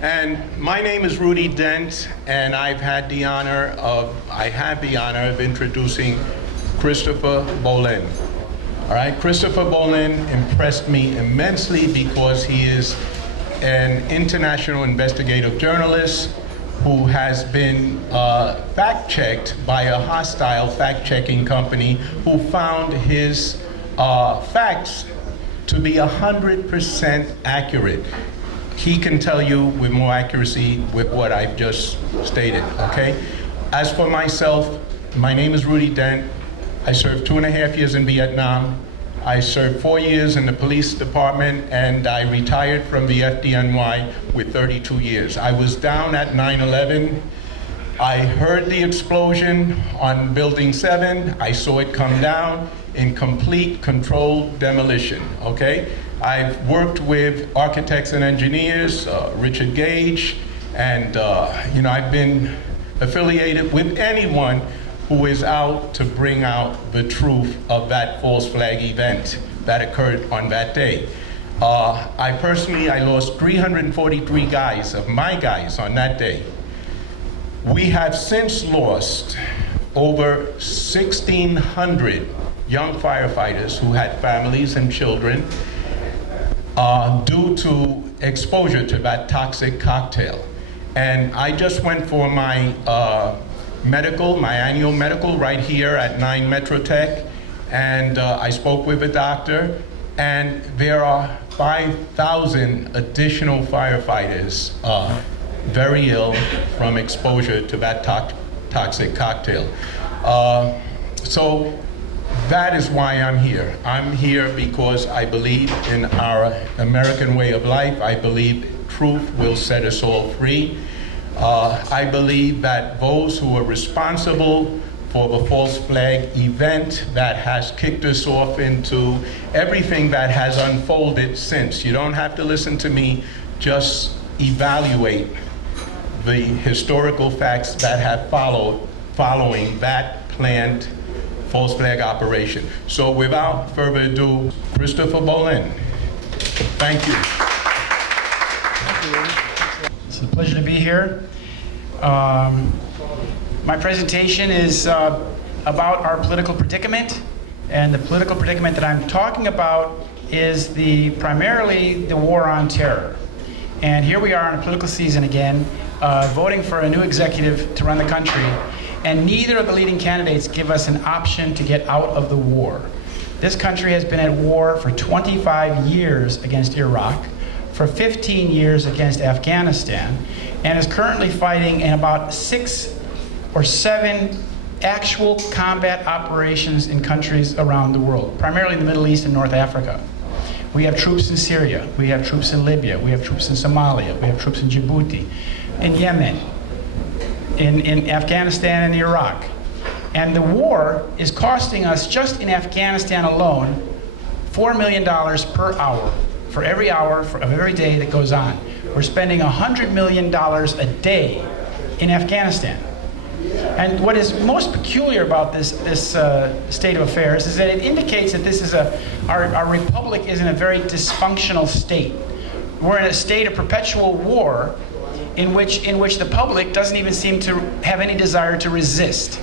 And my name is Rudy Dent, and I have the honor of introducing Christopher Bollyn. All right, Christopher Bollyn impressed me immensely because he is an international investigative journalist who has been fact-checked by a hostile fact-checking company who found his facts to be 100% accurate. He can tell you with more accuracy with what I've just stated, okay? As for myself, my name is Rudy Dent. I served 2.5 years in Vietnam. I served 4 years in the police department, and I retired from the FDNY with 32 years. I was down at 9/11. I heard the explosion on Building 7. I saw it come down in complete controlled demolition, okay? I've worked with architects and engineers, Richard Gage, and I've been affiliated with anyone who is out to bring out the truth of that false flag event that occurred on that day. I lost 343 guys of my guys on that day. We have since lost over 1,600 young firefighters who had families and children due to exposure to that toxic cocktail. And I just went for my my annual medical right here at 9 Metrotech, and I spoke with a doctor, and there are 5,000 additional firefighters very ill from exposure to that toxic cocktail. So that is why I'm here. I'm here because I believe in our American way of life. I believe truth will set us all free. I believe that those who are responsible for the false flag event that has kicked us off into everything that has unfolded since. You don't have to listen to me, just evaluate the historical facts that have following that planned false flag operation. So without further ado, Christopher Bollyn. Thank you. It's a pleasure to be here. My presentation is about our political predicament, and the political predicament that I'm talking about is primarily the war on terror. And here we are in a political season again, voting for a new executive to run the country, and neither of the leading candidates give us an option to get out of the war. This country has been at war for 25 years against Iraq, for 15 years against Afghanistan, and is currently fighting in about 6 or 7 actual combat operations in countries around the world, primarily the Middle East and North Africa. We have troops in Syria, we have troops in Libya, we have troops in Somalia, we have troops in Djibouti, in Yemen, in Afghanistan and Iraq. And the war is costing us, just in Afghanistan alone, $4 million per hour for every hour of every day that goes on. We're spending $100 million a day in Afghanistan. And what is most peculiar about this state of affairs is that it indicates that this is our republic is in a very dysfunctional state. We're in a state of perpetual war in which the public doesn't even seem to have any desire to resist.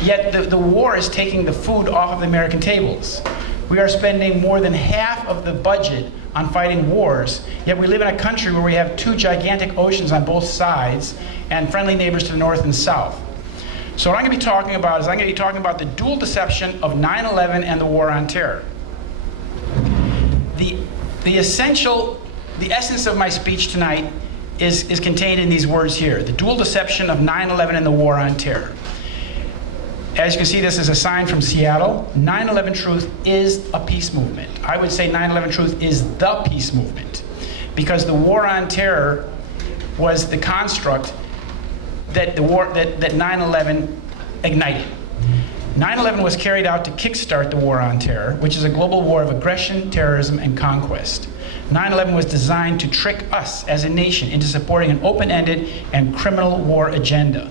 Yet the war is taking the food off of the American tables. We are spending more than half of the budget on fighting wars, yet we live in a country where we have 2 gigantic oceans on both sides and friendly neighbors to the north and south. So what I'm going to be talking about is the dual deception of 9/11 and the war on terror. The essence of my speech tonight is contained in these words here: the dual deception of 9/11 and the war on terror. As you can see, this is a sign from Seattle. 9/11 Truth is a peace movement. I would say 9/11 Truth is the peace movement, because the war on terror was the construct that 9/11 ignited. 9/11 was carried out to kickstart the war on terror, which is a global war of aggression, terrorism, and conquest. 9/11 was designed to trick us as a nation into supporting an open-ended and criminal war agenda.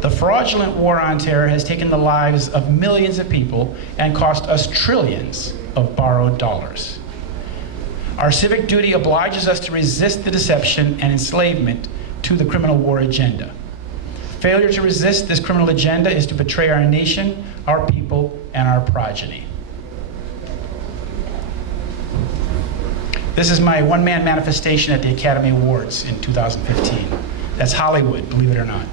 The fraudulent war on terror has taken the lives of millions of people and cost us trillions of borrowed dollars. Our civic duty obliges us to resist the deception and enslavement to the criminal war agenda. Failure to resist this criminal agenda is to betray our nation, our people, and our progeny. This is my one-man manifestation at the Academy Awards in 2015. That's Hollywood, believe it or not.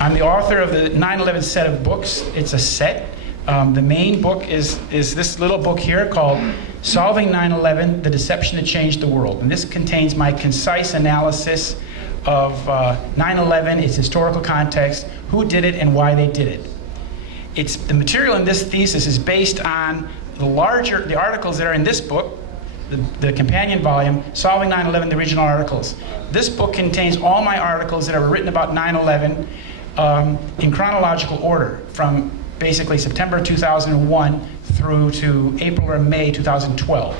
I'm the author of the 9/11 set of books. It's a set. The main book is this little book here called Solving 9/11, The Deception That Changed the World. And this contains my concise analysis of 9/11, its historical context, who did it, and why they did it. The material in this thesis is based on the articles that are in this book, the companion volume, Solving 9/11, the original articles. This book contains all my articles that are written about 9/11 in chronological order, from basically September 2001 through to April or May 2012.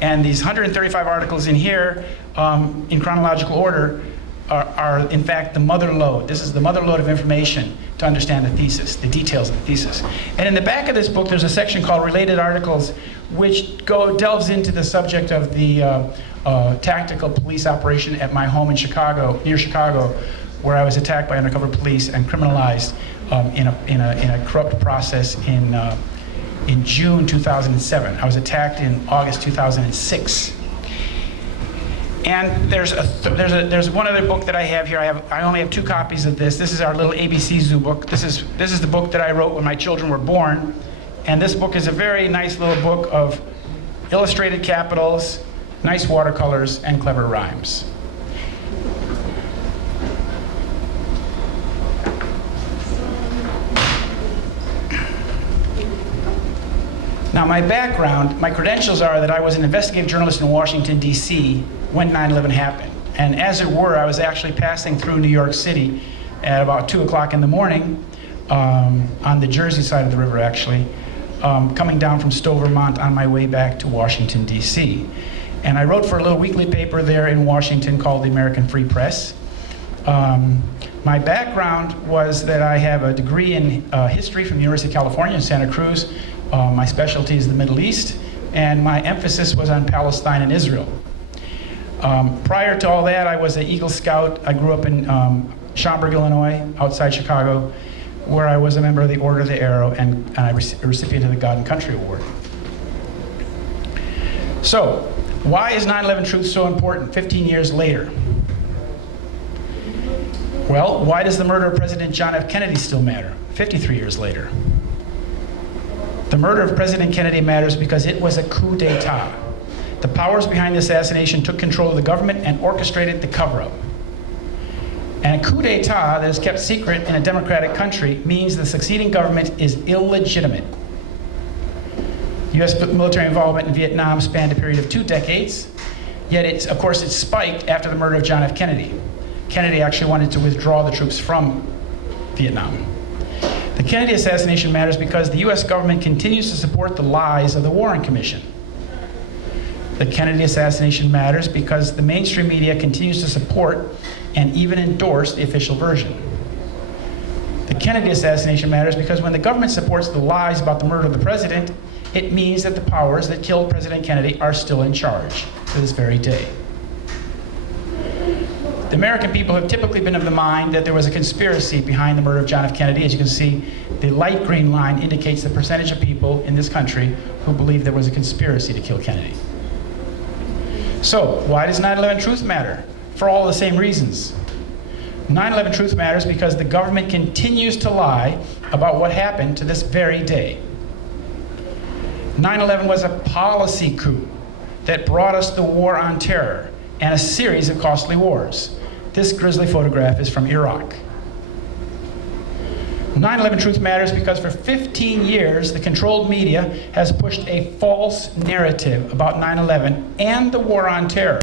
And these 135 articles in here, in chronological order, are in fact the mother lode. This is the mother lode of information to understand the thesis, the details of the thesis. And in the back of this book, there's a section called Related Articles, which delves into the subject of the tactical police operation at my home in Chicago, near Chicago, where I was attacked by undercover police and criminalized in a corrupt process in June 2007. I was attacked in August 2006. And there's one other book that I have here. I only have 2 copies of this. This is our little ABC Zoo book. This is the book that I wrote when my children were born. And this book is a very nice little book of illustrated capitals, nice watercolors, and clever rhymes. Now, my background, my credentials are that I was an investigative journalist in Washington, D.C. when 9/11 happened. And as it were, I was actually passing through New York City at about 2 o'clock in the morning, on the Jersey side of the river, actually, coming down from Stowe, Vermont, on my way back to Washington, D.C. And I wrote for a little weekly paper there in Washington called the American Free Press. My background was that I have a degree in history from the University of California in Santa Cruz. My specialty is the Middle East, and my emphasis was on Palestine and Israel. Prior to all that, I was an Eagle Scout. I grew up in Schaumburg, Illinois, outside Chicago, where I was a member of the Order of the Arrow and a recipient of the God and Country Award. So, why is 9/11 truth so important 15 years later? Well, why does the murder of President John F. Kennedy still matter 53 years later? The murder of President Kennedy matters because it was a coup d'etat. The powers behind the assassination took control of the government and orchestrated the cover-up. And a coup d'etat that is kept secret in a democratic country means the succeeding government is illegitimate. U.S. military involvement in Vietnam spanned a period of 2 decades, yet of course it spiked after the murder of John F. Kennedy. Kennedy actually wanted to withdraw the troops from Vietnam. The Kennedy assassination matters because the U.S. government continues to support the lies of the Warren Commission. The Kennedy assassination matters because the mainstream media continues to support and even endorse the official version. The Kennedy assassination matters because when the government supports the lies about the murder of the president, it means that the powers that killed President Kennedy are still in charge to this very day. The American people have typically been of the mind that there was a conspiracy behind the murder of John F. Kennedy. As you can see, the light green line indicates the percentage of people in this country who believe there was a conspiracy to kill Kennedy. So, why does 9/11 truth matter? For all the same reasons. 9/11 truth matters because the government continues to lie about what happened to this very day. 9/11 was a policy coup that brought us the war on terror and a series of costly wars. This grisly photograph is from Iraq. 9/11 truth matters because for 15 years, the controlled media has pushed a false narrative about 9/11 and the war on terror,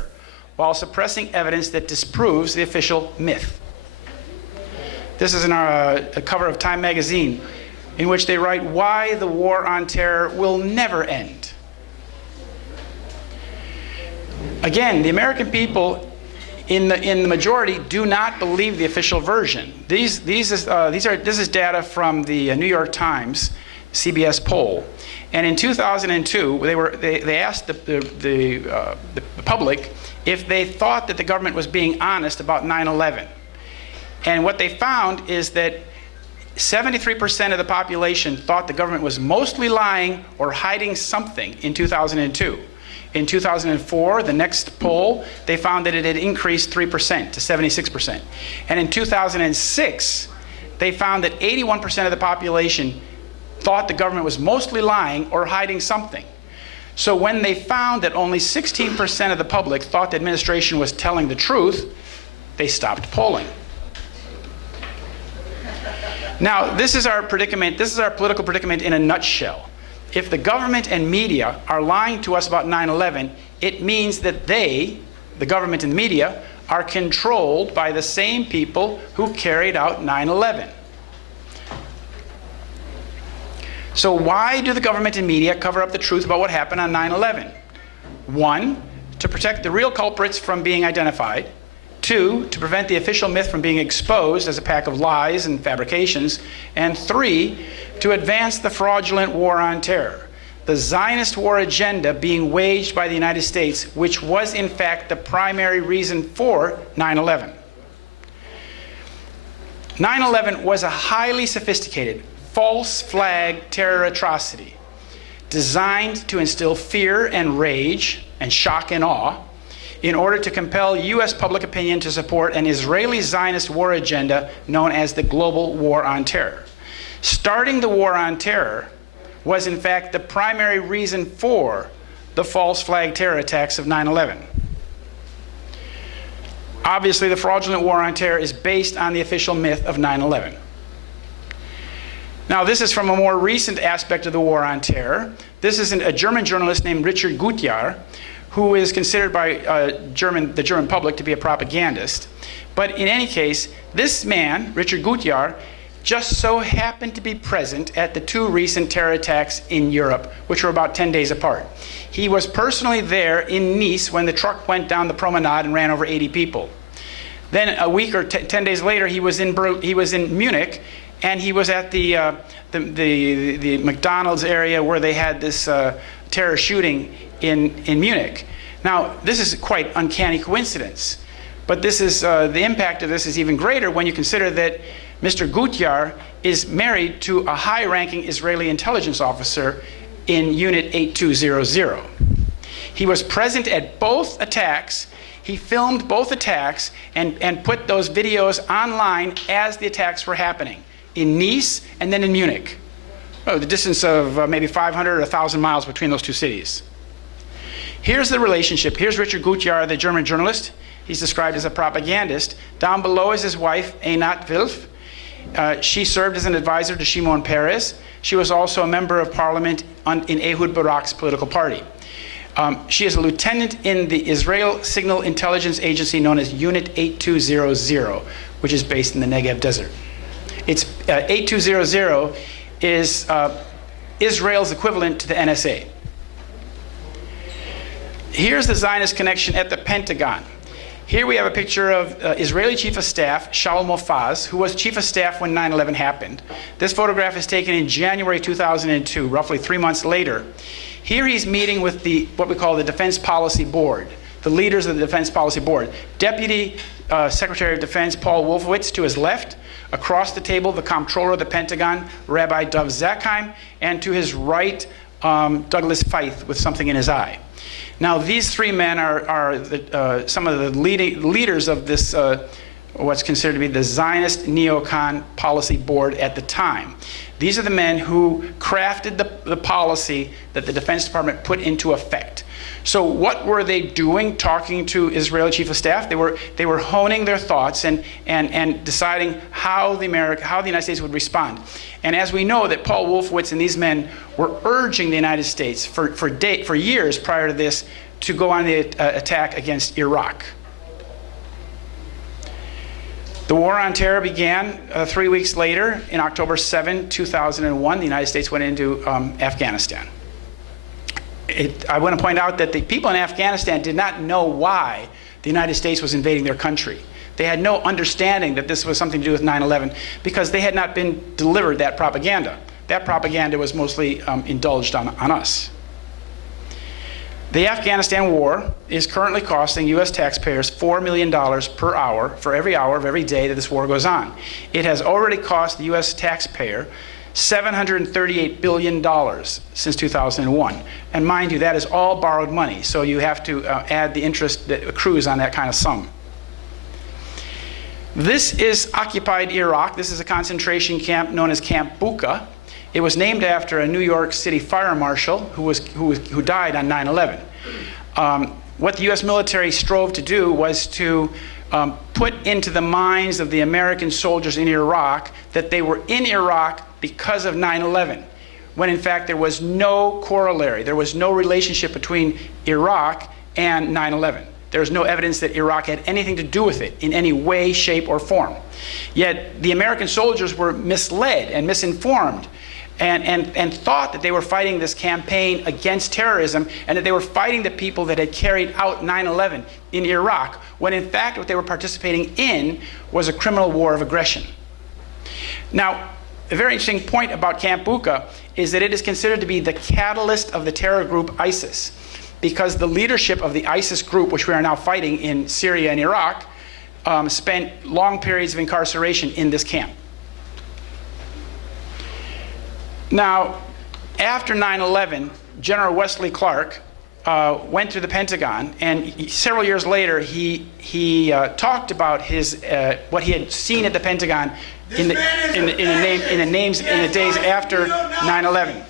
while suppressing evidence that disproves the official myth. This is a cover of Time magazine, in which they write why the war on terror will never end. Again, the American people in the majority do not believe the official version. This is data from the New York Times. CBS poll. And in 2002, they asked the public if they thought that the government was being honest about 9/11. And what they found is that 73% of the population thought the government was mostly lying or hiding something in 2002. In 2004, the next poll, they found that it had increased 3% to 76%. And in 2006, they found that 81% of the population thought the government was mostly lying or hiding something. So when they found that only 16% of the public thought the administration was telling the truth, they stopped polling. Now, this is our predicament. This is our political predicament in a nutshell. If the government and media are lying to us about 9/11, it means that they, the government and the media, are controlled by the same people who carried out 9/11. So why do the government and media cover up the truth about what happened on 9/11? 1, to protect the real culprits from being identified. 2, to prevent the official myth from being exposed as a pack of lies and fabrications. And 3, to advance the fraudulent war on terror, the Zionist war agenda being waged by the United States, which was in fact the primary reason for 9/11. 9/11 was a highly sophisticated, false flag terror atrocity designed to instill fear and rage and shock and awe in order to compel U.S. public opinion to support an Israeli Zionist war agenda known as the global war on terror. Starting the war on terror was in fact the primary reason for the false flag terror attacks of 9/11. Obviously, the fraudulent war on terror is based on the official myth of 9/11. Now, this is from a more recent aspect of the war on terror. This is a German journalist named Richard Gutjahr, who is considered by the German public to be a propagandist. But in any case, this man, Richard Gutjahr, just so happened to be present at the 2 recent terror attacks in Europe, which were about 10 days apart. He was personally there in Nice when the truck went down the promenade and ran over 80 people. Then a week or 10 days later, he was in Munich, and he was at the McDonald's area where they had this terror shooting in Munich. Now, this is quite uncanny coincidence, but this is the impact of this is even greater when you consider that Mr. Gutjahr is married to a high-ranking Israeli intelligence officer in Unit 8200. He was present at both attacks. He filmed both attacks and put those videos online as the attacks were happening in Nice and then in Munich. Oh, the distance of maybe 500 or 1,000 miles between those 2 cities. Here's the relationship. Here's Richard Gutjahr, the German journalist. He's described as a propagandist. Down below is his wife, Einat Wilf. She served as an advisor to Shimon Peres. She was also a member of parliament in Ehud Barak's political party. She is a lieutenant in the Israel Signal Intelligence Agency known as Unit 8200, which is based in the Negev Desert. It's 8200 is Israel's equivalent to the NSA. Here's the Zionist connection at the Pentagon. Here we have a picture of Israeli Chief of Staff, Shaul Mofaz, who was Chief of Staff when 9/11 happened. This photograph is taken in January 2002, roughly 3 months later. Here he's meeting with what we call the Defense Policy Board, the leaders of the Defense Policy Board. Deputy Secretary of Defense Paul Wolfowitz to his left, across the table the Comptroller of the Pentagon, Rabbi Dov Zakheim, and to his right, Douglas Feith with something in his eye. Now, these 3 men are some of the leaders of this, what's considered to be the Zionist neocon policy board at the time. These are the men who crafted the policy that the Defense Department put into effect. So what were they doing talking to Israeli Chief of Staff? They were honing their thoughts and deciding how the United States would respond. And as we know that Paul Wolfowitz and these men were urging the United States for years prior to this to go on the attack against Iraq. The war on terror began 3 weeks later. In October 7, 2001, the United States went into Afghanistan. I want to point out that the people in Afghanistan did not know why the United States was invading their country. They had no understanding that this was something to do with 9/11 because they had not been delivered that propaganda. that propaganda was mostly indulged on us. The Afghanistan war is currently costing U.S. taxpayers $4 million per hour for every hour of every day that this war goes on. It has already cost the U.S. taxpayer $738 billion since 2001. And mind you, that is all borrowed money, so you have to add the interest that accrues on that kind of sum. This is occupied Iraq. This is a concentration camp known as Camp Bucca. It was named after a New York City fire marshal who died on 9/11. What the U.S. military strove to do was to put into the minds of the American soldiers in Iraq that they were in Iraq because of 9/11, when in fact there was no corollary. There was no relationship between Iraq and 9/11. There's no evidence that Iraq had anything to do with it in any way, shape, or form. Yet the American soldiers were misled and misinformed and thought that they were fighting this campaign against terrorism and that they were fighting the people that had carried out 9/11 in Iraq, when in fact what they were participating in was a criminal war of aggression. Now, a very interesting point about Camp Bucca is that it is considered to be the catalyst of the terror group ISIS, because the leadership of the ISIS group, which we are now fighting in Syria and Iraq, spent long periods of incarceration in this camp. Now, after 9/11, General Wesley Clark went through the Pentagon, and several years later, he talked about his what he had seen at the Pentagon in the days after 9/11.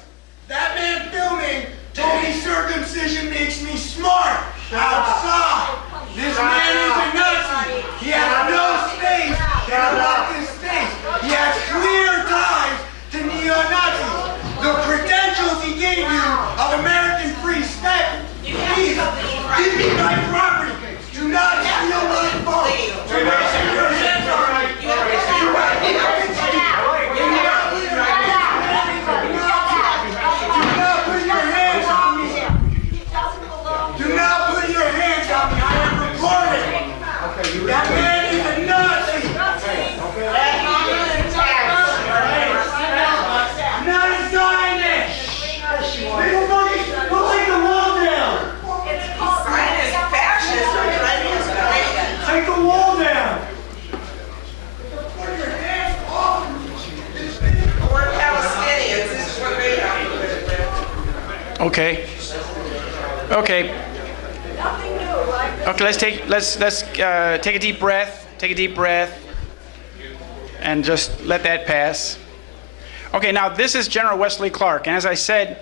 That man filming told me circumcision makes me smart outside. This man is a Nazi. He has no space in a leftist space. He has clear ties to neo-Nazis. The credentials he gave you of American free speech, please give me my property. Do not steal my phone. Do not put your hands on me. Do not put your hands on me. Do not put your hands on me. I am recording. That man is a Nazi. I'm not a Zionist. We'll take the wall down. Zionist fascist. Take the wall down. Put your hands off me. We're Palestinians. This is what they are. Okay. Okay. Okay. Let's take a deep breath. Take a deep breath, and just let that pass. Okay. Now this is General Wesley Clark, and as I said,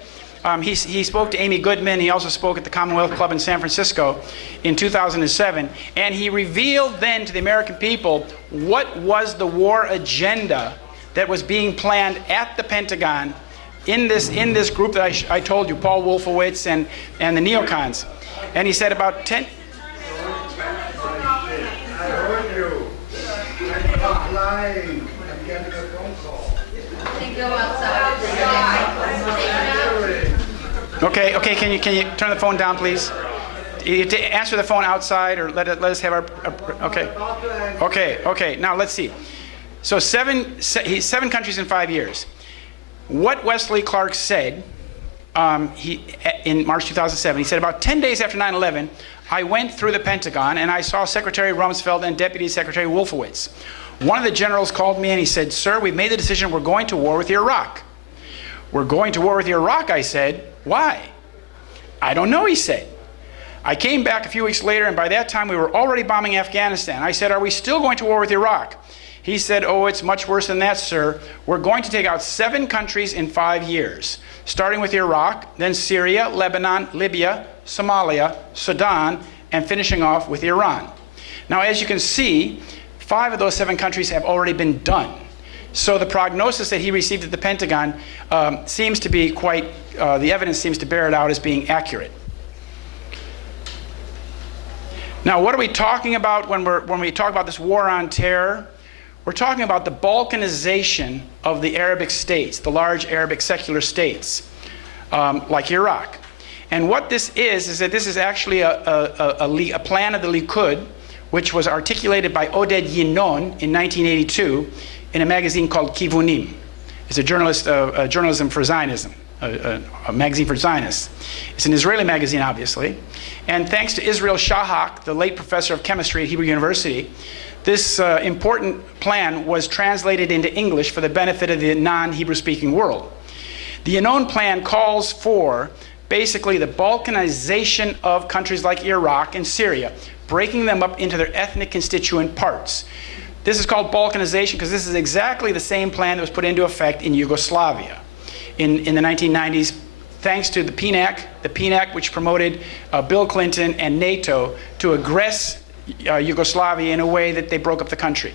he spoke to Amy Goodman. He also spoke at the Commonwealth Club in San Francisco in 2007, and he revealed then to the American people what was the war agenda that was being planned at the Pentagon in this group that I told you, Paul Wolfowitz and the neocons. And he said about 10... I heard you. I'm not lying. I'm getting a phone call. Okay, can you turn the phone down, please? You answer the phone outside, or let us have our okay. Now let's see. So seven countries in 5 years. What Wesley Clark said in March 2007, he said, about 10 days after 9/11, I went through the Pentagon and I saw Secretary Rumsfeld and Deputy Secretary Wolfowitz. One of the generals called me and he said, "Sir, we've made the decision we're going to war with Iraq." "We're going to war with Iraq," I said. "Why?" "I don't know," he said. I came back a few weeks later, and by that time we were already bombing Afghanistan. I said, "Are we still going to war with Iraq?" He said, "Oh, it's much worse than that, sir. We're going to take out 7 countries in 5 years, starting with Iraq, then Syria, Lebanon, Libya, Somalia, Sudan, and finishing off with Iran." Now, as you can see, 5 of those 7 countries have already been done. So the prognosis that he received at the Pentagon seems to be quite, the evidence seems to bear it out as being accurate. Now, what are we talking about when we talk about this war on terror? We're talking about the Balkanization of the Arabic states, the large Arabic secular states, like Iraq. And what this is that this is actually a plan of the Likud, which was articulated by Oded Yinon in 1982 in a magazine called Kivunim. It's a journalism for Zionism, a magazine for Zionists. It's an Israeli magazine, obviously. And thanks to Israel Shahak, the late professor of chemistry at Hebrew University, this important plan was translated into English for the benefit of the non-Hebrew speaking world. The Ennen plan calls for basically the balkanization of countries like Iraq and Syria, breaking them up into their ethnic constituent parts. This is called balkanization because this is exactly the same plan that was put into effect in Yugoslavia in the 1990s, thanks to the PNAC which promoted Bill Clinton and NATO to aggress Yugoslavia in a way that they broke up the country.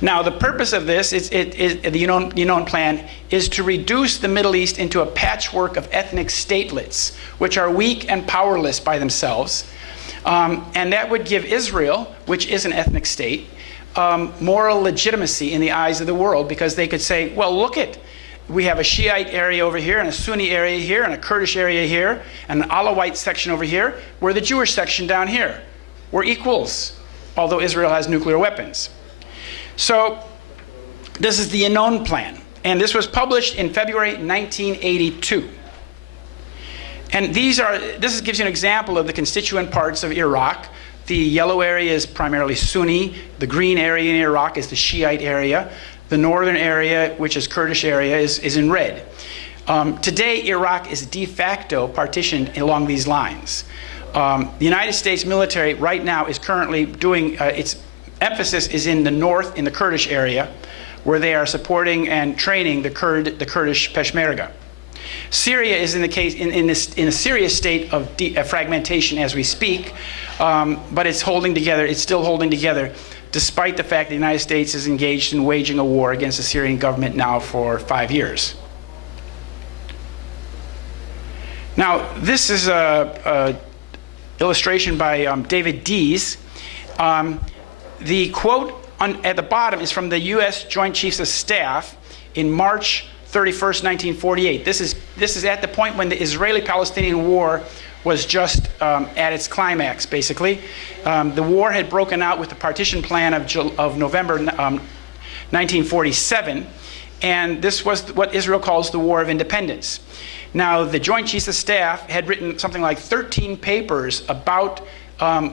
Now, the purpose of this, the Ennen plan, is to reduce the Middle East into a patchwork of ethnic statelets, which are weak and powerless by themselves. And that would give Israel, which is an ethnic state, moral legitimacy in the eyes of the world, because they could say, well, look it. We have a Shiite area over here, and a Sunni area here, and a Kurdish area here, and an Alawite section over here. We're the Jewish section down here. We're equals, although Israel has nuclear weapons. So this is the Ennen plan, and this was published in February 1982. And this gives you an example of the constituent parts of Iraq. The yellow area is primarily Sunni. The green area in Iraq is the Shiite area. The northern area, which is Kurdish area, is in red. Today, Iraq is de facto partitioned along these lines. The United States military right now is currently doing, its emphasis is in the north, in the Kurdish area, where they are supporting and training the Kurdish Peshmerga. Syria is in a serious state of fragmentation as we speak, but it's holding together. It's still holding together, despite the fact that the United States is engaged in waging a war against the Syrian government now for 5 years. Now, this is a illustration by David Dees. The quote at the bottom is from the U.S. Joint Chiefs of Staff in March 31st, 1948. This is at the point when the Israeli-Palestinian war was just at its climax, basically. The war had broken out with the partition plan of November 1947, and this was what Israel calls the War of Independence. Now, the Joint Chiefs of Staff had written something like 13 papers about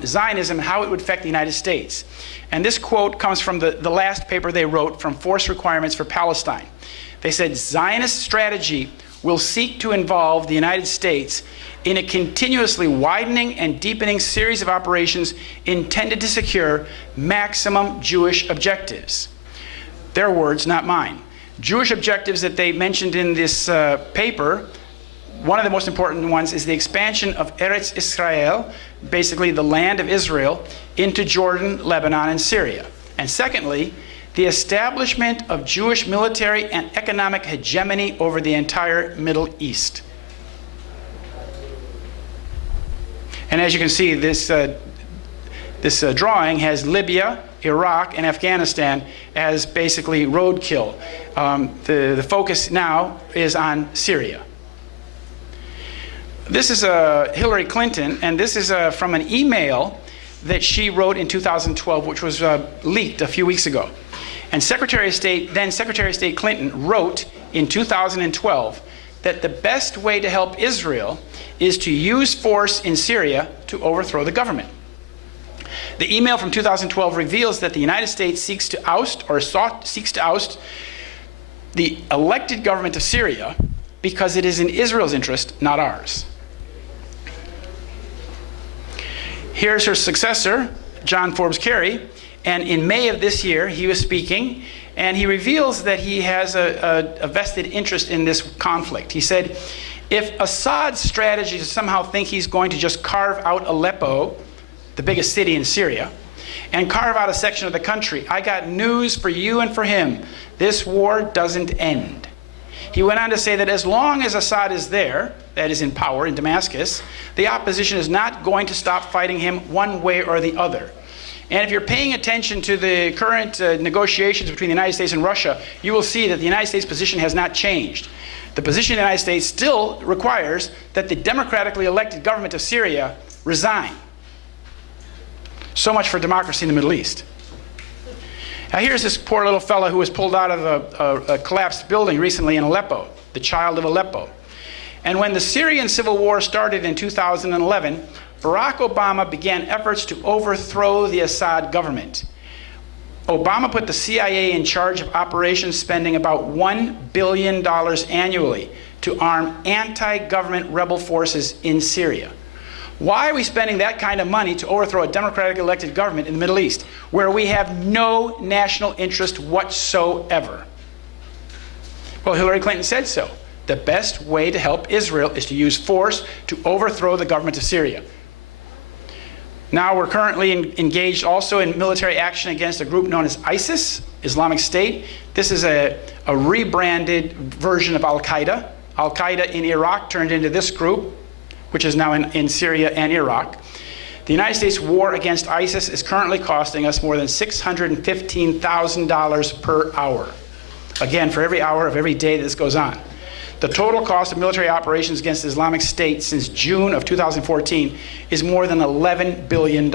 Zionism and how it would affect the United States. And this quote comes from the last paper they wrote, from Force Requirements for Palestine. They said, Zionist strategy will seek to involve the United States in a continuously widening and deepening series of operations intended to secure maximum Jewish objectives. Their words, not mine. Jewish objectives that they mentioned in this paper, one of the most important ones is the expansion of Eretz Israel, basically the land of Israel, into Jordan, Lebanon, and Syria. And secondly, the establishment of Jewish military and economic hegemony over the entire Middle East. And as you can see, this drawing has Libya, Iraq, and Afghanistan as basically roadkill. The focus now is on Syria. This is Hillary Clinton, and this is from an email that she wrote in 2012, which was leaked a few weeks ago. And then Secretary of State Clinton wrote in 2012 that the best way to help Israel is to use force in Syria to overthrow the government. The email from 2012 reveals that the United States seeks to oust the elected government of Syria because it is in Israel's interest, not ours. Here's her successor, John Forbes Kerry, and in May of this year, he was speaking, and he reveals that he has a vested interest in this conflict. He said, if Assad's strategy is to somehow think he's going to just carve out Aleppo, the biggest city in Syria, and carve out a section of the country, I got news for you and for him. This war doesn't end. He went on to say that as long as Assad is there, that is in power in Damascus, the opposition is not going to stop fighting him one way or the other. And if you're paying attention to the current negotiations between the United States and Russia, you will see that the United States' position has not changed. The position of the United States still requires that the democratically elected government of Syria resign. So much for democracy in the Middle East. Now here's this poor little fellow who was pulled out of a collapsed building recently in Aleppo, the child of Aleppo. And when the Syrian civil war started in 2011, Barack Obama began efforts to overthrow the Assad government. Obama put the CIA in charge of operations, spending about $1 billion annually to arm anti-government rebel forces in Syria. Why are we spending that kind of money to overthrow a democratically elected government in the Middle East, where we have no national interest whatsoever? Well, Hillary Clinton said so. The best way to help Israel is to use force to overthrow the government of Syria. Now we're currently engaged also in military action against a group known as ISIS, Islamic State. This is a rebranded version of Al-Qaeda. Al-Qaeda in Iraq turned into this group, which is now in Syria and Iraq. The United States war against ISIS is currently costing us more than $615,000 per hour. Again, for every hour of every day that this goes on. The total cost of military operations against the Islamic State since June of 2014 is more than $11 billion.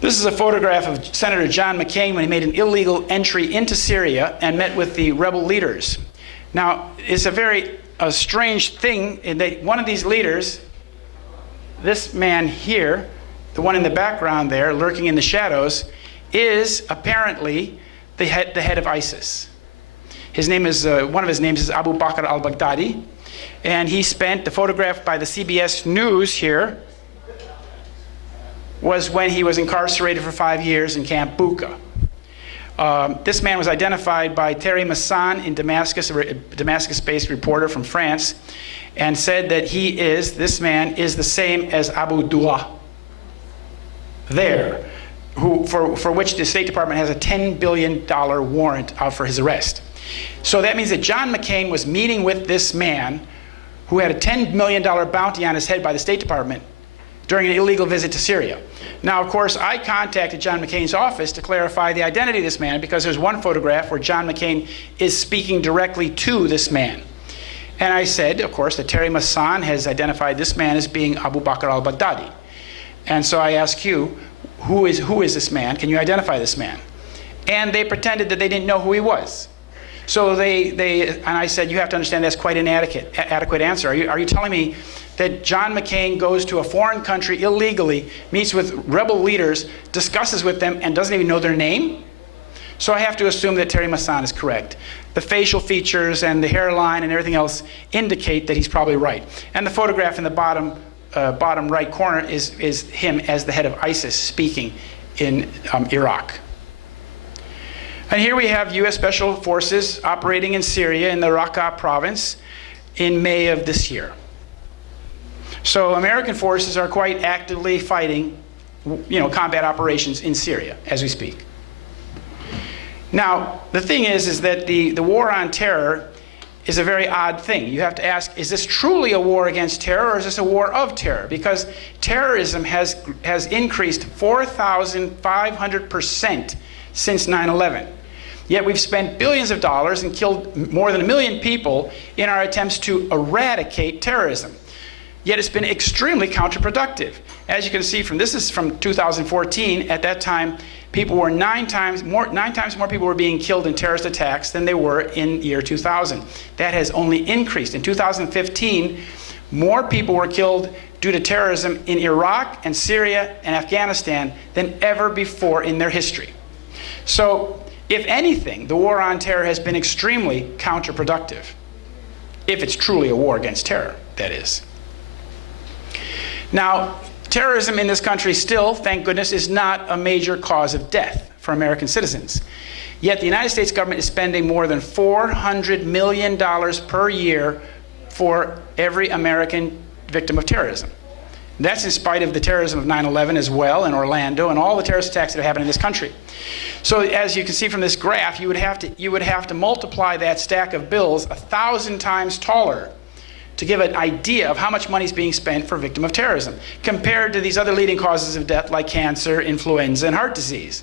This is a photograph of Senator John McCain when he made an illegal entry into Syria and met with the rebel leaders. Now, it's a very strange thing in that one of these leaders, this man here, the one in the background there, lurking in the shadows, is apparently the head of ISIS. His name is, one of his names is Abu Bakr al-Baghdadi, and he spent, the photograph by the CBS News here, was when he was incarcerated for 5 years in Camp Bucca. This man was identified by Thierry Masson in Damascus, a Damascus-based reporter from France, and said that this man is the same as Abu Dua there, for which the State Department has a $10 billion warrant out for his arrest. So that means that John McCain was meeting with this man who had a $10 million bounty on his head by the State Department during an illegal visit to Syria. Now, of course, I contacted John McCain's office to clarify the identity of this man, because there's one photograph where John McCain is speaking directly to this man. And I said, of course, that Thierry Masson has identified this man as being Abu Bakr al-Baghdadi. And so I ask you, who is this man? Can you identify this man? And they pretended that they didn't know who he was. So and I said, you have to understand that's quite an adequate answer. Are you telling me that John McCain goes to a foreign country illegally, meets with rebel leaders, discusses with them, and doesn't even know their name? So I have to assume that Thierry Masson is correct. The facial features and the hairline and everything else indicate that he's probably right. And the photograph in the bottom right corner is him as the head of ISIS speaking in Iraq. And here we have U.S. Special Forces operating in Syria in the Raqqa province in May of this year. So American forces are quite actively fighting, combat operations in Syria as we speak. Now, the thing is that the war on terror is a very odd thing. You have to ask, is this truly a war against terror, or is this a war of terror? Because terrorism has increased 4,500% since 9/11. Yet we've spent billions of dollars and killed more than 1 million people in our attempts to eradicate terrorism. Yet it's been extremely counterproductive. As you can see this is from 2014. At that time, people were 9 times more people were being killed in terrorist attacks than they were in year 2000. That has only increased. In 2015, more people were killed due to terrorism in Iraq and Syria and Afghanistan than ever before in their history. So, if anything, the war on terror has been extremely counterproductive. If it's truly a war against terror, that is. Now, terrorism in this country still, thank goodness, is not a major cause of death for American citizens. Yet the United States government is spending more than $400 million per year for every American victim of terrorism. That's in spite of the terrorism of 9/11 as well, in Orlando, and all the terrorist attacks that have happened in this country. So as you can see from this graph, you would have to multiply that stack of bills 1,000 times taller to give an idea of how much money is being spent for victim of terrorism, compared to these other leading causes of death like cancer, influenza, and heart disease.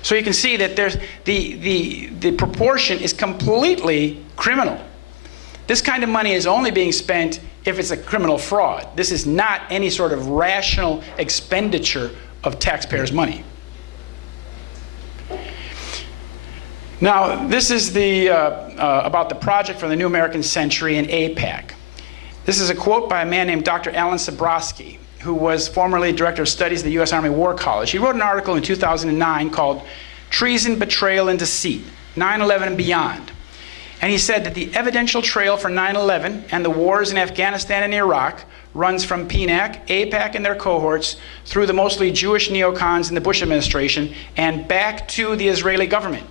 So you can see that there's the proportion is completely criminal. This kind of money is only being spent if it's a criminal fraud. This is not any sort of rational expenditure of taxpayers' money. Now, this is about the project for the New American Century in AIPAC. This is a quote by a man named Dr. Alan Sabrowski, who was formerly Director of Studies at the U.S. Army War College. He wrote an article in 2009 called Treason, Betrayal, and Deceit, 9/11 and Beyond. And he said that the evidential trail for 9/11 and the wars in Afghanistan and Iraq runs from PNAC, AIPAC, and their cohorts through the mostly Jewish neocons in the Bush administration and back to the Israeli government.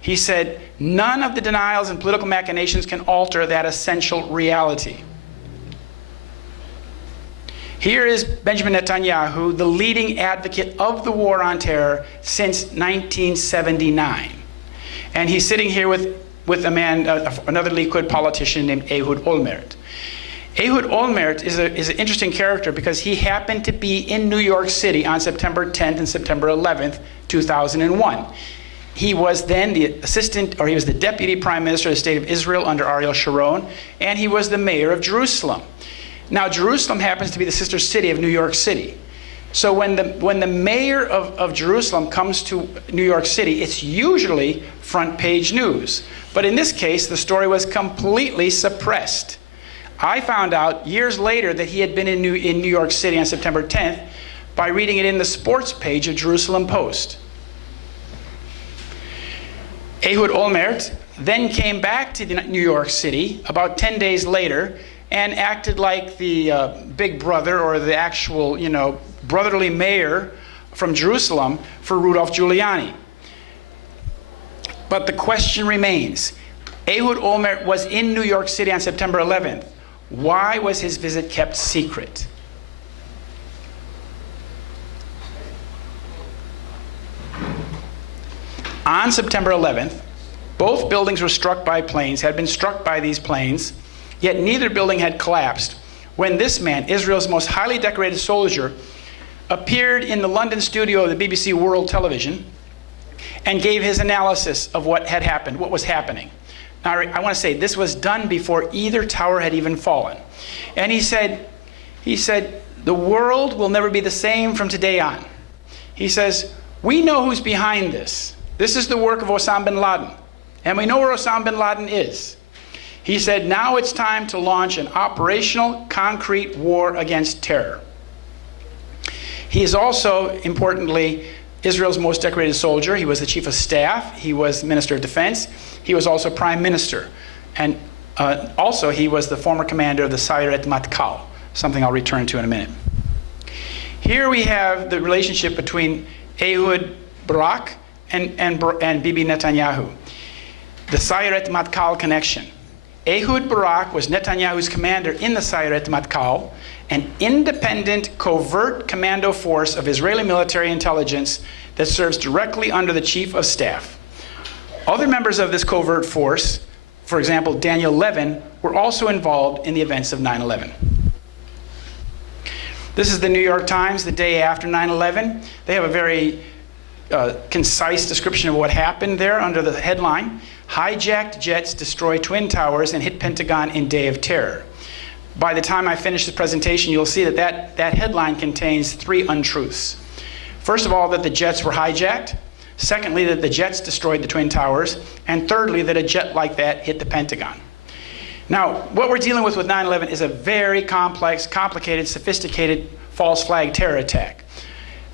He said, none of the denials and political machinations can alter that essential reality. Here is Benjamin Netanyahu, the leading advocate of the war on terror since 1979. And he's sitting here with a man, another Likud politician named Ehud Olmert. Ehud Olmert is an interesting character because he happened to be in New York City on September 10th and September 11th, 2001. He was then he was the Deputy Prime Minister of the State of Israel under Ariel Sharon, and he was the mayor of Jerusalem. Now, Jerusalem happens to be the sister city of New York City. So when the mayor of Jerusalem comes to New York City, it's usually front page news. But in this case, the story was completely suppressed. I found out years later that he had been in New York City on September 10th by reading it in the sports page of Jerusalem Post. Ehud Olmert then came back to New York City about 10 days later and acted like the big brother or the actual, brotherly mayor from Jerusalem for Rudolph Giuliani. But the question remains, Ehud Olmert was in New York City on September 11th. Why was his visit kept secret? On September 11th, both buildings were struck by planes, had been struck by these planes, yet neither building had collapsed when this man, Israel's most highly decorated soldier, appeared in the London studio of the BBC World Television and gave his analysis of what had happened, what was happening. Now, I want to say this was done before either tower had even fallen. And he said, the world will never be the same from today on. He says, we know who's behind this. This is the work of Osama bin Laden. And we know where Osama bin Laden is. He said, now it's time to launch an operational, concrete war against terror. He is also, importantly, Israel's most decorated soldier. He was the chief of staff. He was Minister of Defense. He was also prime minister. And also, he was the former commander of the Sayeret Matkal, something I'll return to in a minute. Here we have the relationship between Ehud Barak and Bibi Netanyahu. The Sayeret Matkal connection. Ehud Barak was Netanyahu's commander in the Sayeret Matkal, an independent, covert commando force of Israeli military intelligence that serves directly under the chief of staff. Other members of this covert force, for example, Daniel Levin, were also involved in the events of 9/11. This is the New York Times the day after 9/11. They have a very concise description of what happened there under the headline, hijacked jets destroy Twin Towers and hit Pentagon in Day of Terror. By the time I finish this presentation, you'll see that headline contains three untruths. First of all, that the jets were hijacked. Secondly, that the jets destroyed the Twin Towers. And thirdly, that a jet like that hit the Pentagon. Now, what we're dealing with 9/11 is a very complex, complicated, sophisticated false flag terror attack.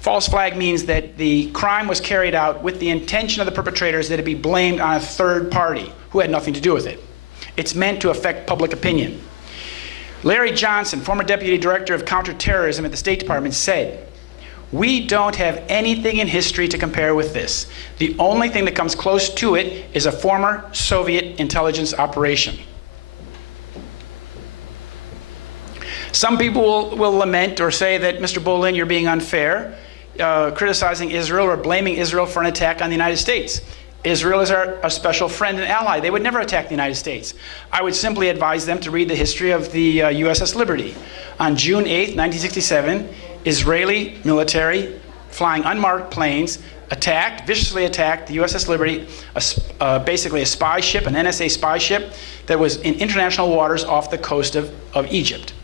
False flag means that the crime was carried out with the intention of the perpetrators that it be blamed on a third party who had nothing to do with it. It's meant to affect public opinion. Larry Johnson, former deputy director of counterterrorism at the State Department, said, "We don't have anything in history to compare with this. The only thing that comes close to it is a former Soviet intelligence operation." Some people will lament or say that, Mr. Bollyn, you're being unfair, criticizing Israel or blaming Israel for an attack on the United States. Israel is our special friend and ally. They would never attack the United States. I would simply advise them to read the history of the USS Liberty. On June 8, 1967, Israeli military, flying unmarked planes, viciously attacked the USS Liberty, basically a spy ship, an NSA spy ship that was in international waters off the coast of Egypt.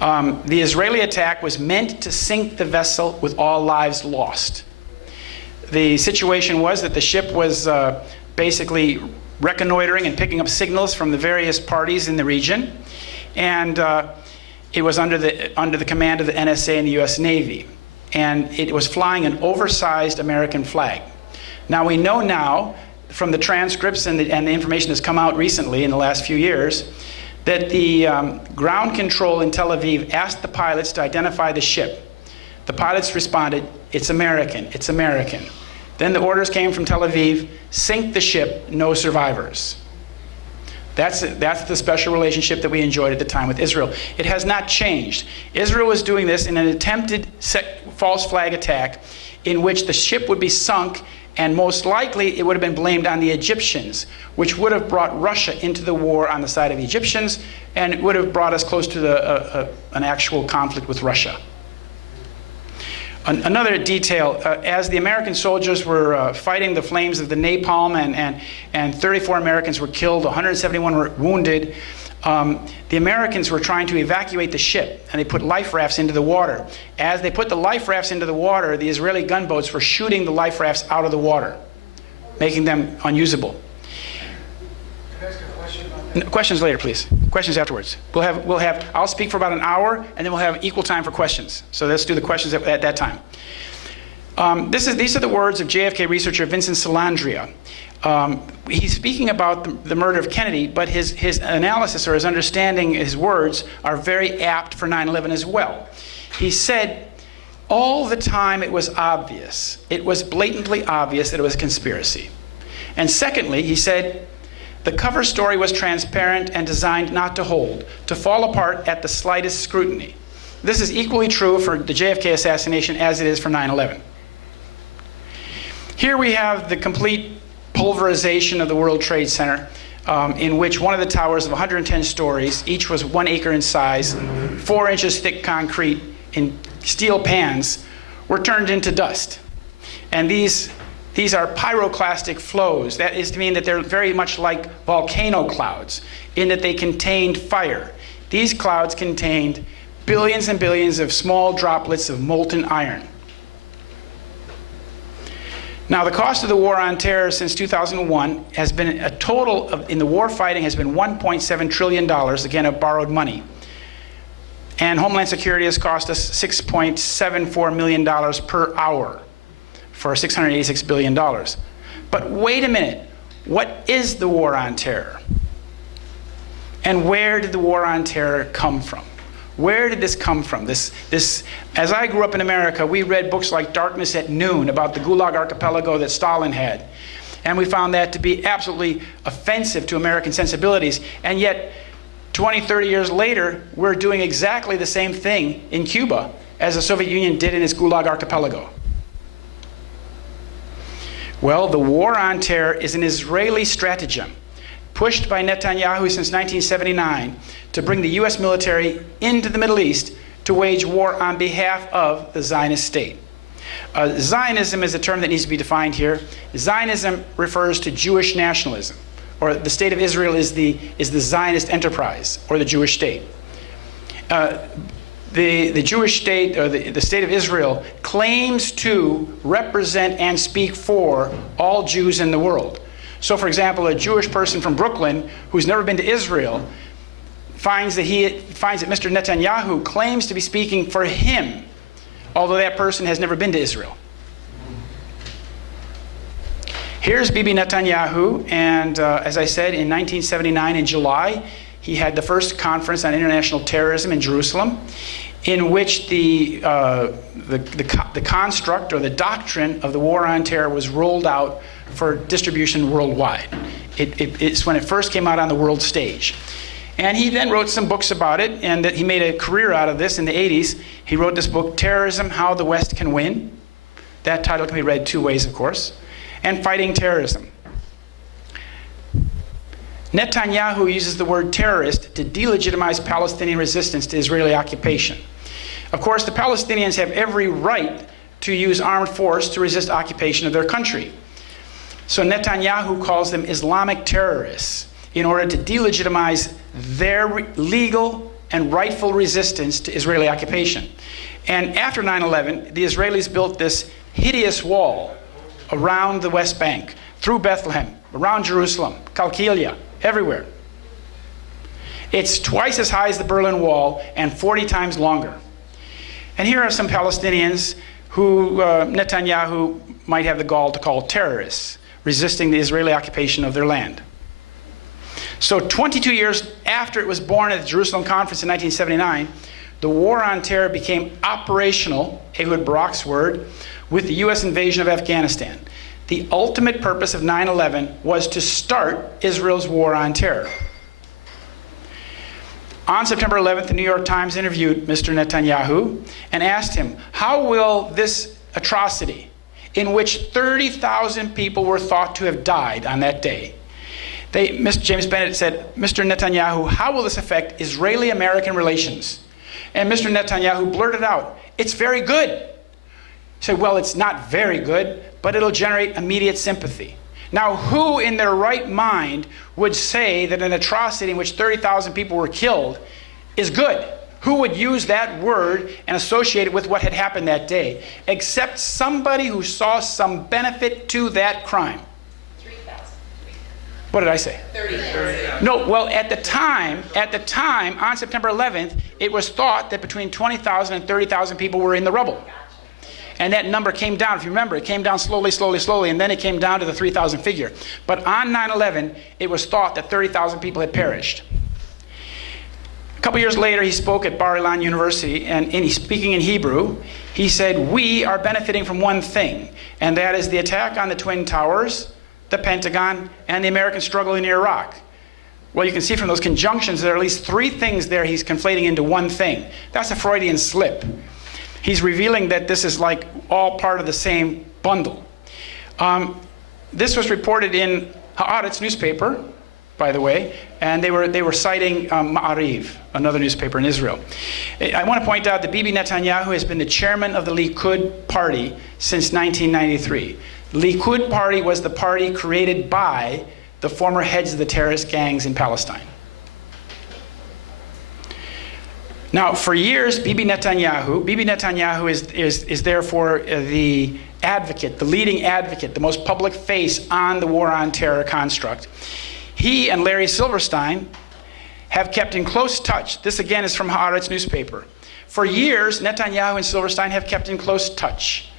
The Israeli attack was meant to sink the vessel with all lives lost. The situation was that the ship was basically reconnoitering and picking up signals from the various parties in the region. And it was under the command of the NSA and the US Navy. And it was flying an oversized American flag. Now we know now, from the transcripts and the information that's come out recently in the last few years, that the ground control in Tel Aviv asked the pilots to identify the ship. The pilots responded, "It's American, it's American." Then the orders came from Tel Aviv, "Sink the ship, no survivors." That's the special relationship that we enjoyed at the time with Israel. It has not changed. Israel was doing this in an attempted false flag attack in which the ship would be sunk, and most likely it would have been blamed on the Egyptians, which would have brought Russia into the war on the side of the Egyptians, and it would have brought us close to an actual conflict with Russia. Another detail, as the American soldiers were fighting the flames of the napalm, and 34 Americans were killed, 171 were wounded, the Americans were trying to evacuate the ship, and they put life rafts into the water. As they put the life rafts into the water, the Israeli gunboats were shooting the life rafts out of the water, making them unusable. Questions later, please. Questions afterwards. I'll speak for about an hour, and then we'll have equal time for questions. So let's do the questions at that time. These are the words of JFK researcher Vincent Salandria. He's speaking about the murder of Kennedy, but his analysis or his understanding, his words, are very apt for 9/11 as well. He said, all the time it was obvious, it was blatantly obvious that it was a conspiracy. And secondly, he said, the cover story was transparent and designed not to hold, to fall apart at the slightest scrutiny. This is equally true for the JFK assassination as it is for 9/11. Here we have the complete pulverization of the World Trade Center, in which one of the towers of 110 stories, each was 1 acre in size, 4 inches thick concrete in steel pans, were turned into dust. And these are pyroclastic flows. That is to mean that they're very much like volcano clouds, in that they contained fire. These clouds contained billions and billions of small droplets of molten iron. Now, the cost of the war on terror since 2001 has been a total of, in the war fighting, has been $1.7 trillion, again, of borrowed money. And Homeland Security has cost us $6.74 million per hour for $686 billion. But wait a minute, what is the war on terror? And where did the war on terror come from? Where did this come from? As I grew up in America, we read books like Darkness at Noon about the Gulag Archipelago that Stalin had. And we found that to be absolutely offensive to American sensibilities. And yet, 20, 30 years later, we're doing exactly the same thing in Cuba as the Soviet Union did in its Gulag Archipelago. Well, the war on terror is an Israeli stratagem pushed by Netanyahu since 1979 to bring the US military into the Middle East to wage war on behalf of the Zionist state. Zionism is a term that needs to be defined here. Zionism refers to Jewish nationalism, or the state of Israel is the Zionist enterprise, or the Jewish state. The Jewish state, or the state of Israel, claims to represent and speak for all Jews in the world. So, for example, a Jewish person from Brooklyn who's never been to Israel finds that Mr. Netanyahu claims to be speaking for him, although that person has never been to Israel. Here's Bibi Netanyahu, and as I said, in 1979, in July, he had the first conference on international terrorism in Jerusalem, in which the construct or the doctrine of the war on terror was rolled out for distribution worldwide. It's when it first came out on the world stage. And he then wrote some books about it, and that he made a career out of this in the 80s. He wrote this book, Terrorism, How the West Can Win. That title can be read two ways, of course. And Fighting Terrorism. Netanyahu uses the word terrorist to delegitimize Palestinian resistance to Israeli occupation. Of course, the Palestinians have every right to use armed force to resist occupation of their country. So Netanyahu calls them Islamic terrorists in order to delegitimize their legal and rightful resistance to Israeli occupation. And after 9/11, the Israelis built this hideous wall around the West Bank, through Bethlehem, around Jerusalem, Qalqilia, everywhere. It's twice as high as the Berlin Wall and 40 times longer. And here are some Palestinians who Netanyahu might have the gall to call terrorists, resisting the Israeli occupation of their land. So 22 years after it was born at the Jerusalem Conference in 1979, the war on terror became operational, Ehud Barak's word, with the US invasion of Afghanistan. The ultimate purpose of 9/11 was to start Israel's war on terror. On September 11th, the New York Times interviewed Mr. Netanyahu and asked him, how will this atrocity, in which 30,000 people were thought to have died on that day, Mr. James Bennett said, Mr. Netanyahu, how will this affect Israeli-American relations? And Mr. Netanyahu blurted out, it's very good. He said, well, it's not very good, but it'll generate immediate sympathy. Now, who in their right mind would say that an atrocity in which 30,000 people were killed is good? Who would use that word and associate it with what had happened that day, except somebody who saw some benefit to that crime? 3,000. What did I say? 30,000. No, well, at the time, on September 11th, it was thought that between 20,000 and 30,000 people were in the rubble. And that number came down, if you remember, it came down slowly, and then it came down to the 3,000 figure. But on 9/11, it was thought that 30,000 people had perished. A couple years later, he spoke at Bar Ilan University, and speaking in Hebrew, he said, we are benefiting from one thing, and that is the attack on the Twin Towers, the Pentagon, and the American struggle in Iraq. Well, you can see from those conjunctions, there are at least three things there he's conflating into one thing. That's a Freudian slip. He's revealing that this is like all part of the same bundle. This was reported in Haaretz newspaper, by the way, and they were citing Ma'ariv, another newspaper in Israel. I want to point out that Bibi Netanyahu has been the chairman of the Likud party since 1993. The Likud party was the party created by the former heads of the terrorist gangs in Palestine. Now, for years, Bibi Netanyahu is therefore the advocate, the leading advocate, the most public face on the war on terror construct. He and Larry Silverstein have kept in close touch. This again is from Haaretz newspaper. For years, Netanyahu and Silverstein have kept in close touch.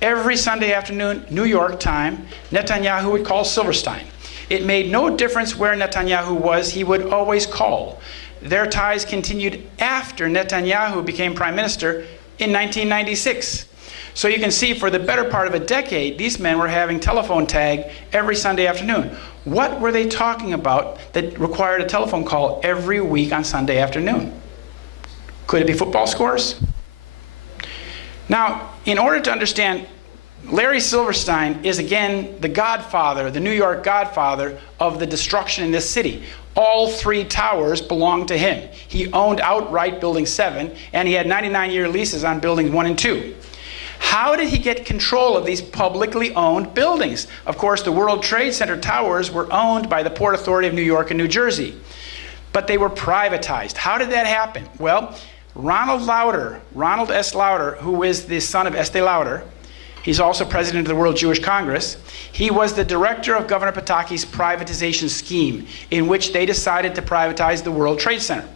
Every Sunday afternoon, New York time, Netanyahu would call Silverstein. It made no difference where Netanyahu was, he would always call. Their ties continued after Netanyahu became prime minister in 1996. So you can see for the better part of a decade, these men were having telephone tag every Sunday afternoon. What were they talking about that required a telephone call every week on Sunday afternoon? Could it be football scores? Now, in order to understand, Larry Silverstein is again the godfather, the New York godfather of the destruction in this city. All three towers belonged to him. He owned outright Building 7, and he had 99-year leases on Buildings 1 and 2. How did he get control of these publicly owned buildings? Of course, the World Trade Center towers were owned by the Port Authority of New York and New Jersey, but they were privatized. How did that happen? Well, Ronald S. Lauder, who is the son of Estee Lauder, he's also president of the World Jewish Congress. He was the director of Governor Pataki's privatization scheme, in which they decided to privatize the World Trade Center.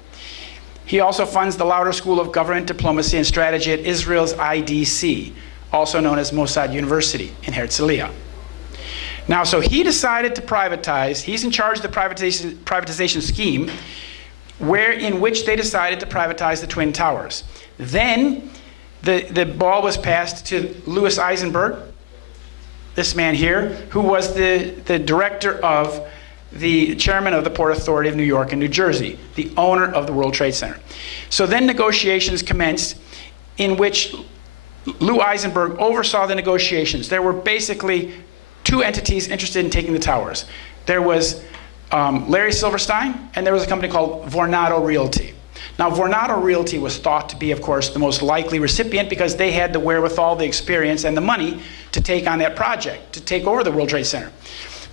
He also funds the Lauder School of Government Diplomacy and Strategy at Israel's IDC, also known as Mossad University in Herzliya. Now, so he decided to privatize. He's in charge of the privatization scheme, in which they decided to privatize the Twin Towers. Then the ball was passed to Louis Eisenberg, this man here, who was the director of the chairman of the Port Authority of New York and New Jersey, the owner of the World Trade Center. So then negotiations commenced in which Lou Eisenberg oversaw the negotiations. There were basically two entities interested in taking the towers. There was Larry Silverstein, and there was a company called Vornado Realty. Now, Vornado Realty was thought to be, of course, the most likely recipient because they had the wherewithal, the experience, and the money to take on that project, to take over the World Trade Center.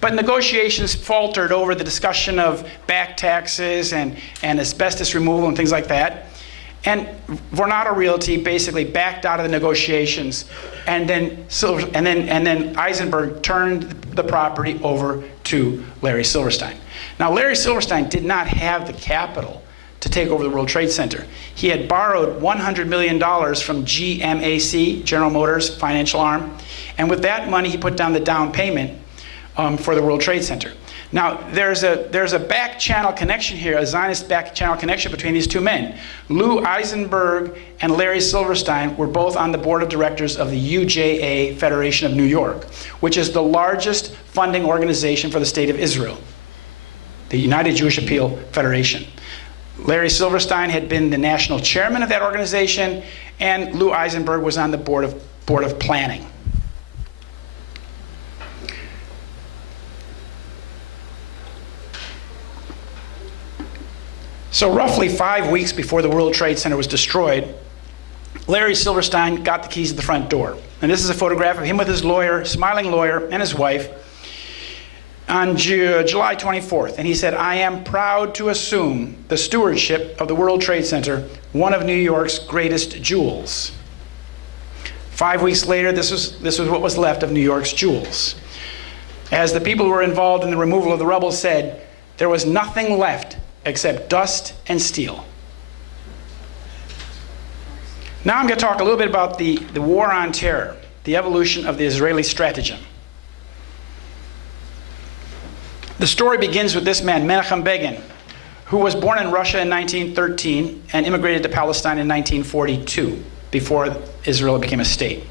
But negotiations faltered over the discussion of back taxes and asbestos removal and things like that. And Vornado Realty basically backed out of the negotiations, and then Eisenberg turned the property over to Larry Silverstein. Now, Larry Silverstein did not have the capital to take over the World Trade Center. He had borrowed $100 million from GMAC, General Motors financial arm, and with that money, he put down the down payment for the World Trade Center. Now, there's a back channel connection here, a Zionist back channel connection between these two men. Lou Eisenberg and Larry Silverstein were both on the board of directors of the UJA Federation of New York, which is the largest funding organization for the State of Israel, the United Jewish Appeal Federation. Larry Silverstein had been the national chairman of that organization, and Lou Eisenberg was on the board of planning. So roughly 5 weeks before the World Trade Center was destroyed, Larry Silverstein got the keys to the front door. And this is a photograph of him with his lawyer, smiling lawyer, and his wife on July 24th. And he said, "I am proud to assume the stewardship of the World Trade Center, one of New York's greatest jewels." 5 weeks later, this was what was left of New York's jewels. As the people who were involved in the removal of the rubble said, there was nothing left except dust and steel. Now I'm going to talk a little bit about the war on terror, the evolution of the Israeli stratagem. The story begins with this man, Menachem Begin, who was born in Russia in 1913 and immigrated to Palestine in 1942, before Israel became a state.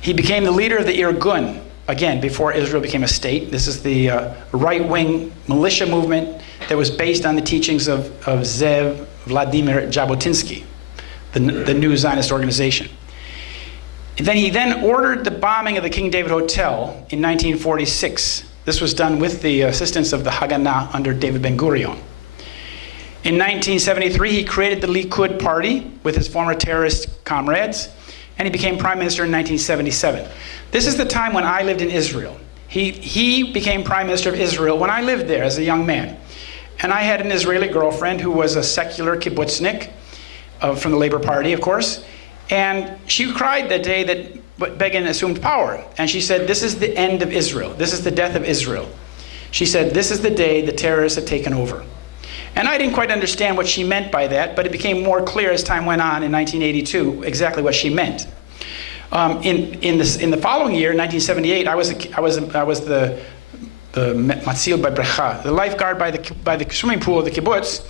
He became the leader of the Irgun, again, before Israel became a state. This is the right-wing militia movement that was based on the teachings of Zev Vladimir Jabotinsky, the new Zionist organization. He then ordered the bombing of the King David Hotel in 1946. This was done with the assistance of the Haganah under David Ben-Gurion. In 1973, he created the Likud party with his former terrorist comrades, and he became prime minister in 1977. This is the time when I lived in Israel. He became prime minister of Israel when I lived there as a young man. And I had an Israeli girlfriend who was a secular kibbutznik from the Labor Party, of course. And she cried that day that Begin assumed power. And she said, "This is the end of Israel. This is the death of Israel." She said, "This is the day the terrorists have taken over." And I didn't quite understand what she meant by that, but it became more clear as time went on in 1982 exactly what she meant. In the following year, 1978, I was the matzil b'brecha, the lifeguard by the swimming pool of the kibbutz,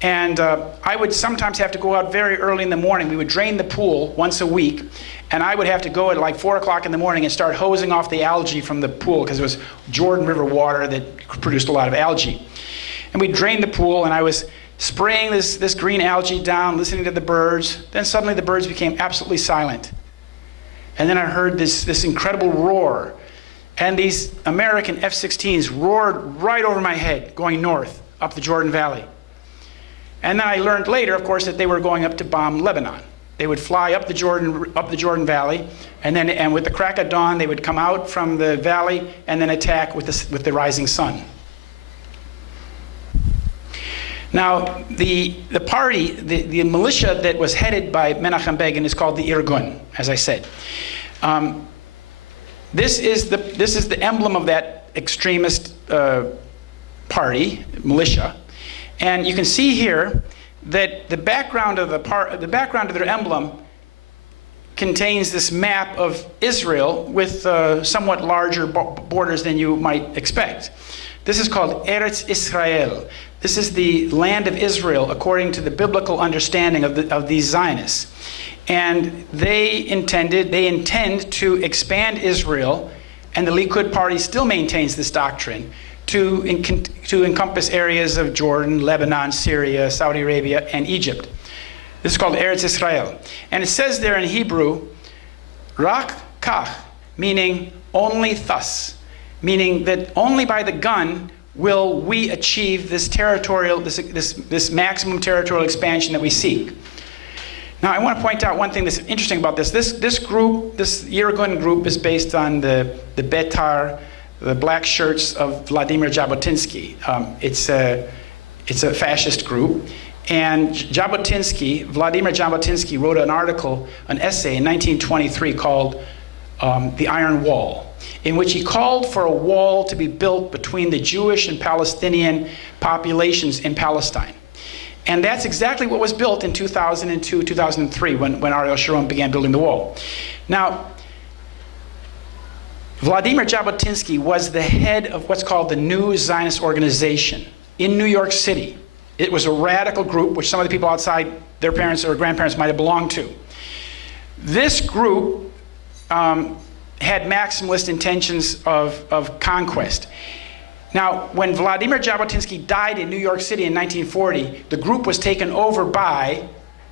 and I would sometimes have to go out very early in the morning. We would drain the pool once a week, and I would have to go at like 4 o'clock in the morning and start hosing off the algae from the pool because it was Jordan River water that produced a lot of algae. And we'd drain the pool, and I was spraying this green algae down, listening to the birds. Then suddenly the birds became absolutely silent. And then I heard this incredible roar. And these American F-16s roared right over my head, going north, up the Jordan Valley. And then I learned later, of course, that they were going up to bomb Lebanon. They would fly up the Jordan Valley, and with the crack of dawn, they would come out from the valley and then attack with the rising sun. Now, the party, the militia that was headed by Menachem Begin is called the Irgun, as I said. This is the emblem of that extremist party, militia, and you can see here that the background of their emblem contains this map of Israel with somewhat larger borders than you might expect. This is called Eretz Israel. This is the land of Israel according to the biblical understanding of these Zionists. And they intend to expand Israel, and the Likud party still maintains this doctrine, to encompass areas of Jordan, Lebanon, Syria, Saudi Arabia, and Egypt. This is called Eretz Israel. And it says there in Hebrew, Rak Kach, meaning only thus, meaning that only by the gun will we achieve this maximum territorial expansion that we seek. Now, I want to point out one thing that's interesting about this. This Irgun group is based on the Betar, the black shirts of Vladimir Jabotinsky. It's a fascist group, And Vladimir Jabotinsky wrote an article, an essay in 1923 called The Iron Wall, in which he called for a wall to be built between the Jewish and Palestinian populations in Palestine. And that's exactly what was built in 2002, 2003, when Ariel Sharon began building the wall. Now, Vladimir Jabotinsky was the head of what's called the New Zionist Organization in New York City. It was a radical group, which some of the people outside their parents or grandparents might have belonged to. This group had maximalist intentions of conquest. Now, when Vladimir Jabotinsky died in New York City in 1940, the group was taken over by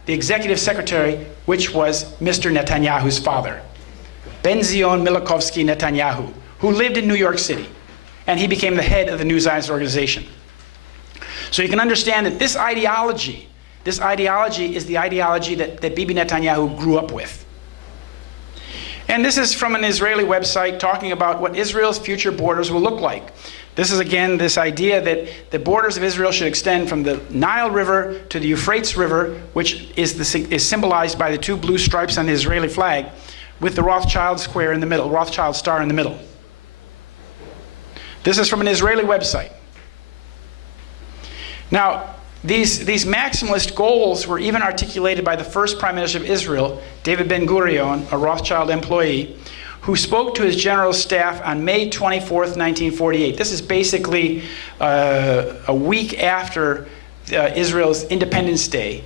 the executive secretary, which was Mr. Netanyahu's father, Ben-Zion Milikovsky Netanyahu, who lived in New York City, and he became the head of the New Zionist Organization. So you can understand that this ideology is the ideology that Bibi Netanyahu grew up with. And this is from an Israeli website talking about what Israel's future borders will look like. This is, again, this idea that the borders of Israel should extend from the Nile River to the Euphrates River, which is symbolized by the two blue stripes on the Israeli flag, with the Rothschild square in the middle, Rothschild star in the middle. This is from an Israeli website. Now, these maximalist goals were even articulated by the first Prime Minister of Israel, David Ben-Gurion, a Rothschild employee, who spoke to his general staff on May 24th, 1948. This is basically a week after Israel's Independence Day,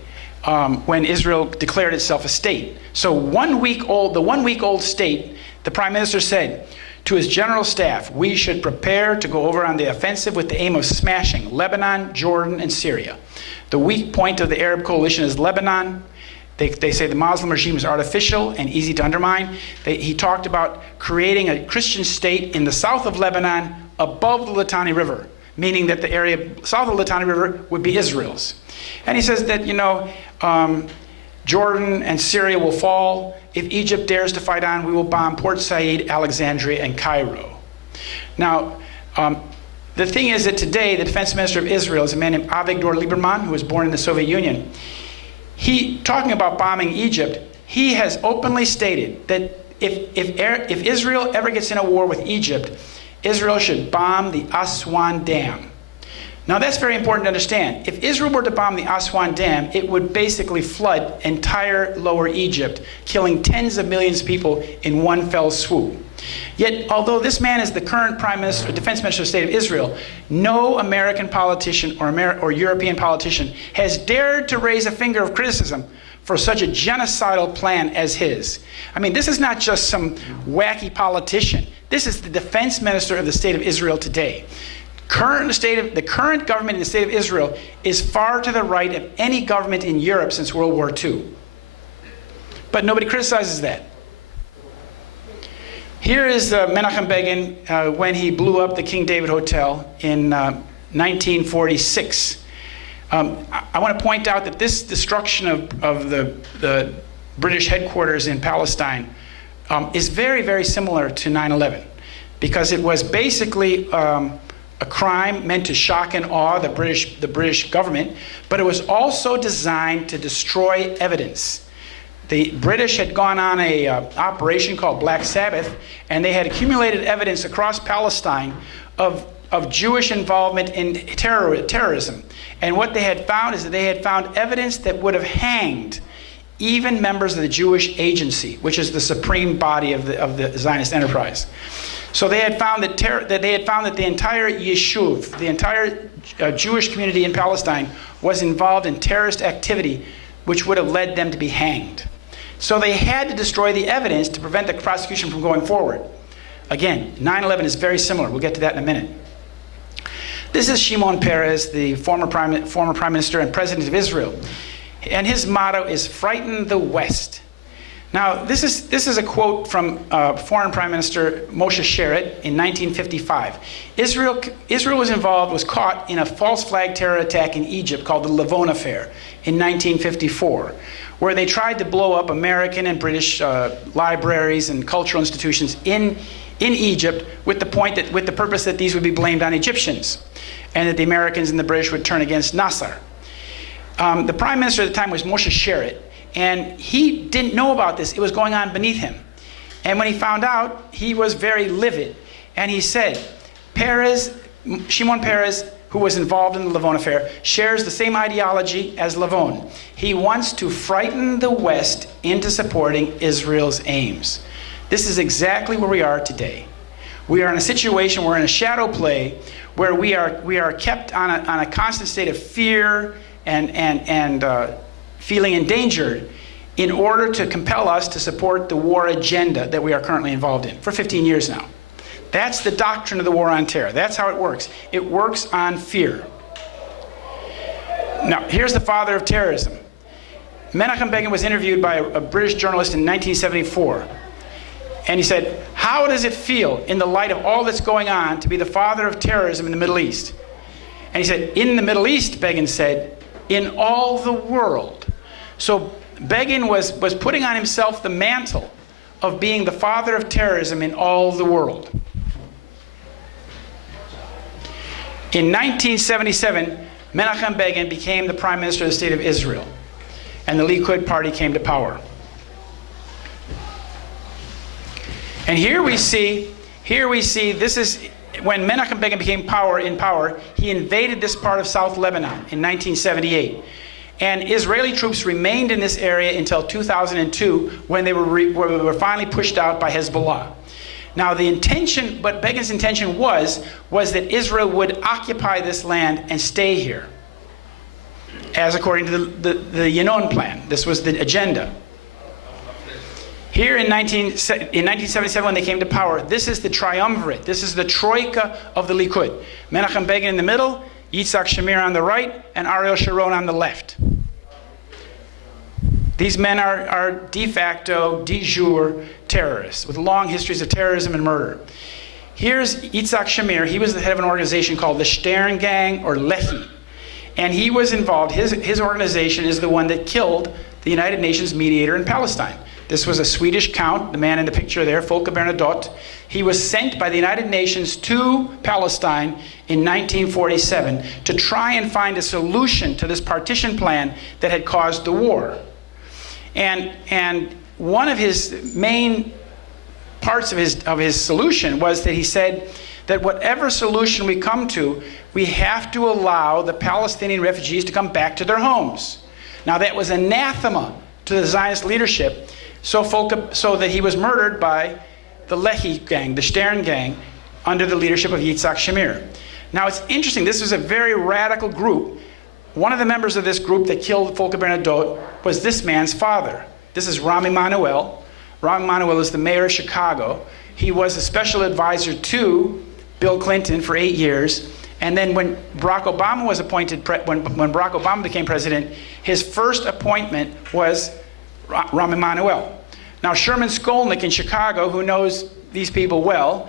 when Israel declared itself a state. So the 1 week old state, the Prime Minister said to his general staff, we should prepare to go over on the offensive with the aim of smashing Lebanon, Jordan, and Syria. The weak point of the Arab coalition is Lebanon. They say the Muslim regime is artificial and easy to undermine. He talked about creating a Christian state in the south of Lebanon above the Litani River, meaning that the area south of the Litani River would be Israel's. And he says that, Jordan and Syria will fall. If Egypt dares to fight on, we will bomb Port Said, Alexandria, and Cairo. Now, the thing is that today, the defense minister of Israel is a man named Avigdor Lieberman, who was born in the Soviet Union. He, talking about bombing Egypt, he has openly stated that if Israel ever gets in a war with Egypt, Israel should bomb the Aswan Dam. Now, that's very important to understand. If Israel were to bomb the Aswan Dam, it would basically flood entire lower Egypt, killing tens of millions of people in one fell swoop. Yet, although this man is the current Prime Minister, Defense Minister of the State of Israel, no American politician or European politician has dared to raise a finger of criticism for such a genocidal plan as his. I mean, this is not just some wacky politician. This is the Defense Minister of the State of Israel today. The current government in the State of Israel is far to the right of any government in Europe since World War II. But nobody criticizes that. Here is Menachem Begin when he blew up the King David Hotel in 1946. I want to point out that this destruction of the British headquarters in Palestine is very, very similar to 9/11, because it was basically a crime meant to shock and awe the British government, but it was also designed to destroy evidence. The British had gone on a operation called Black Sabbath, and they had accumulated evidence across Palestine of Jewish involvement in terrorism. And what they had found is that they had found evidence that would have hanged even members of the Jewish Agency, which is the supreme body of the Zionist enterprise. So they had found that the entire Yishuv, the entire Jewish community in Palestine, was involved in terrorist activity, which would have led them to be hanged. So they had to destroy the evidence to prevent the prosecution from going forward. Again, 9/11 is very similar. We'll get to that in a minute. This is Shimon Peres, the former prime minister and president of Israel, and his motto is "Frighten the West." Now, this is a quote from Foreign Prime Minister Moshe Sharett in 1955. Israel was caught in a false flag terror attack in Egypt called the Lavon Affair in 1954, where they tried to blow up American and British libraries and cultural institutions in Egypt with the purpose that these would be blamed on Egyptians, and that the Americans and the British would turn against Nasser. The prime minister at the time was Moshe Sharett, and he didn't know about this. It was going on beneath him. And when he found out, he was very livid. And he said, Shimon Peres, who was involved in the Lavon affair, shares the same ideology as Lavon. He wants to frighten the West into supporting Israel's aims. This is exactly where we are today. We are in a situation, we're in a shadow play, where we are kept on a constant state of fear and feeling endangered in order to compel us to support the war agenda that we are currently involved in for 15 years now. That's the doctrine of the war on terror. That's how it works. It works on fear. Now, here's the father of terrorism. Menachem Begin was interviewed by a British journalist in 1974. And he said, how does it feel in the light of all that's going on to be the father of terrorism in the Middle East? And he said, in the Middle East, Begin said, in all the world. So Begin was putting on himself the mantle of being the father of terrorism in all the world. In 1977, Menachem Begin became the prime minister of the state of Israel, and the Likud party came to power. And here we see, this is when Menachem Begin became in power, he invaded this part of South Lebanon in 1978. And Israeli troops remained in this area until 2002, when they were finally pushed out by Hezbollah. Now the intention, but Begin's intention was that Israel would occupy this land and stay here, as according to the Ennen plan. This was the agenda. Here in 1977, when they came to power, this is the triumvirate. This is the troika of the Likud. Menachem Begin in the middle, Yitzhak Shamir on the right, and Ariel Sharon on the left. These men are de facto, de jure terrorists with long histories of terrorism and murder. Here's Yitzhak Shamir. He was the head of an organization called the Stern Gang, or Lehi. And he was involved, his organization is the one that killed the United Nations mediator in Palestine. This was a Swedish count, the man in the picture there, Volker Bernadotte. He was sent by the United Nations to Palestine in 1947 to try and find a solution to this partition plan that had caused the war. And one of his main parts of his solution was that he said that whatever solution we come to, we have to allow the Palestinian refugees to come back to their homes. Now that was anathema to the Zionist leadership, so that he was murdered by the Lehi gang, the Stern gang, under the leadership of Yitzhak Shamir. Now it's interesting, this was a very radical group. One of the members of this group that killed Volker Bernadotte was this man's father. This is Rahm Emanuel. Rahm Emanuel is the mayor of Chicago. He was a special advisor to Bill Clinton for 8 years. And then when Barack Obama was appointed, when Barack Obama became president, his first appointment was Rahm Emanuel. Now Sherman Skolnick in Chicago, who knows these people well,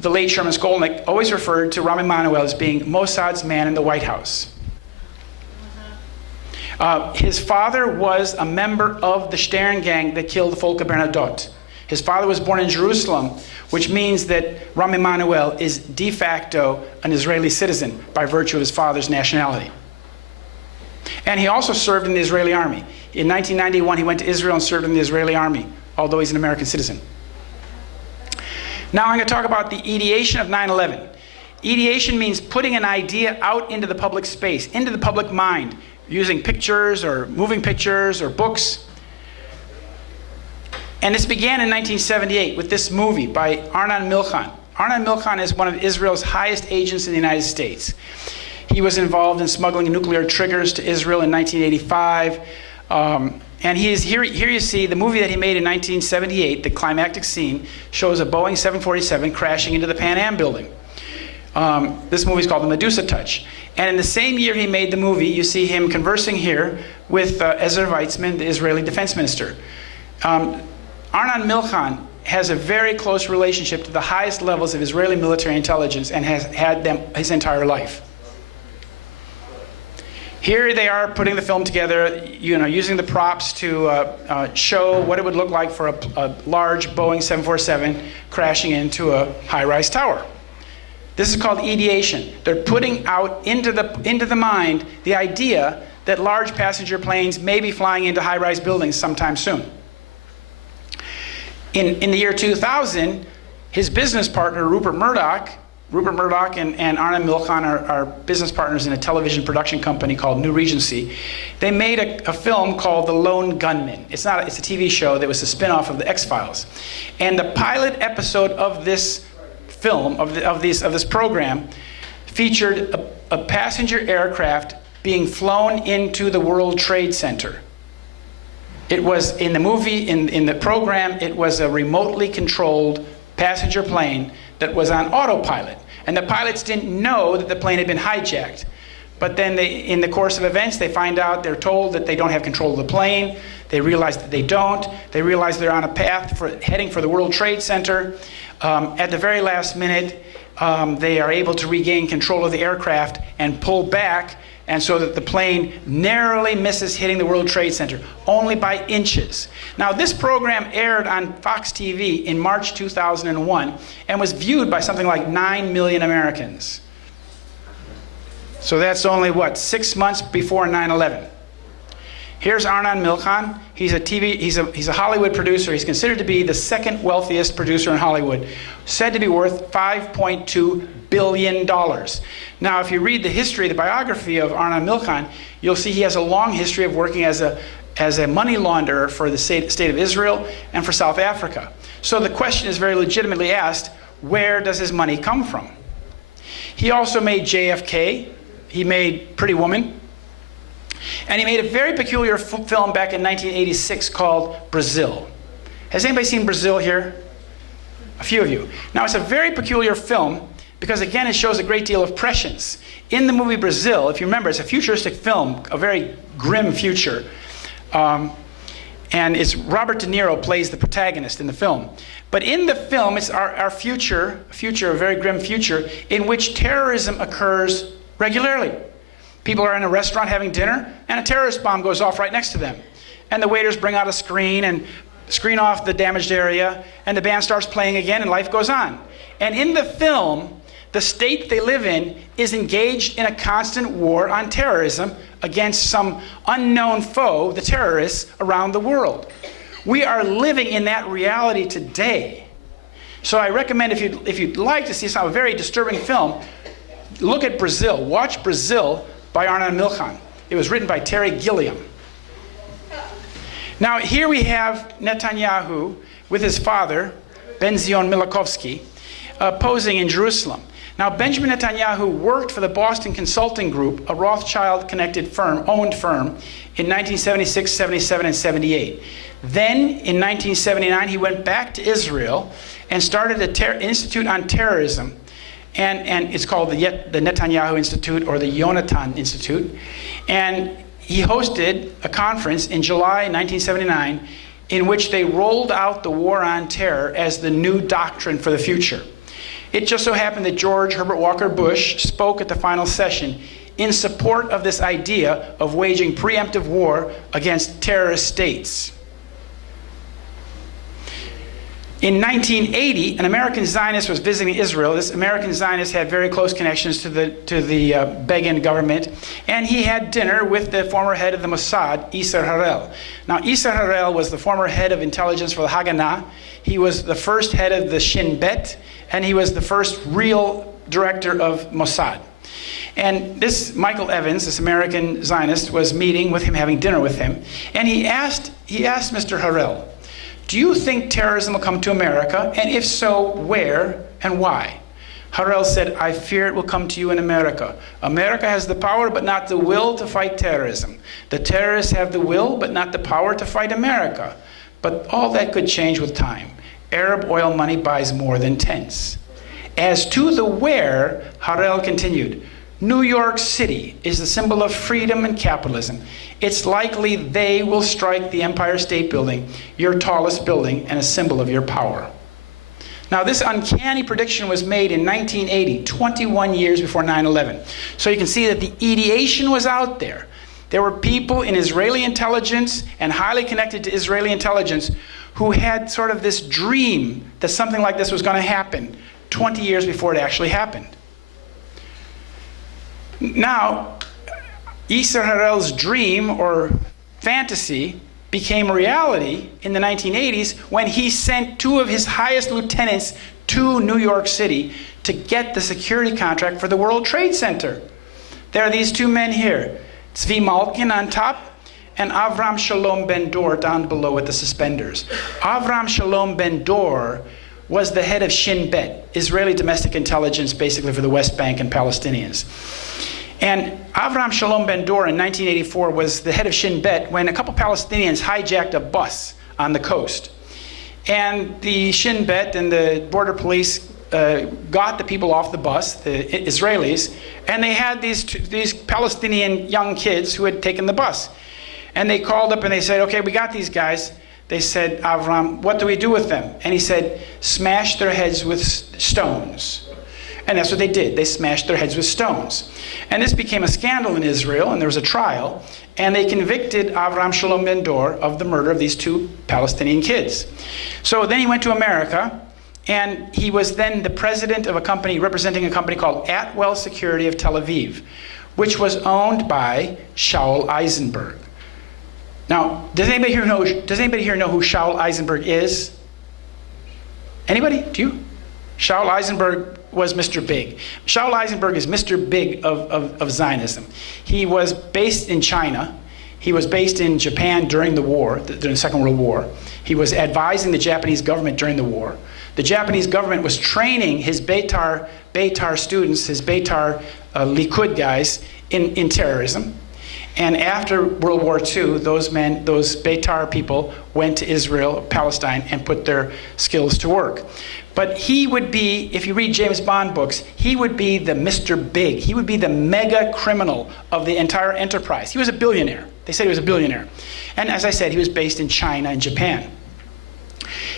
the late Sherman Skolnick always referred to Rahm Emanuel as being Mossad's man in the White House. His father was a member of the Stern gang that killed Volker Bernadotte. His father was born in Jerusalem, which means that Rahm Emanuel is de facto an Israeli citizen by virtue of his father's nationality. And he also served in the Israeli army. In 1991, he went to Israel and served in the Israeli army, although he's an American citizen. Now I'm going to talk about the ideation of 9/11. Ideation means putting an idea out into the public space, into the public mind, using pictures or moving pictures or books. And this began in 1978 with this movie by Arnon Milchan. Arnon Milchan is one of Israel's highest agents in the United States. He was involved in smuggling nuclear triggers to Israel in 1985. And here you see the movie that he made in 1978, the climactic scene, shows a Boeing 747 crashing into the Pan Am building. This movie is called The Medusa Touch. And in the same year he made the movie, you see him conversing here with Ezer Weizman, the Israeli defense minister. Arnon Milchan has a very close relationship to the highest levels of Israeli military intelligence and has had them his entire life. Here they are putting the film together, using the props to show what it would look like for a large Boeing 747 crashing into a high-rise tower. This is called ideation. They're putting out into the mind the idea that large passenger planes may be flying into high-rise buildings sometime soon. In the year 2000, his business partner, Rupert Murdoch and Arnon Milchan are business partners in a television production company called New Regency. They made a film called The Lone Gunman. It's a TV show that was a spin-off of the X-Files. And the pilot episode of this film, of this program, featured a passenger aircraft being flown into the World Trade Center. It was, in the movie, in the program, it was a remotely controlled passenger plane that was on autopilot. And the pilots didn't know that the plane had been hijacked. But then in the course of events, they find out, they're told that they don't have control of the plane. They realize that they don't. They realize they're on a path heading for the World Trade Center. At the very last minute, they are able to regain control of the aircraft and pull back, and so that the plane narrowly misses hitting the World Trade Center, only by inches. Now, this program aired on Fox TV in March 2001 and was viewed by something like 9 million Americans. So that's only, 6 months before 9/11. Here's Arnon Milchan. He's a Hollywood producer. He's considered to be the second wealthiest producer in Hollywood, said to be worth $5.2 billion. Now, if you read the history, the biography of Arnon Milchan, you'll see he has a long history of working as a money launderer for the state of Israel and for South Africa. So the question is very legitimately asked, where does his money come from? He also made JFK. He made Pretty Woman. And he made a very peculiar film back in 1986 called Brazil. Has anybody seen Brazil here? A few of you. Now, it's a very peculiar film because, again, it shows a great deal of prescience. In the movie Brazil, if you remember, it's a futuristic film, a very grim future. And it's Robert De Niro plays the protagonist in the film. But in the film, it's our future, a very grim future, in which terrorism occurs regularly. People are in a restaurant having dinner, and a terrorist bomb goes off right next to them. And the waiters bring out a screen and screen off the damaged area, and the band starts playing again, and life goes on. And in the film, the state they live in is engaged in a constant war on terrorism against some unknown foe, the terrorists, around the world. We are living in that reality today. So I recommend, if you'd like to see a very disturbing film, look at Brazil. Watch Brazil by Arnon Milchan. It was written by Terry Gilliam. Now, here we have Netanyahu with his father, Ben-Zion Milakovsky, posing in Jerusalem. Now, Benjamin Netanyahu worked for the Boston Consulting Group, a Rothschild-connected owned firm, in 1976, 77, and 78. Then, in 1979, he went back to Israel and started an Institute on Terrorism. And it's called the Netanyahu Institute, or the Yonatan Institute. And he hosted a conference in July 1979 in which they rolled out the war on terror as the new doctrine for the future. It just so happened that George Herbert Walker Bush spoke at the final session in support of this idea of waging preemptive war against terrorist states. In 1980, an American Zionist was visiting Israel. This American Zionist had very close connections to the Begin government, and he had dinner with the former head of the Mossad, Isser Harel. Now, Isser Harel was the former head of intelligence for the Haganah. He was the first head of the Shin Bet, and he was the first real director of Mossad. And this Michael Evans, this American Zionist, was meeting with him, having dinner with him, and he asked Mr. Harel, "Do you think terrorism will come to America? And if so, where and why?" Harel said, "I fear it will come to you in America. America has the power but not the will to fight terrorism. The terrorists have the will but not the power to fight America. But all that could change with time. Arab oil money buys more than tents." As to the where, Harel continued, "New York City is the symbol of freedom and capitalism. It's likely they will strike the Empire State Building, your tallest building, and a symbol of your power." Now, this uncanny prediction was made in 1980, 21 years before 9/11. So you can see that the ideation was out there. There were people in Israeli intelligence and highly connected to Israeli intelligence who had sort of this dream that something like this was going to happen 20 years before it actually happened. Now, Israel's dream or fantasy became reality in the 1980s when he sent two of his highest lieutenants to New York City to get the security contract for the World Trade Center. There are these two men here, Zvi Malkin on top and Avram Shalom Ben-Dor down below with the suspenders. Avram Shalom Ben-Dor was the head of Shin Bet, Israeli domestic intelligence basically for the West Bank and Palestinians. And Avram Shalom Ben-Dor in 1984 was the head of Shin Bet when a couple Palestinians hijacked a bus on the coast. And the Shin Bet and the border police got the people off the bus, the Israelis, and they had these Palestinian young kids who had taken the bus. And they called up and they said, okay, we got these guys. They said, Avram, what do we do with them? And he said, smash their heads with stones. And that's what they did. They smashed their heads with stones. And this became a scandal in Israel, and there was a trial, and they convicted Avram Shalom Ben-Dor of the murder of these two Palestinian kids. So then he went to America, and he was then the president of a company, representing a company called Atwell Security of Tel Aviv, which was owned by Shaul Eisenberg. Now, does anybody here know who Shaul Eisenberg is? Anybody? Do you? Shaul Eisenberg was Mr. Big. Shaul Eisenberg is Mr. Big of Zionism. He was based in China. He was based in Japan during the war, during the Second World War. He was advising the Japanese government during the war. The Japanese government was training his Beitar students, his Beitar Likud guys, in terrorism. And after World War II, those Beitar people went to Israel, Palestine, and put their skills to work. But he would be, if you read James Bond books, he would be the Mr. Big. He would be the mega criminal of the entire enterprise. He was a billionaire. They said he was a billionaire. And as I said, he was based in China and Japan.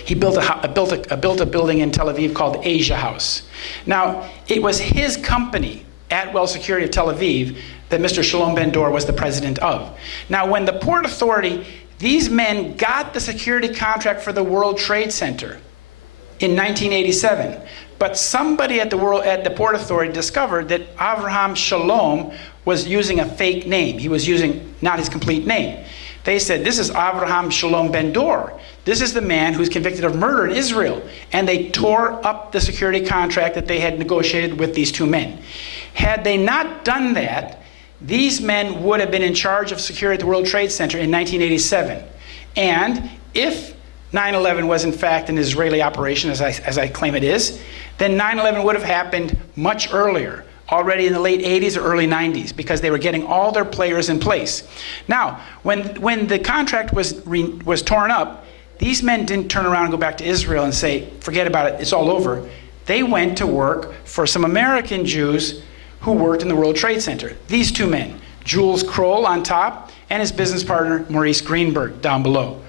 He built a building in Tel Aviv called Asia House. Now, it was his company, Atwell Security of Tel Aviv, that Mr. Shalom Ben-Dor was the president of. Now, when the Port Authority, these men got the security contract for the World Trade Center in 1987, but somebody at the Port Authority discovered that Avraham Shalom was using a fake name. He was using not his complete name. They said, this is Avraham Shalom Ben-Dor. This is the man who's convicted of murder in Israel. And they tore up the security contract that they had negotiated with these two men. Had they not done that, these men would have been in charge of security at the World Trade Center in 1987. And if 9/11 was in fact an Israeli operation, as I claim it is, then 9/11 would have happened much earlier, already in the late 80s or early 90s, because they were getting all their players in place. Now, when the contract was torn up, these men didn't turn around and go back to Israel and say, forget about it, it's all over. They went to work for some American Jews who worked in the World Trade Center. These two men, Jules Kroll on top, and his business partner, Maurice Greenberg, down below.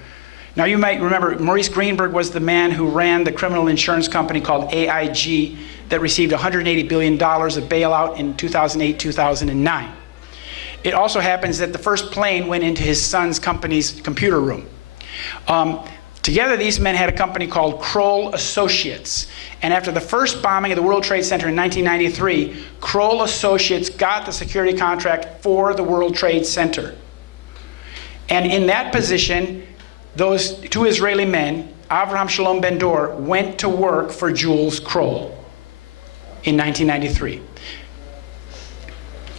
Now, you might remember, Maurice Greenberg was the man who ran the criminal insurance company called AIG that received $180 billion of bailout in 2008, 2009. It also happens that the first plane went into his son's company's computer room. Together, these men had a company called Kroll Associates. And after the first bombing of the World Trade Center in 1993, Kroll Associates got the security contract for the World Trade Center. And in that position, those two Israeli men, Avraham Shalom Ben-Dor, went to work for Jules Kroll in 1993.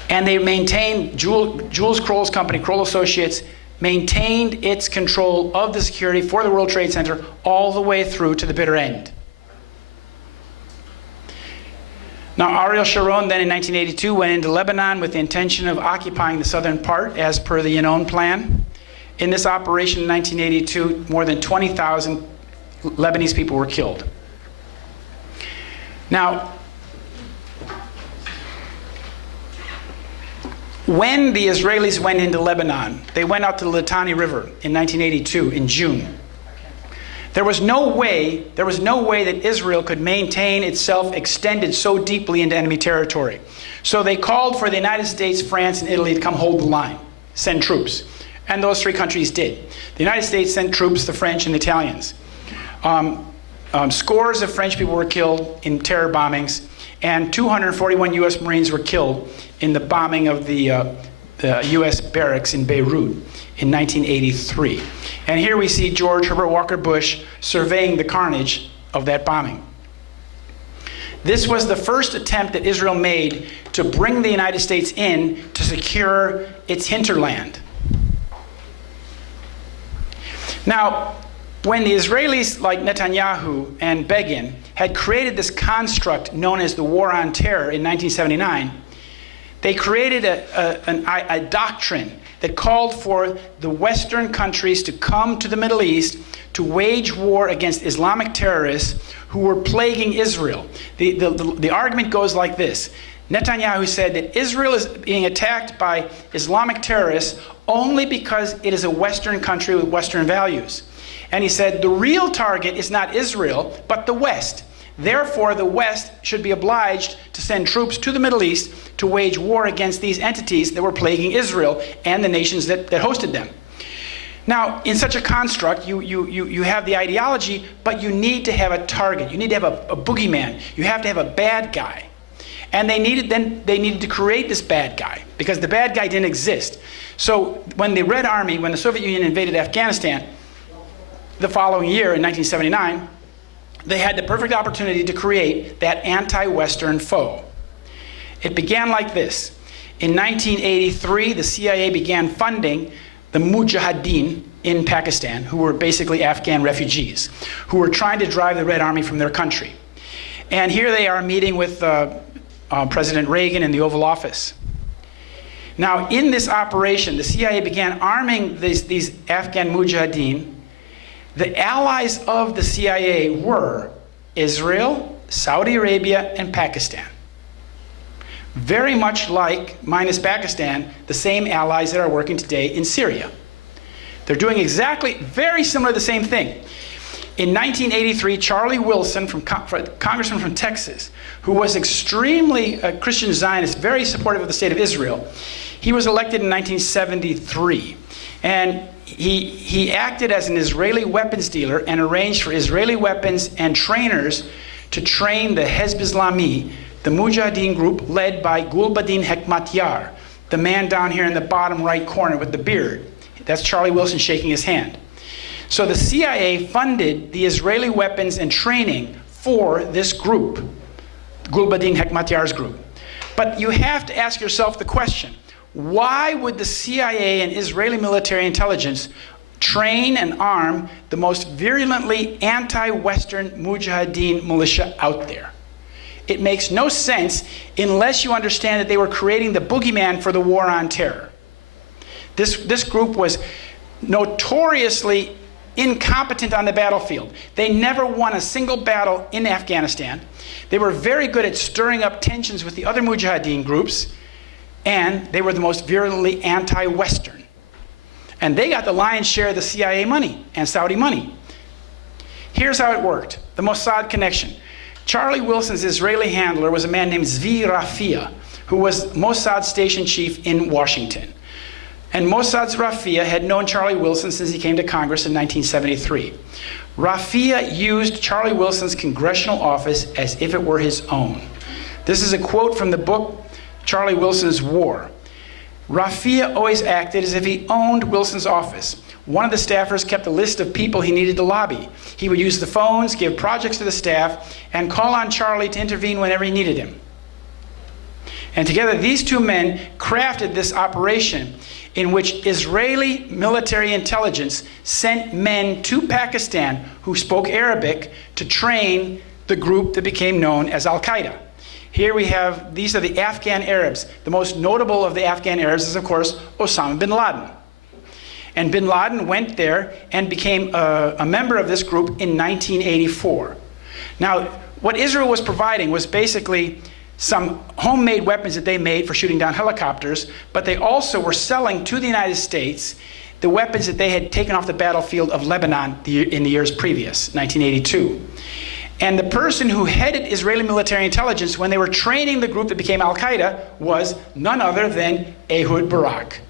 And they maintained, Jules Kroll's company, Kroll Associates, maintained its control of the security for the World Trade Center all the way through to the bitter end. Now, Ariel Sharon then in 1982 went into Lebanon with the intention of occupying the southern part as per the Ennen plan. In this operation in 1982, more than 20,000 Lebanese people were killed. Now, when the Israelis went into Lebanon, they went out to the Litani River in 1982 in June. There was no way that Israel could maintain itself extended so deeply into enemy territory. So they called for the United States, France, and Italy to come hold the line, send troops. And those three countries did. The United States sent troops, the French and the Italians. Scores of French people were killed in terror bombings, and 241 U.S. Marines were killed in the bombing of the U.S. barracks in Beirut in 1983. And here we see George Herbert Walker Bush surveying the carnage of that bombing. This was the first attempt that Israel made to bring the United States in to secure its hinterland. Now, when the Israelis like Netanyahu and Begin had created this construct known as the War on Terror in 1979, they created a doctrine that called for the Western countries to come to the Middle East to wage war against Islamic terrorists who were plaguing Israel. The argument goes like this. Netanyahu said that Israel is being attacked by Islamic terrorists only because it is a Western country with Western values. And he said the real target is not Israel, but the West. Therefore, the West should be obliged to send troops to the Middle East to wage war against these entities that were plaguing Israel and the nations that hosted them. Now, in such a construct, you have the ideology, but you need to have a target. You need to have a boogeyman. You have to have a bad guy. And they needed to create this bad guy because the bad guy didn't exist. So when the Red Army, when the Soviet Union invaded Afghanistan the following year in 1979, they had the perfect opportunity to create that anti-Western foe. It began like this. In 1983, the CIA began funding the Mujahideen in Pakistan, who were basically Afghan refugees, who were trying to drive the Red Army from their country. And here they are meeting with President Reagan in the Oval Office. Now, in this operation, the CIA began arming these Afghan Mujahideen. The allies of the CIA were Israel, Saudi Arabia, and Pakistan. Very much like, minus Pakistan, the same allies that are working today in Syria. They're doing very similar to the same thing. In 1983, Charlie Wilson, congressman from Texas, who was extremely a Christian Zionist, very supportive of the state of Israel, he was elected in 1973. And he acted as an Israeli weapons dealer and arranged for Israeli weapons and trainers to train the Hezb Islami, the Mujahideen group led by Gulbuddin Hekmatyar, the man down here in the bottom right corner with the beard. That's Charlie Wilson shaking his hand. So the CIA funded the Israeli weapons and training for this group, Gulbuddin Hekmatyar's group. But you have to ask yourself the question, why would the CIA and Israeli military intelligence train and arm the most virulently anti-Western Mujahideen militia out there? It makes no sense unless you understand that they were creating the boogeyman for the war on terror. This group was notoriously incompetent on the battlefield. They never won a single battle in Afghanistan. They were very good at stirring up tensions with the other Mujahideen groups, and they were the most virulently anti-Western. And they got the lion's share of the CIA money and Saudi money. Here's how it worked, the Mossad connection. Charlie Wilson's Israeli handler was a man named Zvi Rafia, who was Mossad's station chief in Washington. And Mossad's Rafia had known Charlie Wilson since he came to Congress in 1973. Rafia used Charlie Wilson's congressional office as if it were his own. This is a quote from the book Charlie Wilson's War. Rafia always acted as if he owned Wilson's office. One of the staffers kept a list of people he needed to lobby. He would use the phones, give projects to the staff, and call on Charlie to intervene whenever he needed him. And together, these two men crafted this operation in which Israeli military intelligence sent men to Pakistan who spoke Arabic to train the group that became known as Al-Qaeda. Here we have, these are the Afghan Arabs. The most notable of the Afghan Arabs is, of course, Osama bin Laden. And bin Laden went there and became a member of this group in 1984. Now, what Israel was providing was basically some homemade weapons that they made for shooting down helicopters, but they also were selling to the United States the weapons that they had taken off the battlefield of Lebanon in the years previous, 1982. And the person who headed Israeli military intelligence when they were training the group that became Al-Qaeda was none other than Ehud Barak.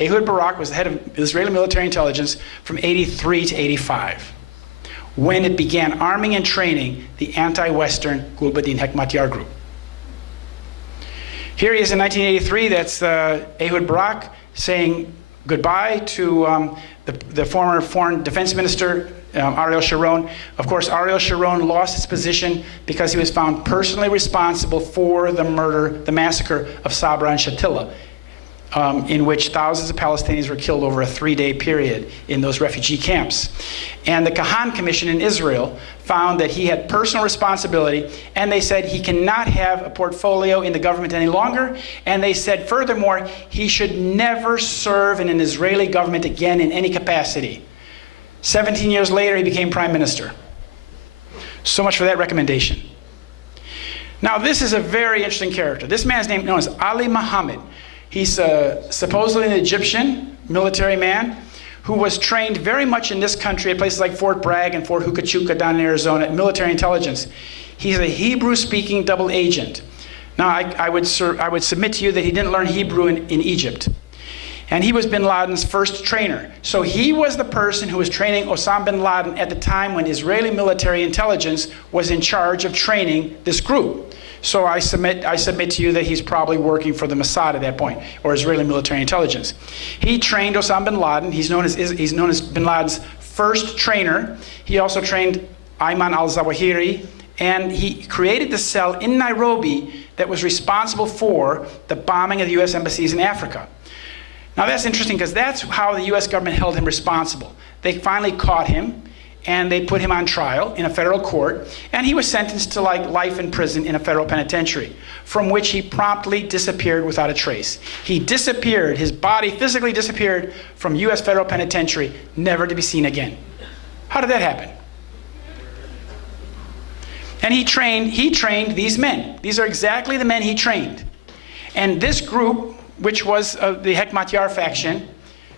Ehud Barak was the head of Israeli military intelligence from 83 to 85, when it began arming and training the anti-Western Gulbuddin Hekmatyar group. Here he is in 1983. That's Ehud Barak saying goodbye to the former Foreign Defense Minister, Ariel Sharon. Of course, Ariel Sharon lost his position because he was found personally responsible for the murder, the massacre of Sabra and Shatila, in which thousands of Palestinians were killed over a 3-day period in those refugee camps. And the Kahan Commission in Israel found that he had personal responsibility, and they said he cannot have a portfolio in the government any longer, and they said furthermore, he should never serve in an Israeli government again in any capacity. 17 years later, he became prime minister. So much for that recommendation. Now, this is a very interesting character. This man's name known as Ali Muhammad. He's supposedly an Egyptian military man who was trained very much in this country at places like Fort Bragg and Fort Huachuca down in Arizona at military intelligence. He's a Hebrew-speaking double agent. Now, I would submit to you that he didn't learn Hebrew in Egypt. And he was bin Laden's first trainer. So he was the person who was training Osama bin Laden at the time when Israeli military intelligence was in charge of training this group. So I submit to you that he's probably working for the Mossad at that point, or Israeli military intelligence. He trained Osama bin Laden. He's known as bin Laden's first trainer. He also trained Ayman al-Zawahiri, and he created the cell in Nairobi that was responsible for the bombing of the U.S. embassies in Africa. Now that's interesting because that's how the U.S. government held him responsible. They finally caught him, and they put him on trial in a federal court, and he was sentenced to like life in prison in a federal penitentiary, from which he promptly disappeared without a trace. He disappeared, his body physically disappeared from U.S. federal penitentiary, never to be seen again. How did that happen? And he trained these men. These are exactly the men he trained. And this group, which was the Hekmatyar faction,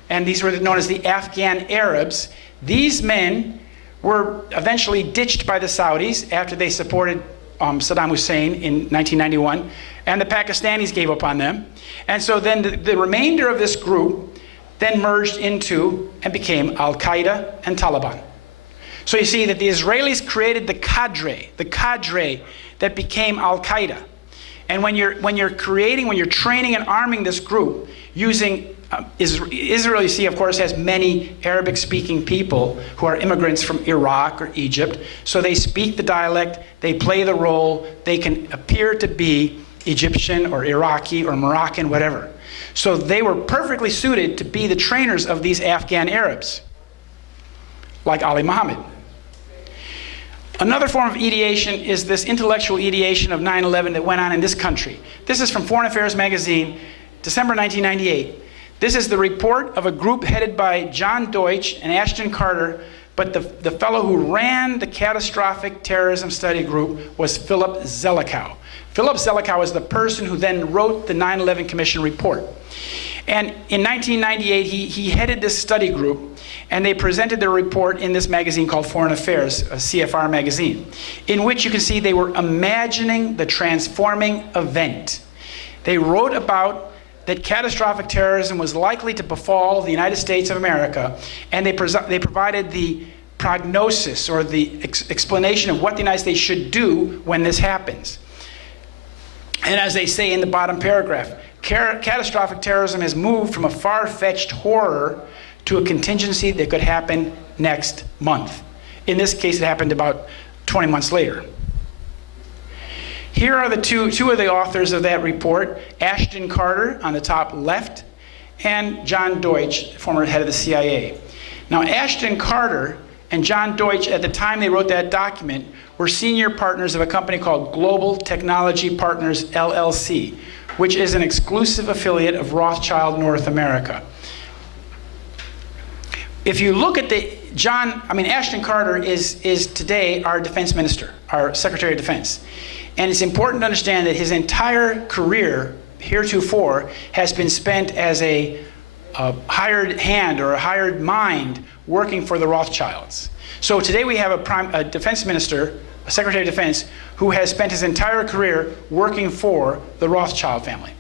and these were known as the Afghan Arabs, these men were eventually ditched by the Saudis after they supported Saddam Hussein in 1991, and the Pakistanis gave up on them. And so then the remainder of this group then merged into and became Al-Qaeda and Taliban. So you see that the Israelis created the cadre that became Al-Qaeda. And when you're training and arming this group using Israel, you see, of course, has many Arabic-speaking people who are immigrants from Iraq or Egypt. So they speak the dialect, they play the role, they can appear to be Egyptian or Iraqi or Moroccan, whatever. So they were perfectly suited to be the trainers of these Afghan Arabs, like Ali Muhammad. Another form of ideation is this intellectual ideation of 9/11 that went on in this country. This is from Foreign Affairs magazine, December 1998. This is the report of a group headed by John Deutsch and Ashton Carter, but the fellow who ran the catastrophic terrorism study group was Philip Zelikow. Philip Zelikow is the person who then wrote the 9/11 Commission report. And in 1998, he headed this study group, and they presented their report in this magazine called Foreign Affairs, a CFR magazine, in which you can see they were imagining the transforming event. They wrote about that catastrophic terrorism was likely to befall the United States of America, and they provided the prognosis or the explanation of what the United States should do when this happens. And as they say in the bottom paragraph, catastrophic terrorism has moved from a far-fetched horror to a contingency that could happen next month. In this case, it happened about 20 months later. Here are the two of the authors of that report, Ashton Carter on the top left, and John Deutsch, former head of the CIA. Now, Ashton Carter and John Deutsch, at the time they wrote that document, were senior partners of a company called Global Technology Partners, LLC, which is an exclusive affiliate of Rothschild North America. If you look at Ashton Carter is today our defense minister, our Secretary of Defense. And it's important to understand that his entire career, heretofore, has been spent as a hired hand or a hired mind working for the Rothschilds. So today we have a defense minister, a Secretary of Defense, who has spent his entire career working for the Rothschild family.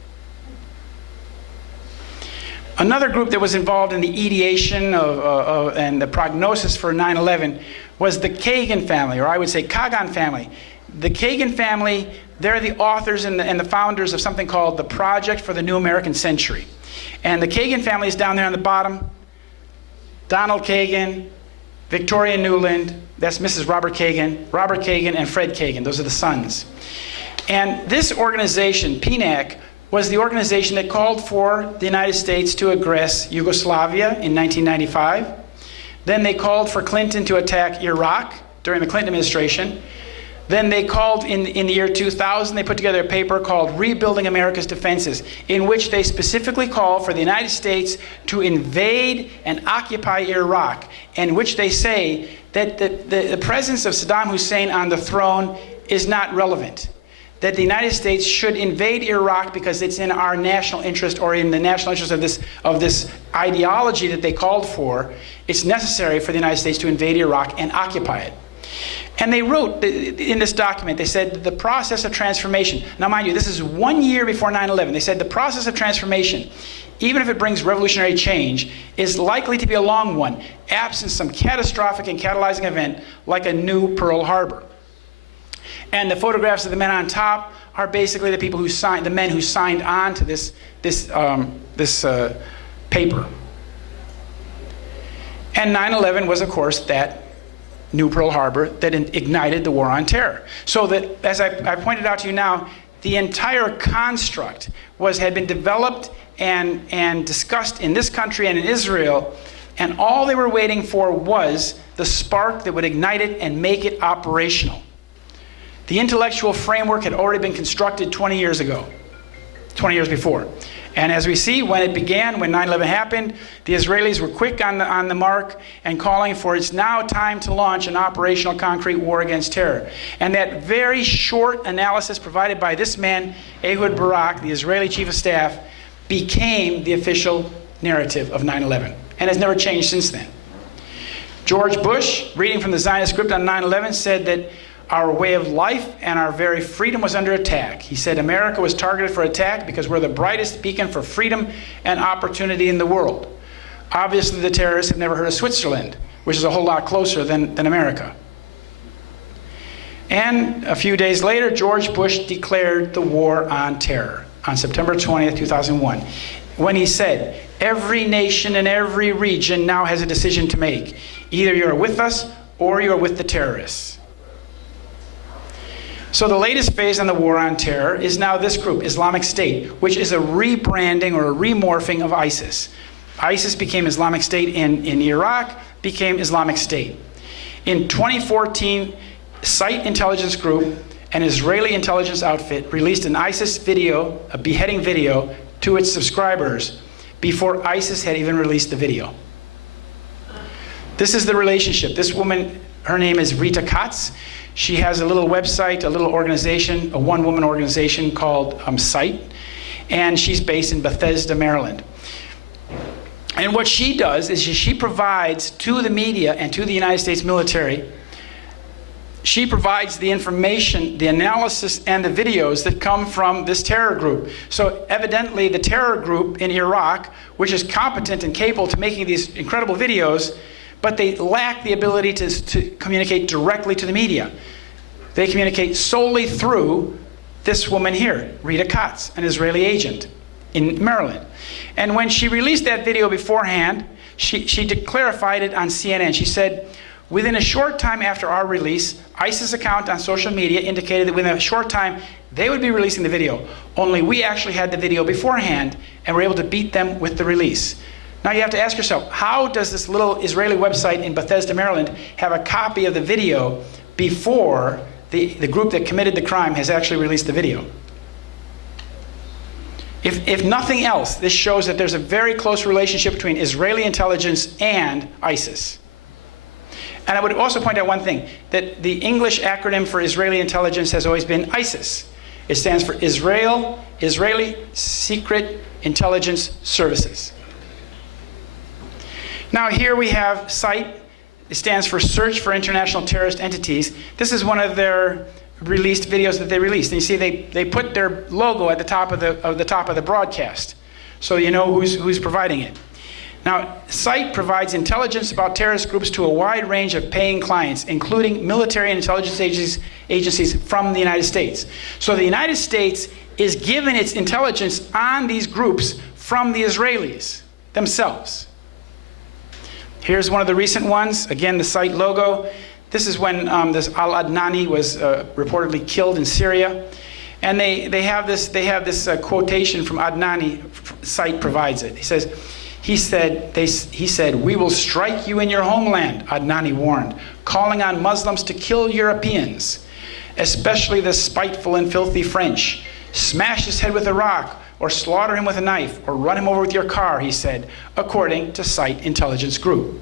Another group that was involved in the ideation and the prognosis for 9/11 was the Kagan family, or I would say Kagan family. the Kagan family, they're the authors and the founders of something called the Project for the New American Century. And the Kagan family is down there on the bottom. Donald Kagan, Victoria Newland, that's Mrs. Robert Kagan, and Fred Kagan. Those are the sons. And this organization, PNAC, was the organization that called for the United States to aggress Yugoslavia in 1995. Then they called for Clinton to attack Iraq during the Clinton administration. Then they called, in the year 2000, they put together a paper called Rebuilding America's Defenses, in which they specifically call for the United States to invade and occupy Iraq, in which they say that the presence of Saddam Hussein on the throne is not relevant, that the United States should invade Iraq because it's in our national interest, or in the national interest of this ideology that they called for. It's necessary for the United States to invade Iraq and occupy it. And they wrote in this document, they said the process of transformation. Now mind you, this is 1 year before 9/11. They said the process of transformation, even if it brings revolutionary change, is likely to be a long one, absent some catastrophic and catalyzing event like a new Pearl Harbor. And the photographs of the men on top are basically the people who signed, the men who signed on to this paper. And 9/11 was, of course, that new Pearl Harbor that ignited the war on terror. So that, as I pointed out to you now, the entire construct had been developed and discussed in this country and in Israel, and all they were waiting for was the spark that would ignite it and make it operational. The intellectual framework had already been constructed 20 years ago, 20 years before. And as we see, when it began, when 9/11 happened, the Israelis were quick on the mark and calling for it's now time to launch an operational concrete war against terror. And that very short analysis provided by this man, Ehud Barak, the Israeli chief of staff, became the official narrative of 9/11 and has never changed since then. George Bush, reading from the Zionist script on 9/11, said that our way of life and our very freedom was under attack. He said America was targeted for attack because we're the brightest beacon for freedom and opportunity in the world. Obviously, the terrorists have never heard of Switzerland, which is a whole lot closer than America. And a few days later, George Bush declared the war on terror on September 20th, 2001, when he said, every nation and every region now has a decision to make. Either you're with us or you're with the terrorists. So the latest phase on the war on terror is now this group, Islamic State, which is a rebranding or a remorphing of ISIS. ISIS became Islamic State in Iraq, became Islamic State. In 2014, Sept intelligence group, an Israeli intelligence outfit, released an ISIS video, a beheading video, to its subscribers before ISIS had even released the video. This is the relationship. This woman, her name is Rita Katz. She has a little website, a little organization, a one-woman organization called Sept, and she's based in Bethesda, Maryland. And what she does is she provides to the media and to the United States military, she provides the information, the analysis, and the videos that come from this terror group. So evidently the terror group in Iraq, which is competent and capable to making these incredible videos, but they lack the ability to communicate directly to the media. They communicate solely through this woman here, Rita Katz, an Israeli agent in Maryland. And when she released that video beforehand, she clarified it on CNN. She said, within a short time after our release, ISIS account on social media indicated that within a short time, they would be releasing the video. Only we actually had the video beforehand and were able to beat them with the release. Now you have to ask yourself, how does this little Israeli website in Bethesda, Maryland have a copy of the video before the group that committed the crime has actually released the video? If nothing else, this shows that there's a very close relationship between Israeli intelligence and ISIS. And I would also point out one thing, that the English acronym for Israeli intelligence has always been ISIS. It stands for Israeli Secret Intelligence Services. Now here we have Sept. It stands for Search for International Terrorist Entities. This is one of their released videos that they released. And you see they put their logo at the top of the broadcast, so you know who's providing it. Now, Sept provides intelligence about terrorist groups to a wide range of paying clients, including military and intelligence agencies from the United States. So the United States is given its intelligence on these groups from the Israelis themselves. Here's one of the recent ones. Again, the Sept logo. This is when this al-Adnani was reportedly killed in Syria. And they have this quotation from Adnani. Sept provides it. He said, "We will strike you in your homeland," Adnani warned, calling on Muslims to kill Europeans, especially the spiteful and filthy French. "Smash his head with a rock, or slaughter him with a knife, or run him over with your car," he said, according to Sept Intelligence Group.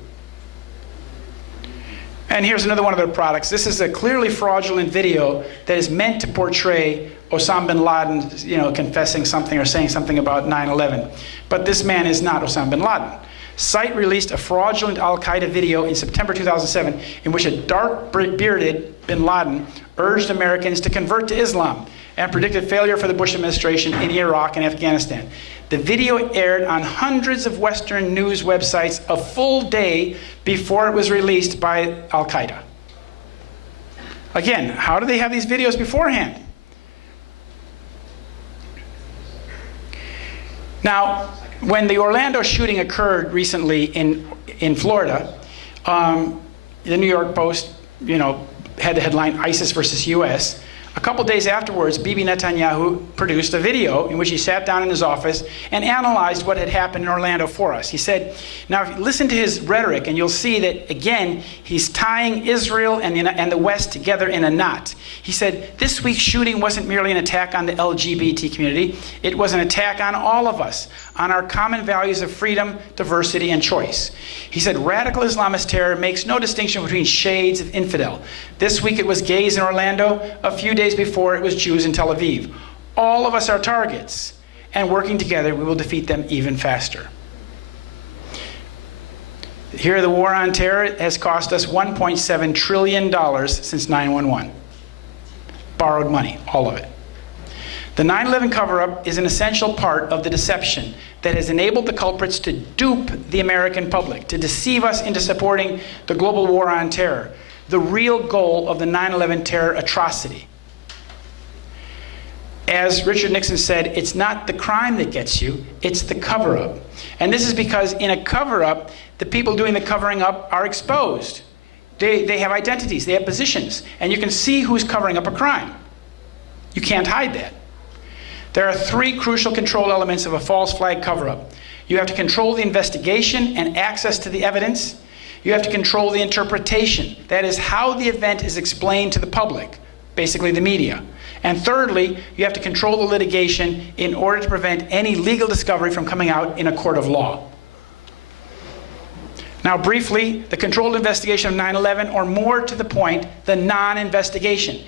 And here's another one of their products. This is a clearly fraudulent video that is meant to portray Osama bin Laden, confessing something or saying something about 9/11. But this man is not Osama bin Laden. Sept released a fraudulent al-Qaeda video in September 2007 in which a dark-bearded bin Laden urged Americans to convert to Islam and predicted failure for the Bush administration in Iraq and Afghanistan. The video aired on hundreds of Western news websites a full day before it was released by al-Qaeda. Again, how do they have these videos beforehand? Now, when the Orlando shooting occurred recently in Florida, the New York Post, had the headline "ISIS versus U.S." A couple days afterwards, Bibi Netanyahu produced a video in which he sat down in his office and analyzed what had happened in Orlando for us. He said, now if you listen to his rhetoric, and you'll see that, again, he's tying Israel and the West together in a knot. He said, this week's shooting wasn't merely an attack on the LGBT community. It was an attack on all of us, on our common values of freedom, diversity, and choice. He said, radical Islamist terror makes no distinction between shades of infidel. This week it was gays in Orlando. A few days before it was Jews in Tel Aviv. All of us are targets, and working together we will defeat them even faster. Here, the war on terror has cost us $1.7 trillion since 9/11. Borrowed money, all of it. The 9/11 cover-up is an essential part of the deception that has enabled the culprits to dupe the American public, to deceive us into supporting the global war on terror, the real goal of the 9/11 terror atrocity. As Richard Nixon said, it's not the crime that gets you, it's the cover-up. And this is because in a cover-up, the people doing the covering up are exposed. They have identities, they have positions, and you can see who's covering up a crime. You can't hide that. There are three crucial control elements of a false flag cover-up. You have to control the investigation and access to the evidence. You have to control the interpretation. That is how the event is explained to the public, basically the media. And thirdly, you have to control the litigation in order to prevent any legal discovery from coming out in a court of law. Now briefly, the controlled investigation of 9/11, or more to the point, the non-investigation.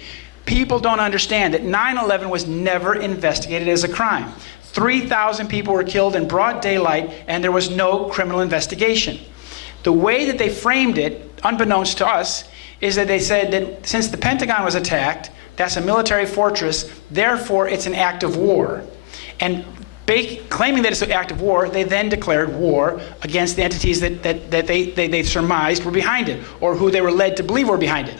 People don't understand that 9/11 was never investigated as a crime. 3,000 people were killed in broad daylight, and there was no criminal investigation. The way that they framed it, unbeknownst to us, is that they said that since the Pentagon was attacked, that's a military fortress, therefore it's an act of war. And claiming that it's an act of war, they then declared war against the entities that they surmised were behind it, or who they were led to believe were behind it.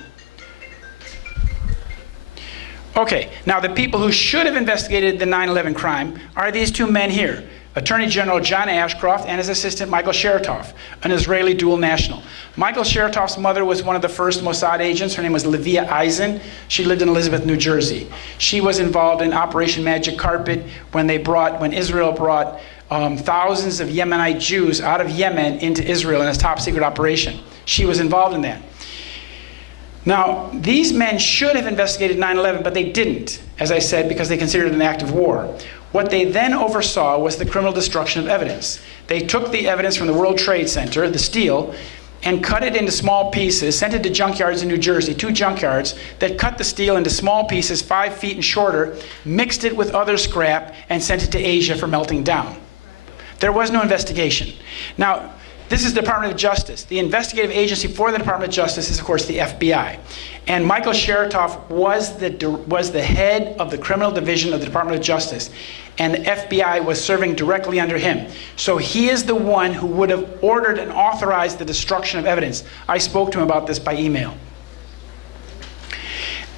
Okay, now the people who should have investigated the 9/11 crime are these two men here. Attorney General John Ashcroft and his assistant Michael Chertoff, an Israeli dual national. Michael Chertoff's mother was one of the first Mossad agents. Her name was Levia Eisen. She lived in Elizabeth, New Jersey. She was involved in Operation Magic Carpet when Israel brought thousands of Yemenite Jews out of Yemen into Israel in a top secret operation. She was involved in that. Now, these men should have investigated 9/11, but they didn't, as I said, because they considered it an act of war. What they then oversaw was the criminal destruction of evidence. They took the evidence from the World Trade Center, the steel, and cut it into small pieces, sent it to junkyards in New Jersey, 2 junkyards, that cut the steel into small pieces 5 feet and shorter, mixed it with other scrap, and sent it to Asia for melting down. There was no investigation. Now, This is the Department of Justice. The investigative agency for the Department of Justice is, of course, the FBI. And Michael Chertoff was the head of the criminal division of the Department of Justice. And the FBI was serving directly under him. So he is the one who would have ordered and authorized the destruction of evidence. I spoke to him about this by email.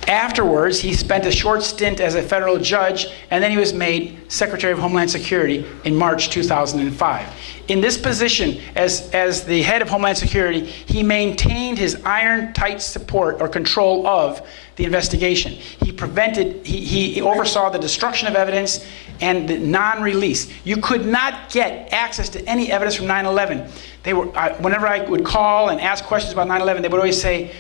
Afterwards, he spent a short stint as a federal judge, and then he was made Secretary of Homeland Security in March 2005. In this position, as the head of Homeland Security, he maintained his iron-tight support or control of the investigation. He oversaw the destruction of evidence and the non-release. You could not get access to any evidence from 9/11. Whenever I would call and ask questions about 9/11, they would always say,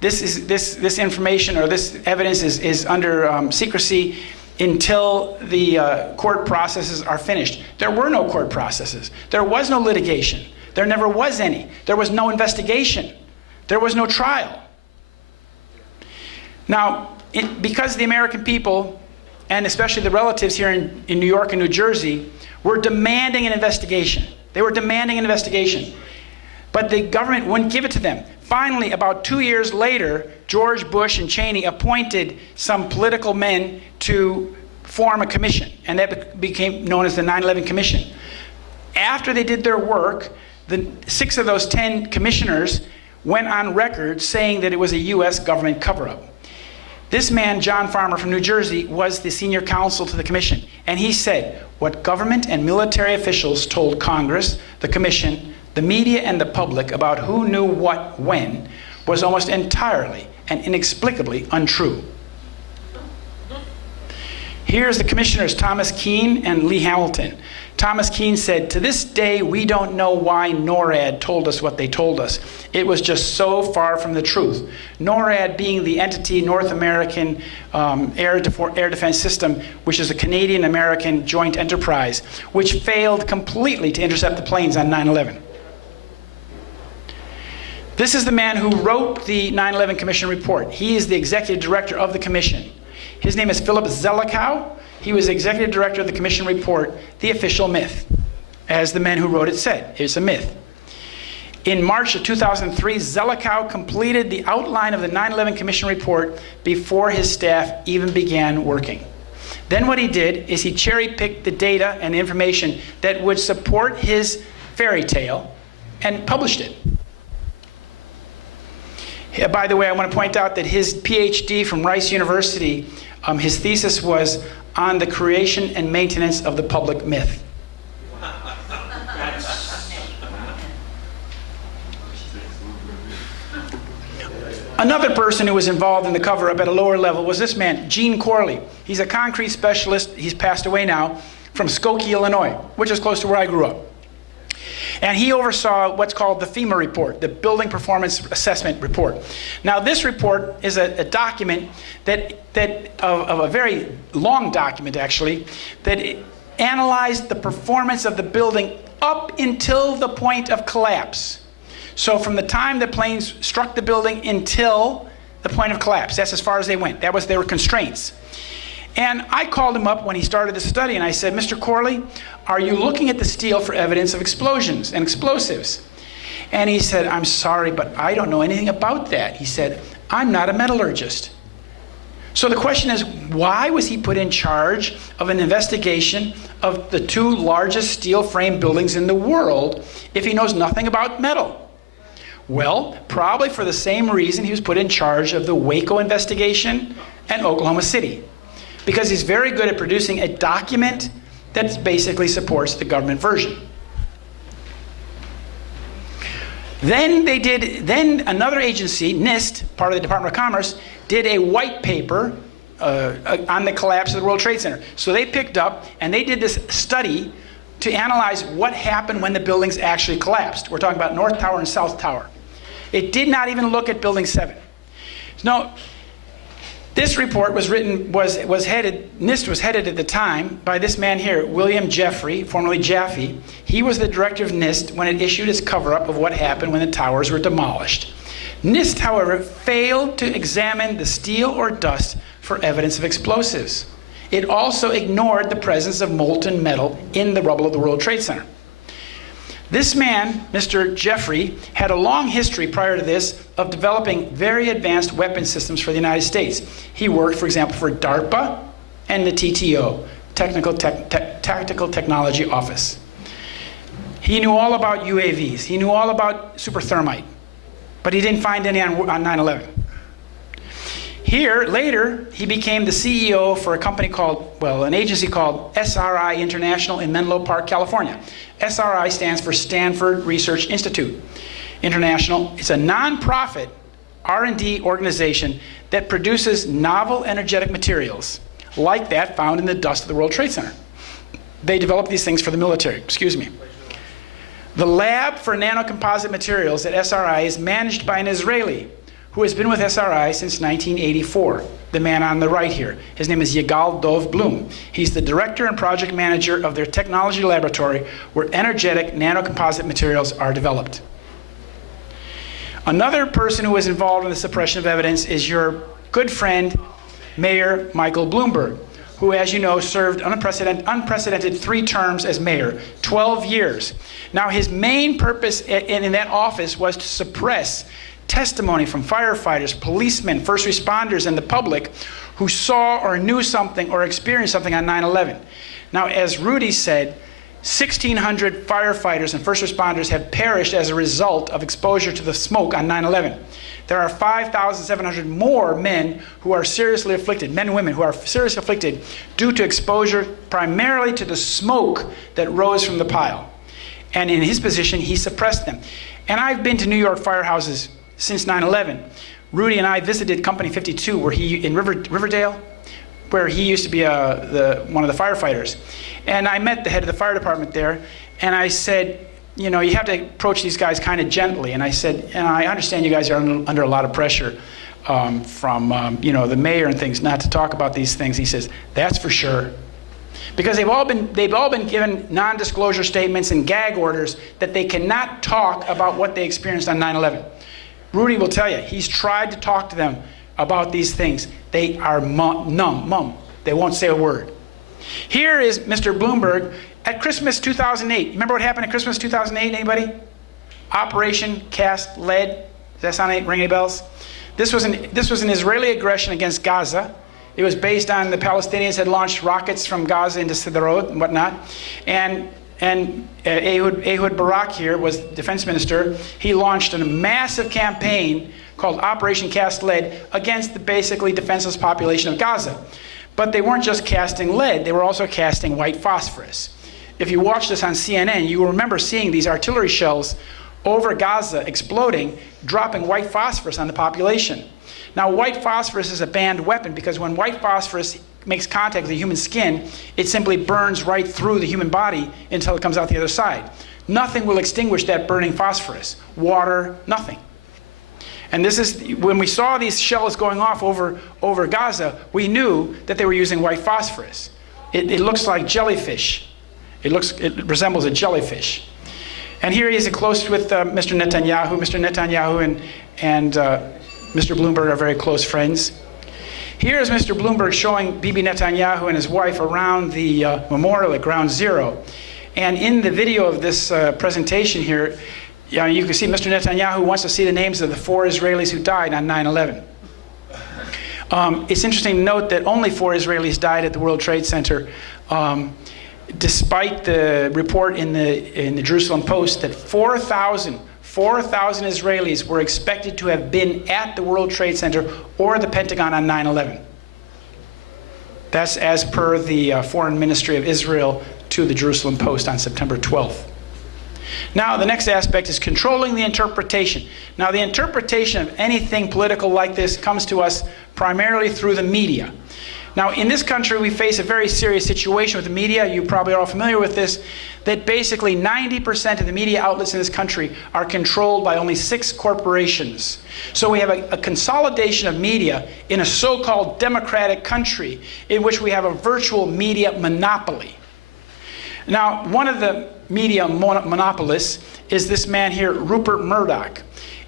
this information or this evidence is under secrecy until the court processes are finished. There were no court processes. There was no litigation. There never was any. There was no investigation. There was no trial. Now, because the American people, and especially the relatives here in New York and New Jersey, were demanding an investigation. They were demanding an investigation. But the government wouldn't give it to them. Finally, about 2 years later, George Bush and Cheney appointed some political men to form a commission, and that became known as the 9/11 Commission. After they did their work, 6 of those 10 commissioners went on record saying that it was a U.S. government cover-up. This man, John Farmer from New Jersey, was the senior counsel to the commission, and he said, what government and military officials told Congress, the commission, the media, and the public about who knew what when was almost entirely and inexplicably untrue. Here's the commissioners, Thomas Keene and Lee Hamilton. Thomas Keene said, to this day, we don't know why NORAD told us what they told us. It was just so far from the truth. NORAD being the entity, North American Air Defense System, which is a Canadian-American joint enterprise, which failed completely to intercept the planes on 9/11. This is the man who wrote the 9/11 Commission report. He is the executive director of the commission. His name is Philip Zelikow. He was executive director of the commission report, The Official Myth. As the man who wrote it said, it's a myth. In March of 2003, Zelikow completed the outline of the 9/11 Commission report before his staff even began working. Then what he did is he cherry-picked the data and information that would support his fairy tale and published it. By the way, I want to point out that his PhD from Rice University, his thesis was on the creation and maintenance of the public myth. Another person who was involved in the cover-up at a lower level was this man, Gene Corley. He's a concrete specialist, he's passed away now, from Skokie, Illinois, which is close to where I grew up. And he oversaw what's called the FEMA report, the Building Performance Assessment Report. Now, this report is a document of a very long document, actually, that analyzed the performance of the building up until the point of collapse. So from the time the planes struck the building until the point of collapse, that's as far as they went. That was their constraints. And I called him up when he started the study, and I said, Mr. Corley, are you looking at the steel for evidence of explosions and explosives? And he said, I'm sorry, but I don't know anything about that. He said, I'm not a metallurgist. So the question is, why was he put in charge of an investigation of the 2 largest steel frame buildings in the world if he knows nothing about metal? Well, probably for the same reason he was put in charge of the Waco investigation and Oklahoma City. Because he's very good at producing a document that basically supports the government version. Then another agency, NIST, part of the Department of Commerce, did a white paper on the collapse of the World Trade Center. So they picked up and they did this study to analyze what happened when the buildings actually collapsed. We're talking about North Tower and South Tower. It did not even look at Building 7. No. This report was headed, NIST was headed at the time by this man here, William Jeffrey, formerly Jaffe. He was the director of NIST when it issued its cover-up of what happened when the towers were demolished. NIST, however, failed to examine the steel or dust for evidence of explosives. It also ignored the presence of molten metal in the rubble of the World Trade Center. This man, Mr. Jeffrey, had a long history prior to this of developing very advanced weapon systems for the United States. He worked, for example, for DARPA and the TTO, Tactical Technology Office. He knew all about UAVs. He knew all about super thermite, but he didn't find any on 9/11. Here, later, he became the CEO for a company called, well, an agency called SRI International in Menlo Park, California. SRI stands for Stanford Research Institute International. It's a nonprofit R&D organization that produces novel energetic materials like that found in the dust of the World Trade Center. They develop these things for the military, excuse me. The lab for nanocomposite materials at SRI is managed by an Israeli who has been with SRI since 1984, the man on the right here. His name is Yigal Dov Blum. He's the director and project manager of their technology laboratory where energetic nanocomposite materials are developed. Another person who was involved in the suppression of evidence is your good friend, Mayor Michael Bloomberg, who, as you know, served unprecedented 3 terms as mayor, 12 years. Now, his main purpose in that office was to suppress testimony from firefighters, policemen, first responders, and the public who saw or knew something or experienced something on 9/11. Now, as Rudy said, 1,600 firefighters and first responders have perished as a result of exposure to the smoke on 9/11. There are 5,700 more men who are seriously afflicted, men and women who are seriously afflicted due to exposure primarily to the smoke that rose from the pile. And in his position, he suppressed them. And I've been to New York firehouses since 9/11. Rudy and I visited Company 52 where in Riverdale, where he used to be one of the firefighters. And I met the head of the fire department there, and I said, you know, you have to approach these guys kind of gently. And I said, and I understand you guys are under a lot of pressure from you know, the mayor and things not to talk about these things. He says, that's for sure. Because they've all been given non-disclosure statements and gag orders that they cannot talk about what they experienced on 9/11. Rudy will tell you, he's tried to talk to them about these things. They are mum. They won't say a word. Here is Mr. Bloomberg at Christmas 2008. Remember what happened at Christmas 2008, anybody? Operation Cast Lead. Does that ring any bells? This was an Israeli aggression against Gaza. It was based on the Palestinians had launched rockets from Gaza into Sderot and whatnot. And Ehud Barak here was defense minister. He launched a massive campaign called Operation Cast Lead against the basically defenseless population of Gaza. But they weren't just casting lead, they were also casting white phosphorus. If you watch this on CNN, you will remember seeing these artillery shells over Gaza exploding, dropping white phosphorus on the population. Now, white phosphorus is a banned weapon because when white phosphorus makes contact with the human skin, it simply burns right through the human body until it comes out the other side. Nothing will extinguish that burning phosphorus. Water, nothing. And this is, when we saw these shells going off over Gaza, we knew that they were using white phosphorus. It looks like jellyfish. It resembles a jellyfish. And here he is close with Mr. Netanyahu. Mr. Netanyahu and Mr. Bloomberg are very close friends. Here is Mr. Bloomberg showing Bibi Netanyahu and his wife around the memorial at Ground Zero. And in the video of this presentation here, you can see Mr. Netanyahu wants to see the names of the 4 Israelis who died on 9/11. It's interesting to note that only 4 Israelis died at the World Trade Center, despite the report in the Jerusalem Post that 4,000 Israelis were expected to have been at the World Trade Center or the Pentagon on 9/11. That's as per the Foreign Ministry of Israel to the Jerusalem Post on September 12th. Now, the next aspect is controlling the interpretation. Now, the interpretation of anything political like this comes to us primarily through the media. Now, in this country, we face a very serious situation with the media. You probably are all familiar with this, that basically 90% of the media outlets in this country are controlled by only 6 corporations. So we have a consolidation of media in a so-called democratic country in which we have a virtual media monopoly. Now, one of the media monopolists is this man here, Rupert Murdoch.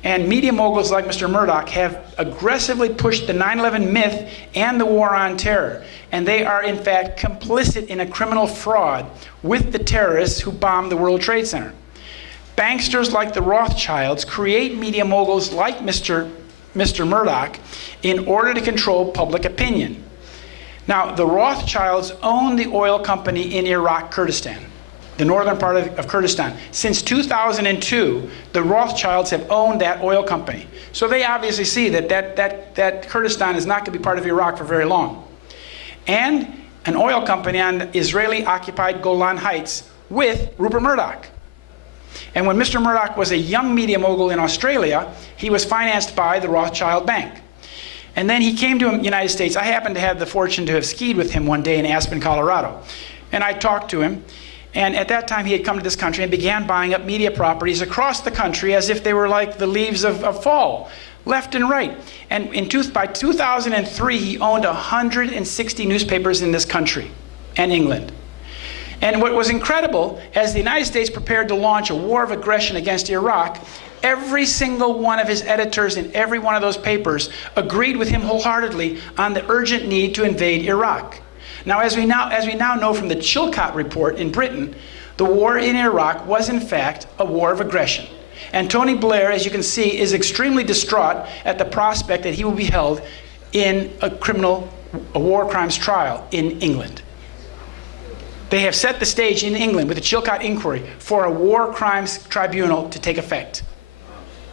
And media moguls like Mr. Murdoch have aggressively pushed the 9/11 myth and the war on terror. And they are, in fact, complicit in a criminal fraud with the terrorists who bombed the World Trade Center. Banksters like the Rothschilds create media moguls like Mr. Murdoch in order to control public opinion. Now, the Rothschilds own the oil company in Iraq, Kurdistan, the northern part of Kurdistan. Since 2002, the Rothschilds have owned that oil company. So they obviously see that Kurdistan is not going to be part of Iraq for very long. And an oil company on the Israeli-occupied Golan Heights with Rupert Murdoch. And when Mr. Murdoch was a young media mogul in Australia, he was financed by the Rothschild Bank. And then he came to the United States. I happened to have the fortune to have skied with him one day in Aspen, Colorado. And I talked to him. And at that time, he had come to this country and began buying up media properties across the country as if they were like the leaves of fall, left and right. And by 2003, he owned 160 newspapers in this country and England. And what was incredible, as the United States prepared to launch a war of aggression against Iraq, every single one of his editors in every one of those papers agreed with him wholeheartedly on the urgent need to invade Iraq. Now, as we now know from the Chilcot report in Britain, the war in Iraq was in fact a war of aggression. And Tony Blair, as you can see, is extremely distraught at the prospect that he will be held in a war crimes trial in England. They have set the stage in England with the Chilcot inquiry for a war crimes tribunal to take effect.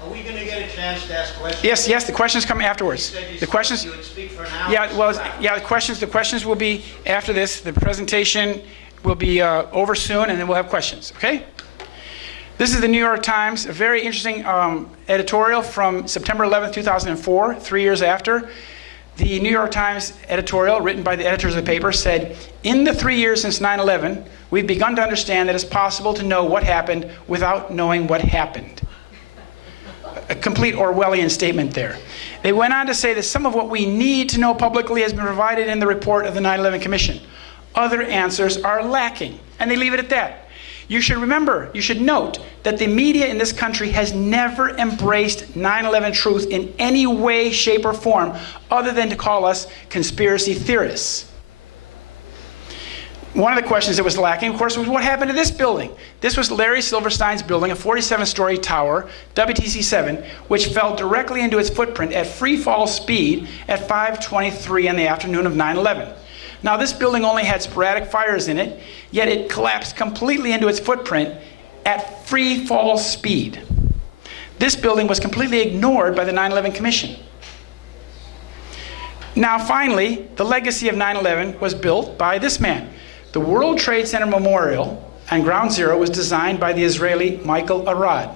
Are we going to get a chance to ask questions? Yes, the questions come afterwards. The questions, you would speak for an hour? the questions will be after this. The presentation will be over soon, and then we'll have questions, okay? This is the New York Times, a very interesting editorial from September 11th, 2004, 3 years after. The New York Times editorial, written by the editors of the paper, said, "In the 3 years since 9/11, we've begun to understand that it's possible to know what happened without knowing what happened." A complete Orwellian statement there. They went on to say that some of what we need to know publicly has been provided in the report of the 9/11 Commission. Other answers are lacking, and they leave it at that. You should note that the media in this country has never embraced 9/11 truth in any way, shape, or form other than to call us conspiracy theorists. One of the questions that was lacking, of course, was what happened to this building. This was Larry Silverstein's building, a 47-story tower, WTC-7, which fell directly into its footprint at free fall speed at 5:23 in the afternoon of 9/11. Now, this building only had sporadic fires in it, yet it collapsed completely into its footprint at free fall speed. This building was completely ignored by the 9/11 Commission. Now, finally, the legacy of 9/11 was built by this man. The World Trade Center Memorial on Ground Zero was designed by the Israeli Michael Arad.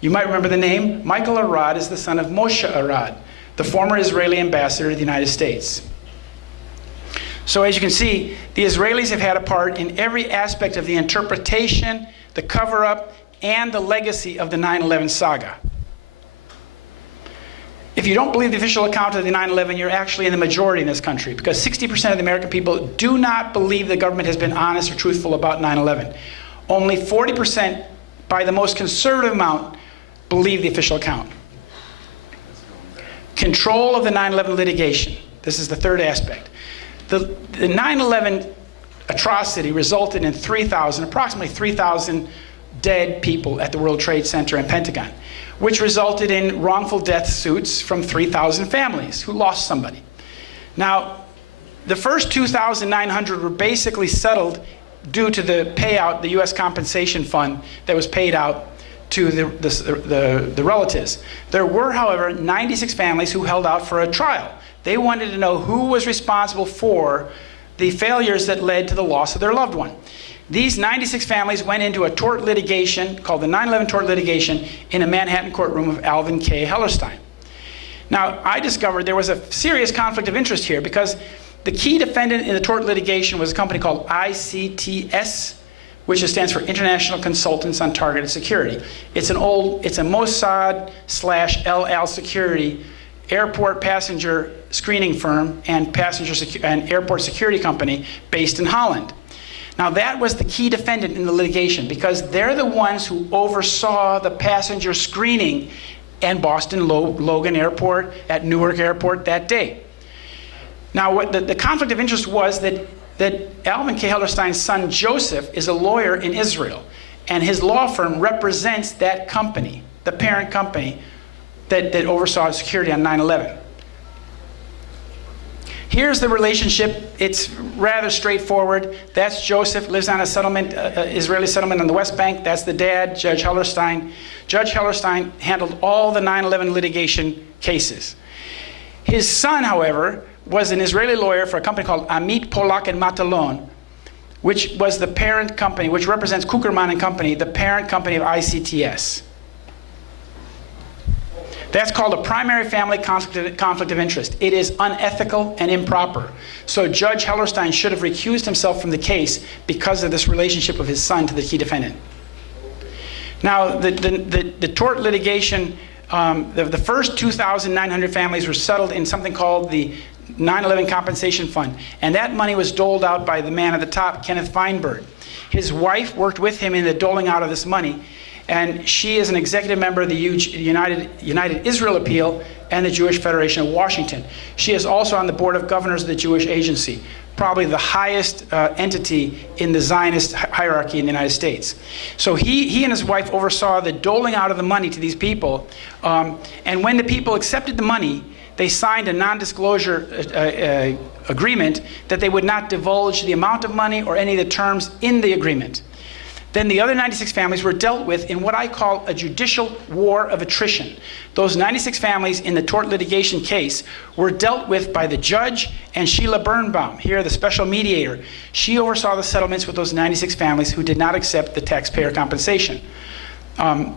You might remember the name. Michael Arad is the son of Moshe Arad, the former Israeli ambassador to the United States. So as you can see, the Israelis have had a part in every aspect of the interpretation, the cover-up, and the legacy of the 9/11 saga. If you don't believe the official account of the 9/11, you're actually in the majority in this country, because 60% of the American people do not believe the government has been honest or truthful about 9/11. Only 40%, by the most conservative amount, believe the official account. Control of the 9/11 litigation. This is the third aspect. The 9/11 atrocity resulted in approximately 3,000 dead people at the World Trade Center and Pentagon, which resulted in wrongful death suits from 3,000 families who lost somebody. Now, the first 2,900 were basically settled due to the payout, the U.S. compensation fund that was paid out to the relatives. There were, however, 96 families who held out for a trial. They wanted to know who was responsible for the failures that led to the loss of their loved one. These 96 families went into a tort litigation called the 9/11 tort litigation in a Manhattan courtroom of Alvin K. Hellerstein. Now, I discovered there was a serious conflict of interest here because the key defendant in the tort litigation was a company called ICTS, which stands for International Consultants on Targeted Security. It's a Mossad/El Al Security airport passenger screening firm and airport security company based in Holland. Now, that was the key defendant in the litigation because they're the ones who oversaw the passenger screening at Boston Logan Airport, at Newark Airport that day. Now, what the conflict of interest was that Alvin K. Hellerstein's son Joseph is a lawyer in Israel, and his law firm represents that company, the parent company that oversaw security on 9/11. Here's the relationship. It's rather straightforward. That's Joseph, lives on a settlement, Israeli settlement on the West Bank. That's the dad, Judge Hellerstein. Judge Hellerstein handled all the 9/11 litigation cases. His son, however, was an Israeli lawyer for a company called Amit Polak and Matalon, which was the parent company, which represents Kuckerman and Company, the parent company of ICTS. That's called a primary family conflict of interest. It is unethical and improper. So Judge Hellerstein should have recused himself from the case because of this relationship of his son to the key defendant. Now, the tort litigation, the first 2,900 families were settled in something called the 9/11 Compensation Fund. And that money was doled out by the man at the top, Kenneth Feinberg. His wife worked with him in the doling out of this money. And she is an executive member of the United Israel Appeal and the Jewish Federation of Washington. She is also on the board of governors of the Jewish Agency, probably the highest entity in the Zionist hierarchy in the United States. So he and his wife oversaw the doling out of the money to these people. And when the people accepted the money, they signed a non-disclosure agreement that they would not divulge the amount of money or any of the terms in the agreement. Then the other 96 families were dealt with in what I call a judicial war of attrition. Those 96 families in the tort litigation case were dealt with by the judge and Sheila Birnbaum, here the special mediator. She oversaw the settlements with those 96 families who did not accept the taxpayer compensation.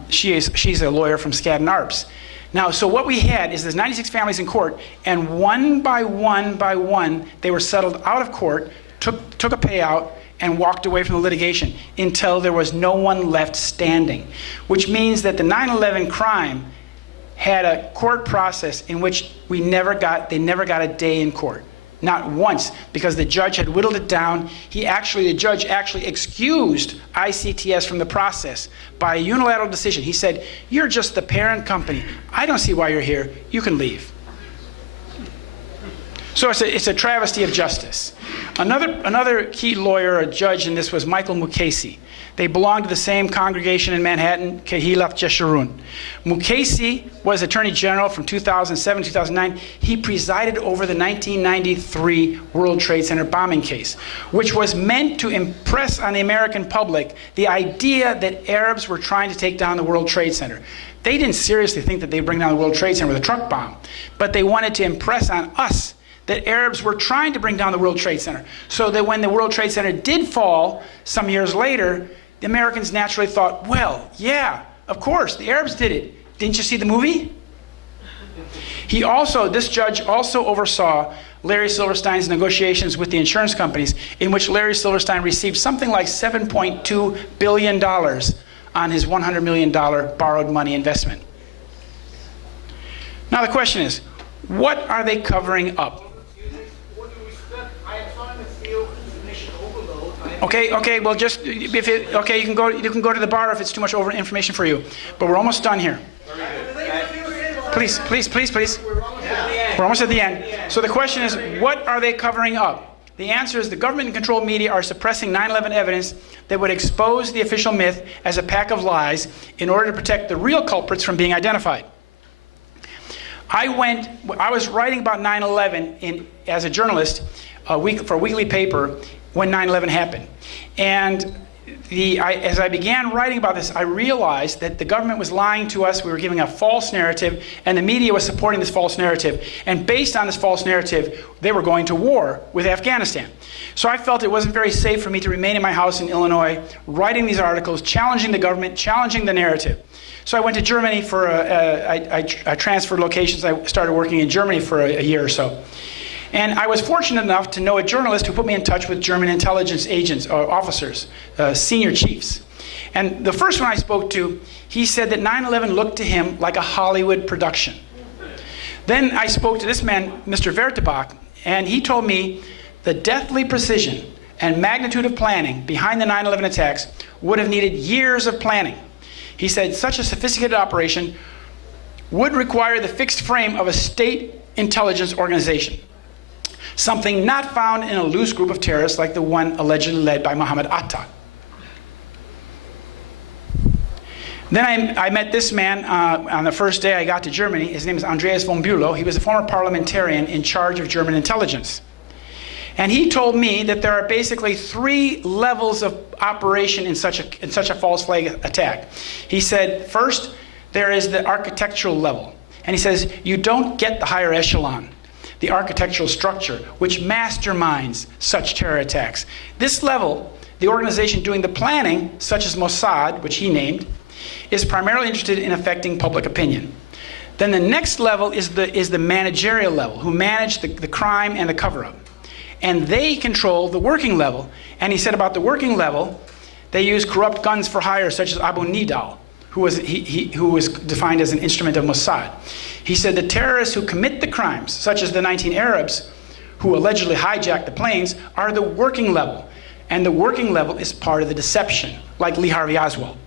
She's a lawyer from Skadden Arps. Now, so what we had is there's 96 families in court, and one by one, they were settled out of court, took a payout, and walked away from the litigation until there was no one left standing, which means that the 9/11 crime had a court process in which they never got a day in court. Not once, because the judge had whittled it down. The judge actually excused ICTS from the process by a unilateral decision. He said, "You're just the parent company. I don't see why you're here. You can leave." So it's a travesty of justice. Another key lawyer or judge in this was Michael Mukasey. They belonged to the same congregation in Manhattan, Kehilat Jeshurun. Mukasey was Attorney General from 2007 to 2009. He presided over the 1993 World Trade Center bombing case, which was meant to impress on the American public the idea that Arabs were trying to take down the World Trade Center. They didn't seriously think that they'd bring down the World Trade Center with a truck bomb, but they wanted to impress on us that Arabs were trying to bring down the World Trade Center, so that when the World Trade Center did fall some years later, the Americans naturally thought, well, yeah, of course, the Arabs did it. Didn't you see the movie? This judge also oversaw Larry Silverstein's negotiations with the insurance companies, in which Larry Silverstein received something like $7.2 billion on his $100 million borrowed money investment. Now the question is, what are they covering up? Okay, well, just you can go to the bar if it's too much information for you. But we're almost done here. Please. We're almost at the end. So the question is, what are they covering up? The answer is the government and controlled media are suppressing 9/11 evidence that would expose the official myth as a pack of lies in order to protect the real culprits from being identified. I was writing about 9/11 as a journalist for a weekly paper when 9/11 happened. And as I began writing about this, I realized that the government was lying to us. We were giving a false narrative, and the media was supporting this false narrative. And based on this false narrative, they were going to war with Afghanistan. So I felt it wasn't very safe for me to remain in my house in Illinois, writing these articles, challenging the government, challenging the narrative. So I went to Germany for I transferred locations. I started working in Germany for a year or so. And I was fortunate enough to know a journalist who put me in touch with German intelligence agents, or officers, senior chiefs. And the first one I spoke to, he said that 9/11 looked to him like a Hollywood production. Then I spoke to this man, Mr. Vertebach, and he told me the deathly precision and magnitude of planning behind the 9/11 attacks would have needed years of planning. He said such a sophisticated operation would require the fixed frame of a state intelligence organization, something not found in a loose group of terrorists like the one allegedly led by Mohammed Atta. Then I met this man on the first day I got to Germany. His name is Andreas von Bülow. He was a former parliamentarian in charge of German intelligence. And he told me that there are basically 3 levels of operation in such a false flag attack. He said, first, there is the architectural level. And he says, you don't get the higher echelon, the architectural structure, which masterminds such terror attacks. This level, the organization doing the planning, such as Mossad, which he named, is primarily interested in affecting public opinion. Then the next level is the managerial level, who manage the crime and the cover-up. And they control the working level. And he said about the working level, they use corrupt guns for hire, such as Abu Nidal, who was defined as an instrument of Mossad. He said the terrorists who commit the crimes, such as the 19 Arabs, who allegedly hijacked the planes, are the working level. And the working level is part of the deception, like Lee Harvey Oswald.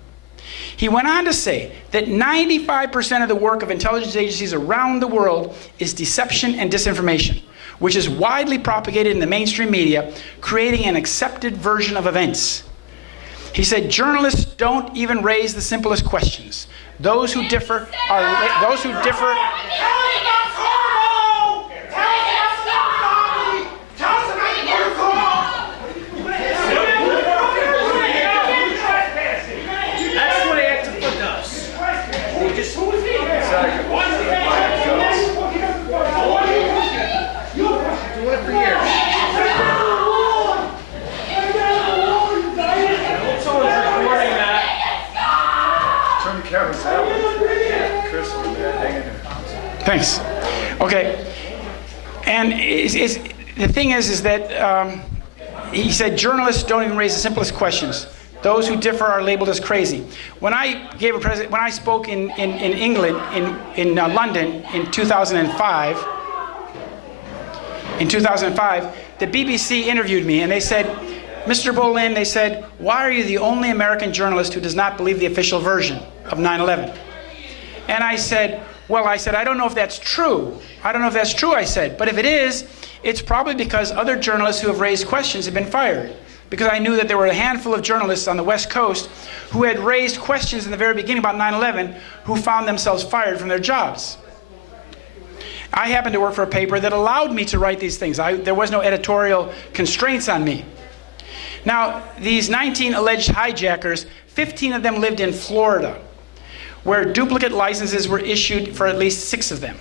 He went on to say that 95% of the work of intelligence agencies around the world is deception and disinformation, which is widely propagated in the mainstream media, creating an accepted version of events. He said journalists don't even raise the simplest questions. Those who differ are those who differ. Thanks. Okay. And the thing is that he said journalists don't even raise the simplest questions. Those who differ are labeled as crazy. When I spoke in England, in London in 2005, the BBC interviewed me and they said, Mr. Bollyn, they said, why are you the only American journalist who does not believe the official version of 9/11? And I said, I don't know if that's true. I said, but if it is, it's probably because other journalists who have raised questions have been fired. Because I knew that there were a handful of journalists on the West Coast who had raised questions in the very beginning about 9/11 who found themselves fired from their jobs. I happened to work for a paper that allowed me to write these things. There was no editorial constraints on me. Now, these 19 alleged hijackers, 15 of them lived in Florida, where duplicate licenses were issued for at least 6 of them.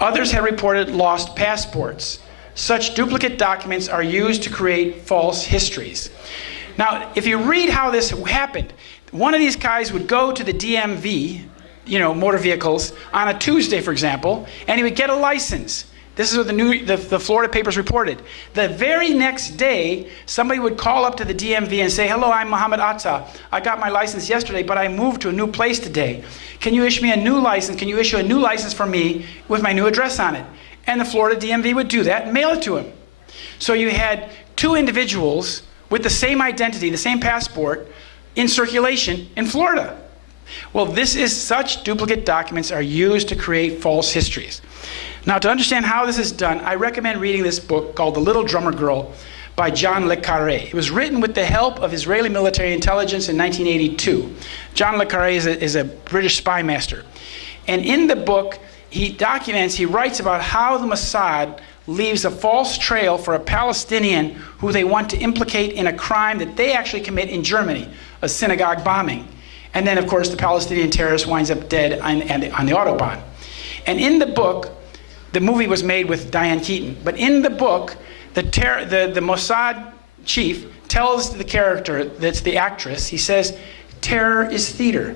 Others had reported lost passports. Such duplicate documents are used to create false histories. Now, if you read how this happened, one of these guys would go to the DMV, motor vehicles, on a Tuesday, for example, and he would get a license. This is what the Florida papers reported. The very next day, somebody would call up to the DMV and say, hello, I'm Mohammed Atta. I got my license yesterday, but I moved to a new place today. Can you issue me a new license? Can you issue a new license for me with my new address on it? And the Florida DMV would do that and mail it to him. So you had 2 individuals with the same identity, the same passport, in circulation in Florida. Well, such duplicate documents are used to create false histories. Now, to understand how this is done, I recommend reading this book called The Little Drummer Girl by John le Carré. It was written with the help of Israeli military intelligence in 1982. John le Carré is a British spy master. And in the book, he writes about how the Mossad leaves a false trail for a Palestinian who they want to implicate in a crime that they actually commit in Germany, a synagogue bombing. And then, of course, the Palestinian terrorist winds up dead on the Autobahn. And in the book, the movie was made with Diane Keaton, but in the book, the Mossad chief tells the character, that's the actress, he says, terror is theater.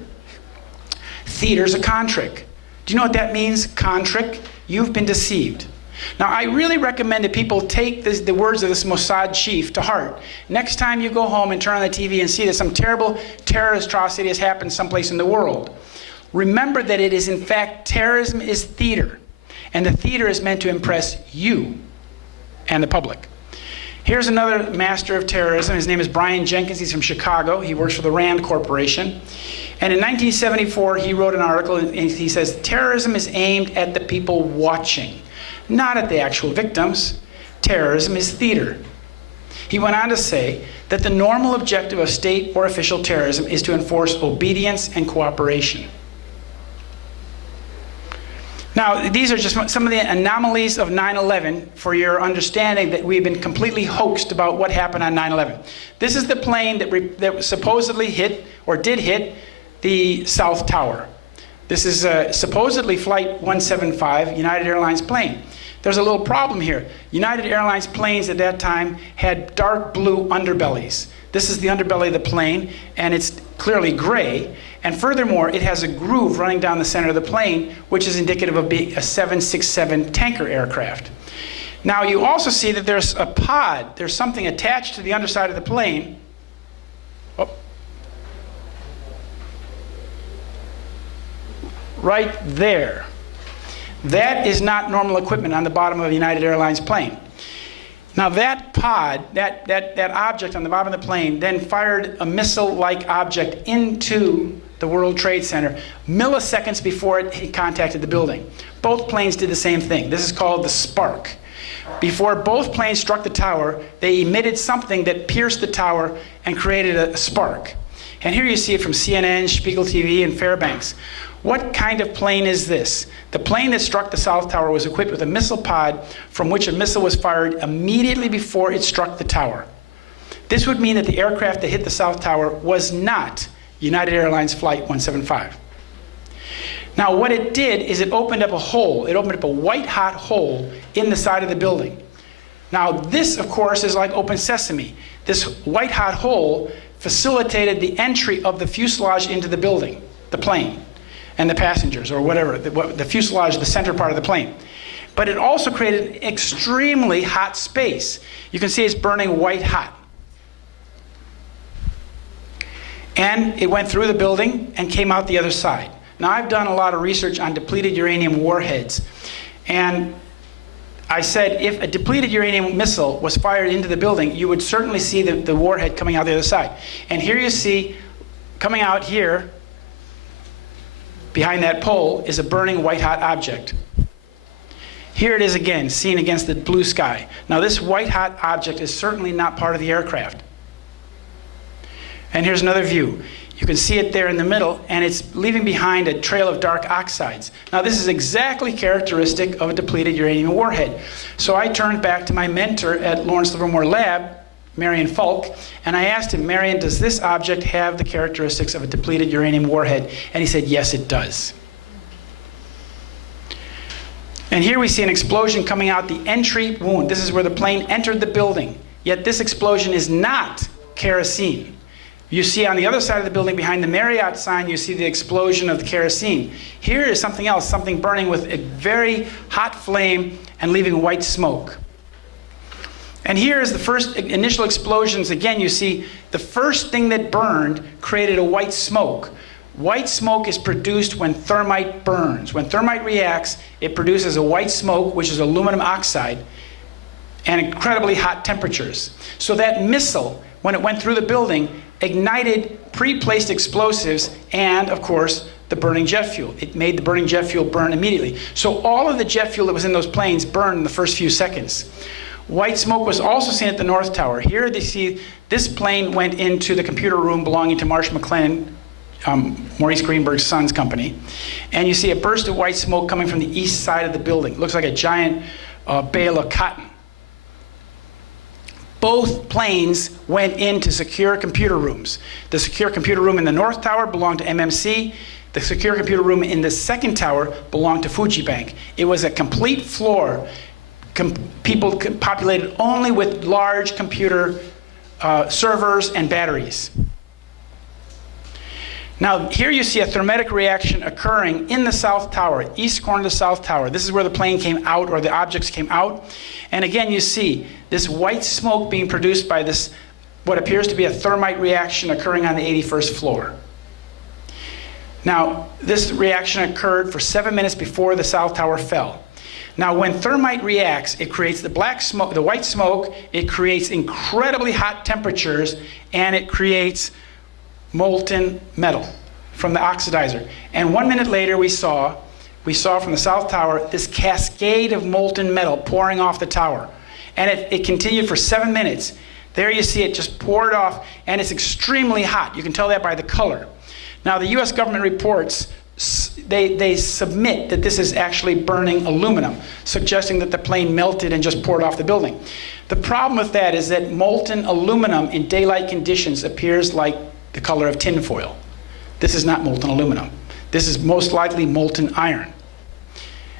Theater's a contrick. Do you know what that means, contrick? You've been deceived. Now, I really recommend that people take the words of this Mossad chief to heart. Next time you go home and turn on the TV and see that some terrible terrorist atrocity has happened someplace in the world, remember that it is, in fact, terrorism is theater. And the theater is meant to impress you and the public. Here's another master of terrorism. His name is Brian Jenkins. He's from Chicago. He works for the Rand Corporation. And in 1974, he wrote an article, and he says, terrorism is aimed at the people watching, not at the actual victims. Terrorism is theater. He went on to say that the normal objective of state or official terrorism is to enforce obedience and cooperation. Now, these are just some of the anomalies of 9/11 for your understanding that we've been completely hoaxed about what happened on 9/11. This is the plane that supposedly hit, or did hit, the South Tower. This is supposedly Flight 175, United Airlines plane. There's a little problem here. United Airlines planes at that time had dark blue underbellies. This is the underbelly of the plane, and it's clearly gray. And furthermore, it has a groove running down the center of the plane, which is indicative of being a 767 tanker aircraft. Now, you also see that there's a pod. There's something attached to the underside of the plane. Oh. Right there. That is not normal equipment on the bottom of a United Airlines plane. Now that pod, that object on the bottom of the plane, then fired a missile-like object into the World Trade Center milliseconds before it contacted the building. Both planes did the same thing. This is called the spark. Before both planes struck the tower, they emitted something that pierced the tower and created a spark. And here you see it from CNN, Spiegel TV, and Fairbanks. What kind of plane is this? The plane that struck the South Tower was equipped with a missile pod from which a missile was fired immediately before it struck the tower. This would mean that the aircraft that hit the South Tower was not United Airlines Flight 175. Now what it did is it opened up a hole. It opened up a white-hot hole in the side of the building. Now this, of course, is like open sesame. This white-hot hole facilitated the entry of the fuselage into the building, the plane, and the passengers, or whatever, the fuselage, the center part of the plane. But it also created an extremely hot space. You can see it's burning white hot. And it went through the building and came out the other side. Now, I've done a lot of research on depleted uranium warheads. And I said if a depleted uranium missile was fired into the building, you would certainly see the warhead coming out the other side. And here you see, coming out here, behind that pole, is a burning white-hot object. Here it is again, seen against the blue sky. Now this white-hot object is certainly not part of the aircraft. And here's another view. You can see it there in the middle, and it's leaving behind a trail of dark oxides. Now this is exactly characteristic of a depleted uranium warhead. So I turned back to my mentor at Lawrence Livermore Lab, Marion Falk, and I asked him, Marion, does this object have the characteristics of a depleted uranium warhead? And he said, yes, it does. And here we see an explosion coming out the entry wound. This is where the plane entered the building. Yet this explosion is not kerosene. You see on the other side of the building behind the Marriott sign, you see the explosion of the kerosene. Here is something else, something burning with a very hot flame and leaving white smoke. And here is the first initial explosions. Again, you see the first thing that burned created a white smoke. White smoke is produced when thermite burns. When thermite reacts, it produces a white smoke, which is aluminum oxide, and incredibly hot temperatures. So that missile, when it went through the building, ignited pre-placed explosives and, of course, the burning jet fuel. It made the burning jet fuel burn immediately. So all of the jet fuel that was in those planes burned in the first few seconds. White smoke was also seen at the North Tower. Here they see this plane went into the computer room belonging to Marsh McLennan, Maurice Greenberg's son's company. And you see a burst of white smoke coming from the east side of the building. It looks like a giant bale of cotton. Both planes went into secure computer rooms. The secure computer room in the North Tower belonged to MMC. The secure computer room in the second tower belonged to Fujibank. It was a complete floor. People populated only with large computer servers and batteries. Now here you see a thermetic reaction occurring in the South Tower, east corner of the South Tower. This is where the plane came out, or the objects came out. And again you see this white smoke being produced by this, what appears to be a thermite reaction occurring on the 81st floor. Now this reaction occurred for 7 minutes before the South Tower fell. Now when thermite reacts, it creates the black smoke, the white smoke, it creates incredibly hot temperatures, and it creates molten metal from the oxidizer. And 1 minute later we saw from the South Tower this cascade of molten metal pouring off the tower. And it continued for 7 minutes. There you see it just poured off, and it's extremely hot. You can tell that by the color. Now, the U.S. government reports, they submit that this is actually burning aluminum, suggesting that the plane melted and just poured off the building. The problem with that is that molten aluminum in daylight conditions appears like the color of tinfoil. This is not molten aluminum. This is most likely molten iron.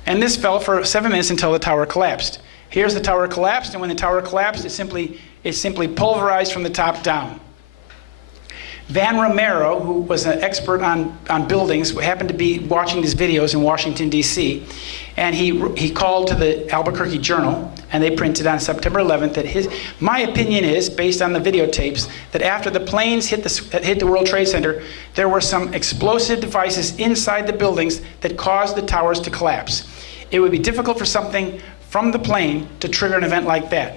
And this fell for 7 minutes until the tower collapsed. Here's the tower collapsed, and when the tower collapsed, it simply pulverized from the top down. Van Romero, who was an expert on buildings, happened to be watching these videos in Washington, D.C., and he called to the Albuquerque Journal, and they printed on September 11th that my opinion is, based on the videotapes, that after the planes hit the World Trade Center, there were some explosive devices inside the buildings that caused the towers to collapse. It would be difficult for something from the plane to trigger an event like that.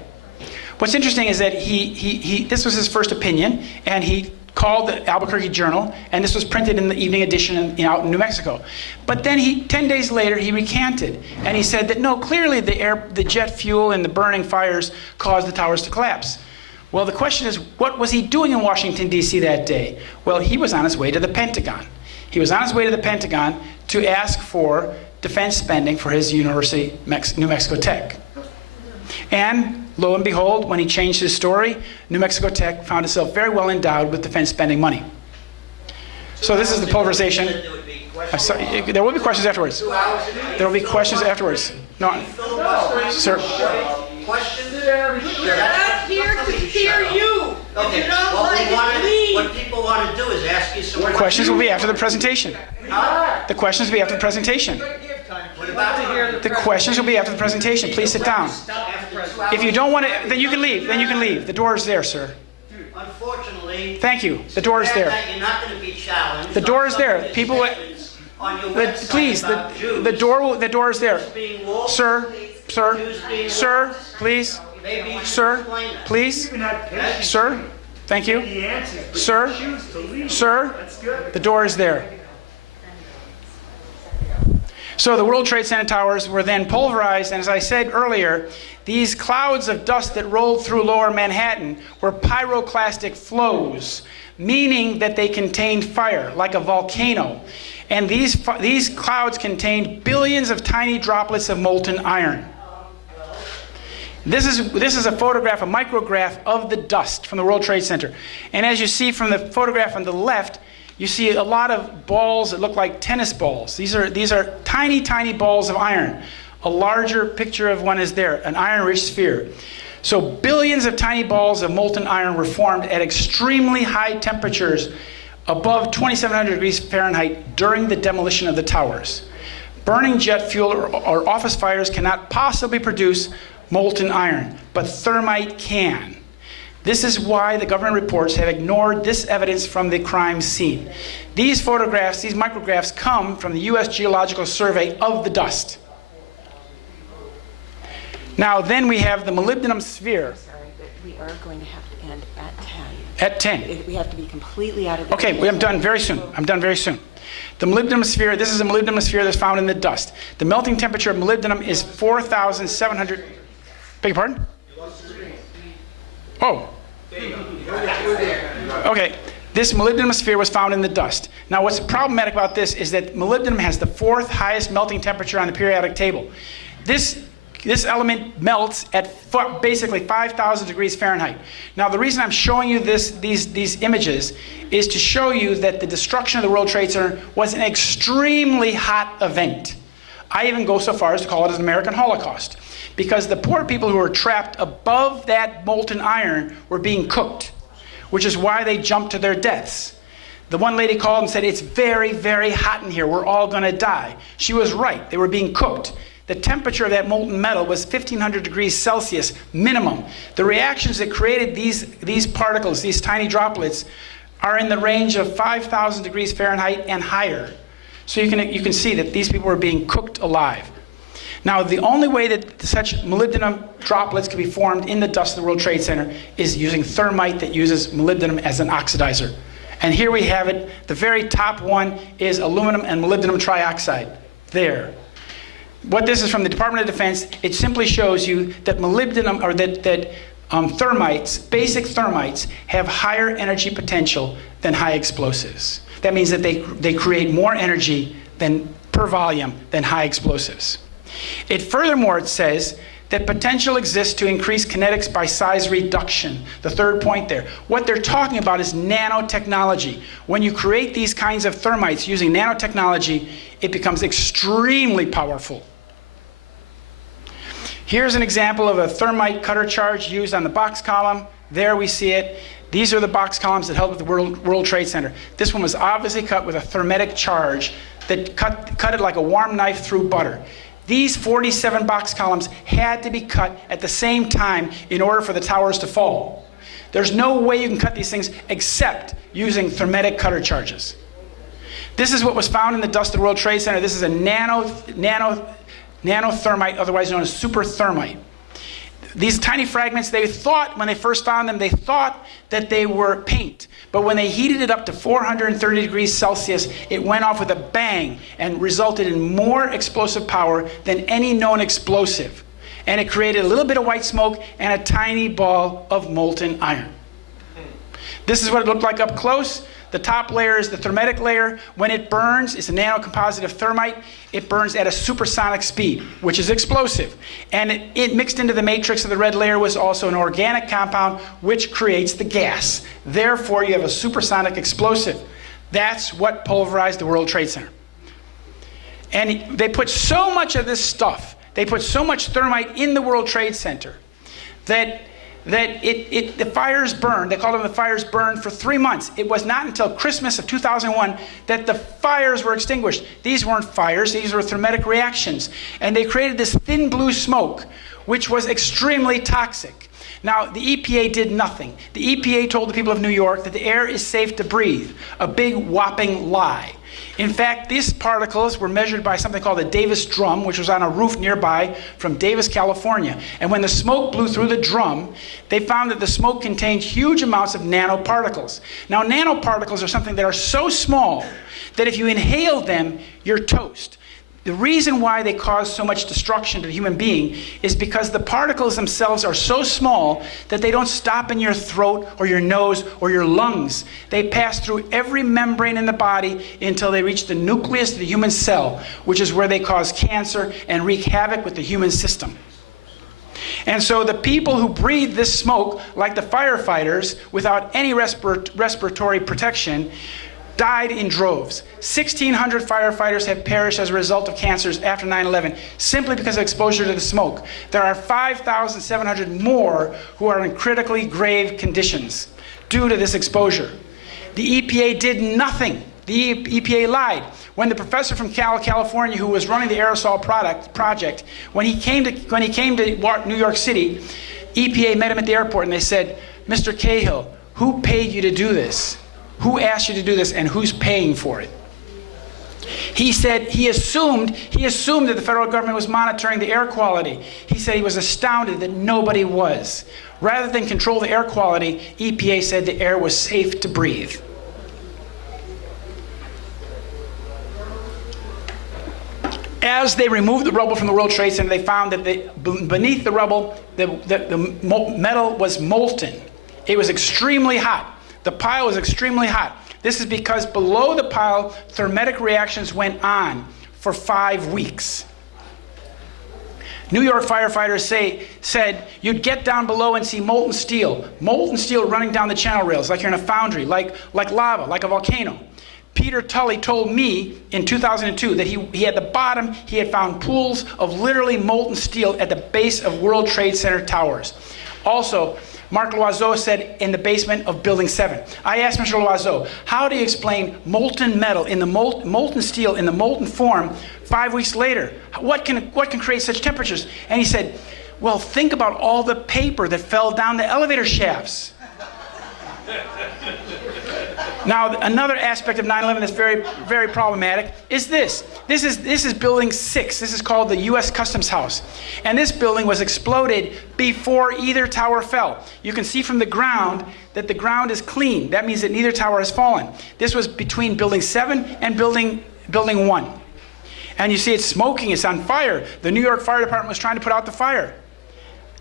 What's interesting is that this was his first opinion, and he called the Albuquerque Journal, and this was printed in the evening edition out in New Mexico. But then 10 days later, he recanted, and he said that no, clearly the jet fuel and the burning fires caused the towers to collapse. Well, the question is, what was he doing in Washington, D.C. that day? Well, he was on his way to the Pentagon. He was on his way to the Pentagon to ask for defense spending for his university, New Mexico Tech. And lo and behold, when he changed his story, New Mexico Tech found itself very well endowed with defense spending money. So this is the pulverization. I'm sorry, there will be questions afterwards. There will be questions afterwards. No, sir. We're not here to hear you. Okay, If you don't like it, leave. what people want to do is ask you some questions. Questions will be after the presentation. The questions will be after the presentation. What about The questions will be after the presentation. Please sit down. If you don't want to, then you can leave. Then you can leave. The door is there, sir. Unfortunately, Thank you. The door is there. you're not going to be challenged. The door is there. on some People, of your statements on your website please, about Jews the door is there. being lawful, Sir, Jews being sir, lawful. please, Maybe you should sir, explain that. please, sir, thank you, sir, the door is there. So the World Trade Center towers were then pulverized, and as I said earlier, these clouds of dust that rolled through lower Manhattan were pyroclastic flows, meaning that they contained fire, like a volcano. And these clouds contained billions of tiny droplets of molten iron. This is a photograph, a micrograph of the dust from the World Trade Center. And as you see from the photograph on the left, you see a lot of balls that look like tennis balls. These are tiny, tiny balls of iron. A larger picture of one is there, an iron-rich sphere. So billions of tiny balls of molten iron were formed at extremely high temperatures, above 2,700 degrees Fahrenheit, during the demolition of the towers. Burning jet fuel or office fires cannot possibly produce molten iron, but thermite can. This is why the government reports have ignored this evidence from the crime scene. These photographs, these micrographs, come from the U.S. Geological Survey of the dust. Now then we have the molybdenum sphere. Sorry, but we are going to have to end at 10. At 10. We have to be completely out of the... Okay, I'm done very soon. I'm done very soon. The molybdenum sphere, this is a molybdenum sphere that's found in the dust. The melting temperature of molybdenum is 4,700... Beg your pardon? Oh. Okay, this molybdenum sphere was found in the dust. Now what's problematic about this is that molybdenum has the 4th highest melting temperature on the periodic table. This element melts at basically 5,000 degrees Fahrenheit. Now the reason I'm showing you these images is to show you that the destruction of the World Trade Center was an extremely hot event. I even go so far as to call it an American Holocaust, because the poor people who were trapped above that molten iron were being cooked, which is why they jumped to their deaths. The one lady called and said, "It's very, very hot in here. We're all going to die." She was right. They were being cooked. The temperature of that molten metal was 1,500 degrees Celsius minimum. The reactions that created these particles, these tiny droplets, are in the range of 5,000 degrees Fahrenheit and higher. So you can see that these people were being cooked alive. Now, the only way that such molybdenum droplets can be formed in the dust of the World Trade Center is using thermite that uses molybdenum as an oxidizer. And here we have it. The very top one is aluminum and molybdenum trioxide. There. What this is from the Department of Defense, it simply shows you that molybdenum, or that thermites, basic thermites, have higher energy potential than high explosives. That means that they create more energy per volume than high explosives. Furthermore, it says that potential exists to increase kinetics by size reduction. The third point there. What they're talking about is nanotechnology. When you create these kinds of thermites using nanotechnology, it becomes extremely powerful. Here's an example of a thermite cutter charge used on the box column. There we see it. These are the box columns that held at the World Trade Center. This one was obviously cut with a thermetic charge that cut it like a warm knife through butter. These 47 box columns had to be cut at the same time in order for the towers to fall. There's no way you can cut these things except using thermetic cutter charges. This is what was found in the dust of the World Trade Center. This is a nanothermite, otherwise known as super thermite. These tiny fragments, they thought, when they first found them, they thought that they were paint. But when they heated it up to 430 degrees Celsius, it went off with a bang and resulted in more explosive power than any known explosive. And it created a little bit of white smoke and a tiny ball of molten iron. This is what it looked like up close. The top layer is the thermetic layer. When it burns, it's a nanocomposite of thermite. It burns at a supersonic speed, which is explosive. And it mixed into the matrix of the red layer was also an organic compound, which creates the gas. Therefore, you have a supersonic explosive. That's what pulverized the World Trade Center. And they put so much of this stuff, they put so much thermite in the World Trade Center that the fires burned. They called them the fires burned for 3 months. It was not until Christmas of 2001 that the fires were extinguished. These weren't fires, these were thermetic reactions. And they created this thin blue smoke, which was extremely toxic. Now, the EPA did nothing. The EPA told the people of New York that the air is safe to breathe. A big whopping lie. In fact, these particles were measured by something called a Davis drum, which was on a roof nearby from Davis, California. And when the smoke blew through the drum, they found that the smoke contained huge amounts of nanoparticles. Now, nanoparticles are something that are so small that if you inhale them, you're toast. The reason why they cause so much destruction to the human being is because the particles themselves are so small that they don't stop in your throat or your nose or your lungs. They pass through every membrane in the body until they reach the nucleus of the human cell, which is where they cause cancer and wreak havoc with the human system. And so the people who breathe this smoke, like the firefighters, without any respiratory protection, died in droves. 1,600 firefighters have perished as a result of cancers after 9/11, simply because of exposure to the smoke. There are 5,700 more who are in critically grave conditions due to this exposure. The EPA did nothing. The EPA lied. When the professor from California who was running the aerosol project, when he came to New York City, EPA met him at the airport and they said, "Mr. Cahill, who paid you to do this? Who asked you to do this, and who's paying for it?" He said he assumed that the federal government was monitoring the air quality. He said he was astounded that nobody was. Rather than control the air quality, EPA said the air was safe to breathe. As they removed the rubble from the World Trade Center, they found that beneath the rubble, the metal was molten. It was extremely hot. The pile was extremely hot. This is because below the pile, thermetic reactions went on for 5 weeks. New York firefighters said you'd get down below and see molten steel running down the channel rails, like you're in a foundry, like lava, like a volcano. Peter Tully told me in 2002 that he at the bottom, he had found pools of literally molten steel at the base of World Trade Center towers. Also, Marc Loiseau said in the basement of Building 7. I asked Mr. Loiseau, how do you explain molten metal in the molten steel in the molten form 5 weeks later? What can create such temperatures? And he said, well, think about all the paper that fell down the elevator shafts. Now, another aspect of 9/11 that's very, very problematic is this. This is Building 6. This is called the U.S. Customs House. And this building was exploded before either tower fell. You can see from the ground that the ground is clean. That means that neither tower has fallen. This was between Building 7 and Building 1. And you see it's smoking. It's on fire. The New York Fire Department was trying to put out the fire.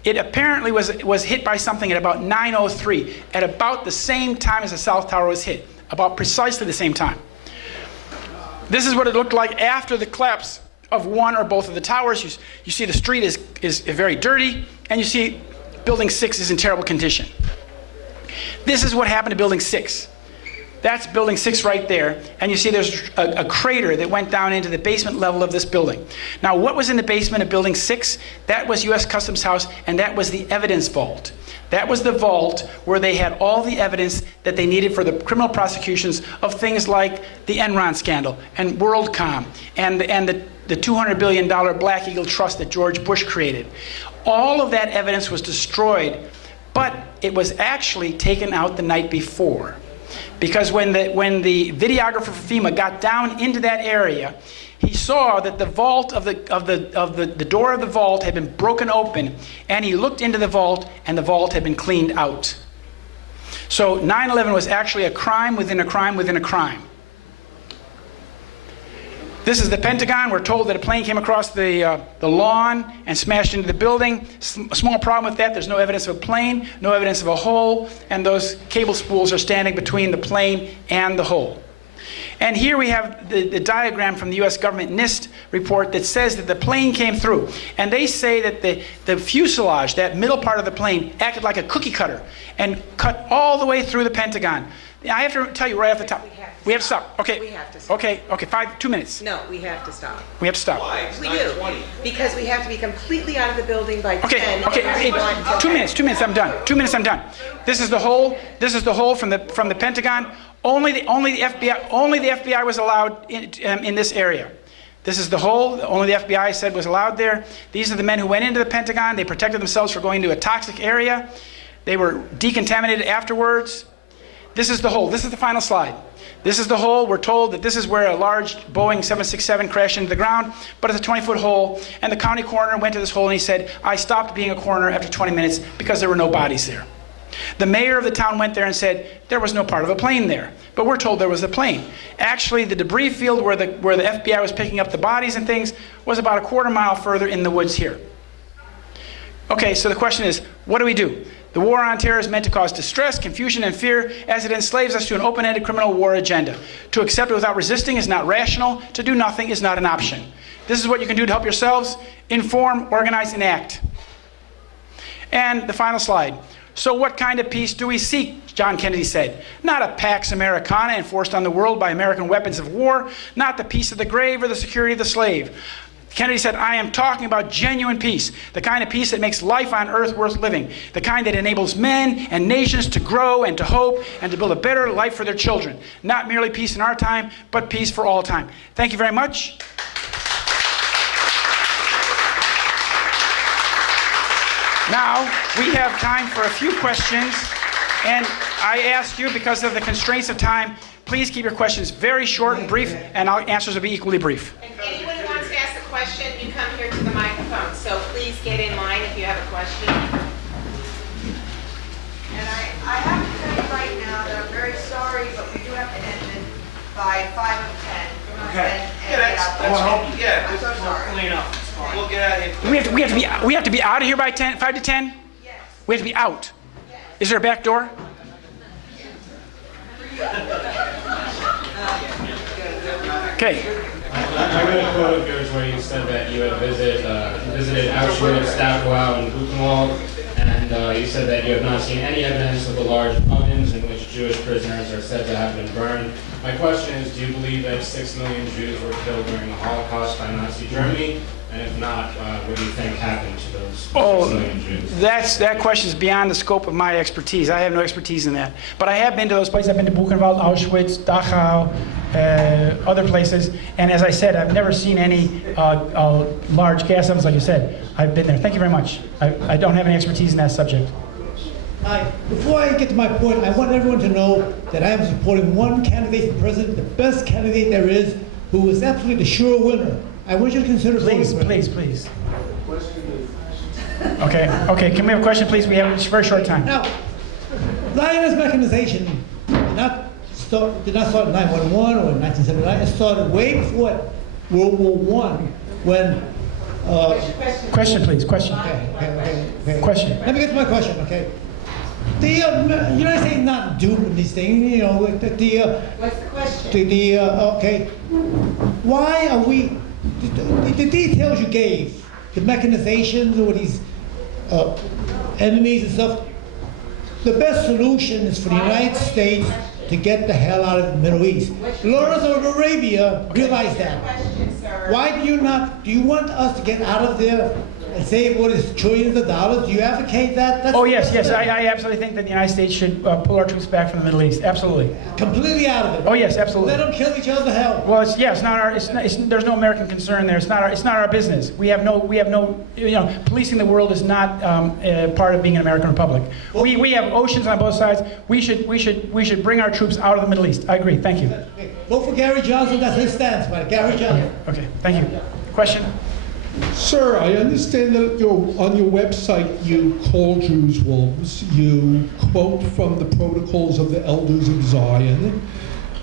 It apparently was hit by something at about 9:03, at about the same time as the South Tower was hit, about precisely the same time. This is what it looked like after the collapse of one or both of the towers. You see the street is very dirty, and you see Building 6 is in terrible condition. This is what happened to Building 6. That's Building 6 right there, and you see there's a crater that went down into the basement level of this building. Now, what was in the basement of Building 6? That was U.S. Customs House, and that was the evidence vault. That was the vault where they had all the evidence that they needed for the criminal prosecutions of things like the Enron scandal and WorldCom and the $200 billion Black Eagle Trust that George Bush created. All of that evidence was destroyed, but it was actually taken out the night before. Because when the videographer for FEMA got down into that area, he saw that the vault of the door of the vault had been broken open, and he looked into the vault, and the vault had been cleaned out. So 9/11 was actually a crime within a crime within a crime. This is the Pentagon. We're told that a plane came across the lawn and smashed into the building. A small problem with that, there's no evidence of a plane, no evidence of a hole, and those cable spools are standing between the plane and the hole. And here we have the diagram from the US government NIST report that says that the plane came through. And they say that the fuselage, that middle part of the plane, acted like a cookie cutter and cut all the way through the Pentagon. I have to tell you right off the top. We have to stop. Okay. We have to stop. Okay. 2 minutes. No, we have to stop. We have to stop. Why? It's We do, 9:20. because we have to be completely out of the building by 10. Okay. Everyone until 2 10. minutes. 2 minutes. I'm done. 2 minutes. I'm done. This is the hole. This is the hole from the Pentagon. Only the FBI was allowed in this area. This is the hole. Only the FBI said was allowed there. These are the men who went into the Pentagon. They protected themselves from going into a toxic area. They were decontaminated afterwards. This is the hole. This is the final slide. This is the hole. We're told that this is where a large Boeing 767 crashed into the ground, but it's a 20-foot hole. And the county coroner went to this hole and he said, I stopped being a coroner after 20 minutes because there were no bodies there. The mayor of the town went there and said, there was no part of a plane there. But we're told there was a plane. Actually, the debris field where the FBI was picking up the bodies and things was about a quarter mile further in the woods here. Okay, so the question is, what do we do? The war on terror is meant to cause distress, confusion, and fear as it enslaves us to an open-ended criminal war agenda. To accept it without resisting is not rational. To do nothing is not an option. This is what you can do to help yourselves: inform, organize, and act. And the final slide. So what kind of peace do we seek? John Kennedy said. Not a Pax Americana enforced on the world by American weapons of war, not the peace of the grave or the security of the slave. Kennedy said, I am talking about genuine peace, the kind of peace that makes life on earth worth living, the kind that enables men and nations to grow and to hope and to build a better life for their children. Not merely peace in our time, but peace for all time. Thank you very much. Now, we have time for a few questions, and I ask you, because of the constraints of time, please keep your questions very short and brief, and our answers will be equally brief. And anyone who wants to ask a question, you come here to the microphone. So please get in line if you have a question. And I have to tell you right now that I'm very sorry, but we do have to end it by 5 of 10. Okay. And Yeah, that's yeah. I'm so sorry. Clean up. We'll get out of here. We have to be out of here by 5 to 10? Yes. We have to be out. Is there a back door? Okay. I read a quote of yours where you said that you had visited Auschwitz, Dachau, and Buchenwald, and you said that you have not seen any evidence of the large ovens in which Jewish prisoners are said to have been burned. My question is, do you believe that 6 million Jews were killed during the Holocaust by Nazi Germany? And if not, what do you think happened to those 6 million Jews? That question is beyond the scope of my expertise. I have no expertise in that. But I have been to those places. I've been to Buchenwald, Auschwitz, Dachau, other places. And as I said, I've never seen any large gas ovens like you said. I've been there. Thank you very much. I don't have any expertise in that subject. Before I get to my point, I want everyone to know that I am supporting one candidate for president, the best candidate there is, who is absolutely the sure winner. I want you to consider voting for him. Please. Okay. Can we have a question, please? We have a very short time. Now, Zionist mechanization did not start in 9/11 or in 1979. It started way before World War I, when Question, please. Question. Okay. Question. Let me get to my question, okay? The United States not duping these things, you know. What's the question? Okay. Why are we? The details you gave, the mechanizations or these enemies and stuff. The best solution is for the United States to get the hell out of the Middle East. Lawrence of Arabia realized that. Question, sir. Why do you want us to get out of there and save what is trillions of dollars? Do you advocate that? That's Oh, yes. I absolutely think that the United States should pull our troops back from the Middle East. Absolutely. completely out of it. Oh, yes, absolutely. Let them kill each other to hell. Well, it's not our. There's no American concern there. It's not our business. We have no. You know, policing the world is not part of being an American republic. We have oceans on both sides. We should bring our troops out of the Middle East. I agree. Thank you. Okay. Vote for Gary Johnson. That's his stance, right? Gary Johnson. Okay. Thank you. Question. Sir, I understand that on your website you call Jews wolves. You quote from the protocols of the elders of Zion.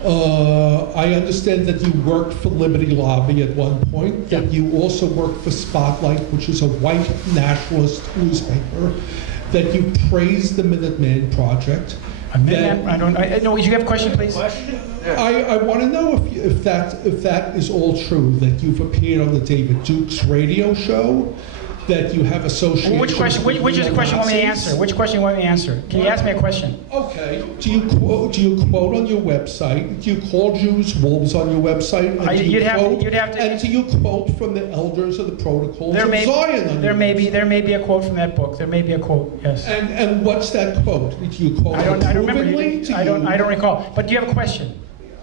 I understand that you worked for Liberty Lobby at one point, that you also worked for Spotlight, which is a white nationalist newspaper, that you praised the Minuteman Project. No, you have a question, please? I want to know if that is all true, that you've appeared on the David Duke's radio show, that you have associations. Which question? Which is the question you want me to answer? Which question you want me to answer? Can you ask me a question? Okay. Do you quote on your website? Do you call Jews wolves on your website? And You'd have to. And do you quote from the elders of the protocols of Zion on there your may website? be a quote from that book. There may be a quote. Yes. And what's that quote? Do you quote I don't remember. approvingly? I don't recall. But do you have a question?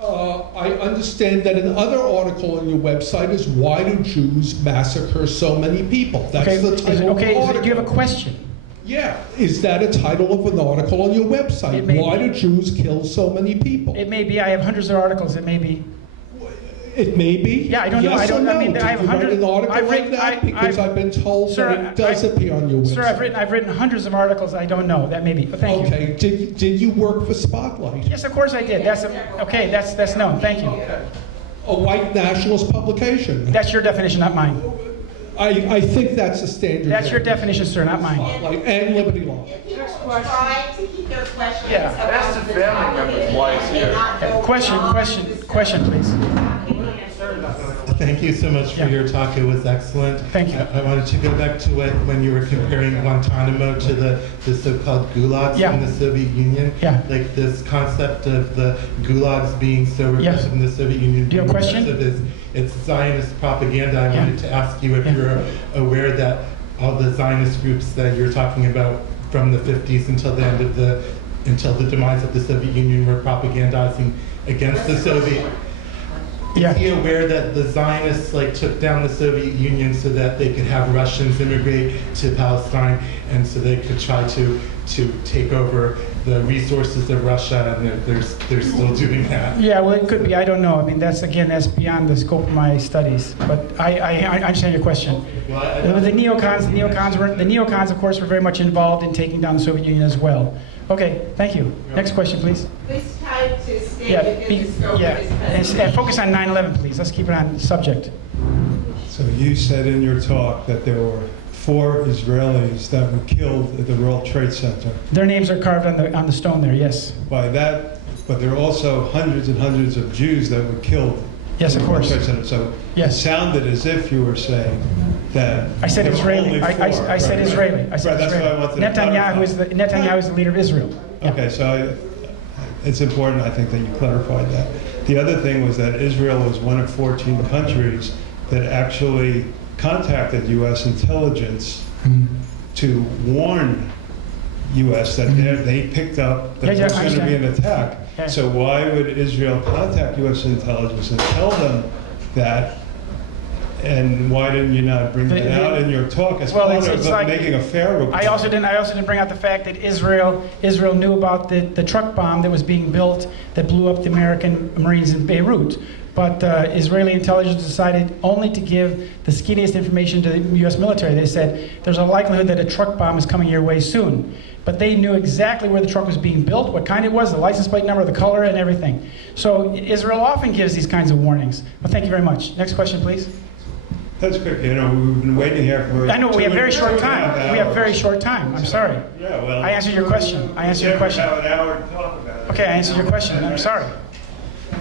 I understand that another article on your website is why do Jews massacre so many people? That's the title of the article. Do you have a question? Yeah. Is that a title of an article on your website? Why do Jews kill so many people? It may be. I have hundreds of articles. It may be. It may be. Yeah, I don't know. Yes I don't. or no? I mean, Did I have you write hundreds. an article like that? Because I've been told Sir, that it does appear on your website. Sir, I've written hundreds of articles. I don't know. That may be. But thank you. Okay. Did you work for Spotlight? Yes, of course I did. That's known. Thank you. A white nationalist publication. That's your definition, not mine. I think that's the standard. That's your definition, sir, not mine. Spotlight and Liberty Law. Try to keep their questions Yeah. about That's the family members' wives here. Question, please. Thank you so much for your talk. It was excellent. Thank you. I wanted to go back to when you were comparing Guantanamo to the so-called gulags in the Soviet Union. Yeah. Like this concept of the gulags being so repressive in the Soviet Union. Do you have a question? It's Zionist propaganda. I wanted to ask you if you're aware that all the Zionist groups that you're talking about from the 50s until the end of until the demise of the Soviet Union were propagandizing against the Soviet. Is he aware that the Zionists took down the Soviet Union so that they could have Russians immigrate to Palestine and so they could try to take over the resources of Russia, and they're still doing that? Yeah, well, it could be. I don't know. I mean, that's beyond the scope of my studies. But I understand your question. The neocons, of course, were very much involved in taking down the Soviet Union as well. Okay, thank you. Next question, please. Please try to stay within the scope of this And focus on 9/11, please. Let's keep it on subject. So you said in your talk that there were 4 Israelis that were killed at the World Trade Center. Their names are carved on the stone there. Yes. By that, but there are also hundreds and hundreds of Jews that were killed. Yes, of at the World course. Trade Center. So Yes. it sounded as if you were saying that. I said there were Israeli. only 4, I said right? Israeli. I said Right, that's Israeli. what I wanted to Netanyahu is the leader of Israel. Yeah. Okay, so it's important, I think, that you clarified that. The other thing was that Israel was one of 14 countries that actually contacted U.S. intelligence to warn U.S. that they picked up that there was going to be an attack. Yeah. So why would Israel contact U.S. intelligence and tell them that? And why didn't you not bring that out in your talk as part of making a fair report? I also didn't bring out the fact that Israel knew about the truck bomb that was being built that blew up the American Marines in Beirut. But Israeli intelligence decided only to give the skinniest information to the U.S. military. They said, there's a likelihood that a truck bomb is coming your way soon. But they knew exactly where the truck was being built, what kind it was, the license plate number, the color, and everything. So Israel often gives these kinds of warnings. But thank you very much. Next question, please. That's quick. You know, we've been waiting here for. I know, we have very short time. We have very hours. short time. I'm sorry. Yeah, well. I answered your question. I answered your question. Have an hour to talk about it. Okay, I answered your question. I'm sorry.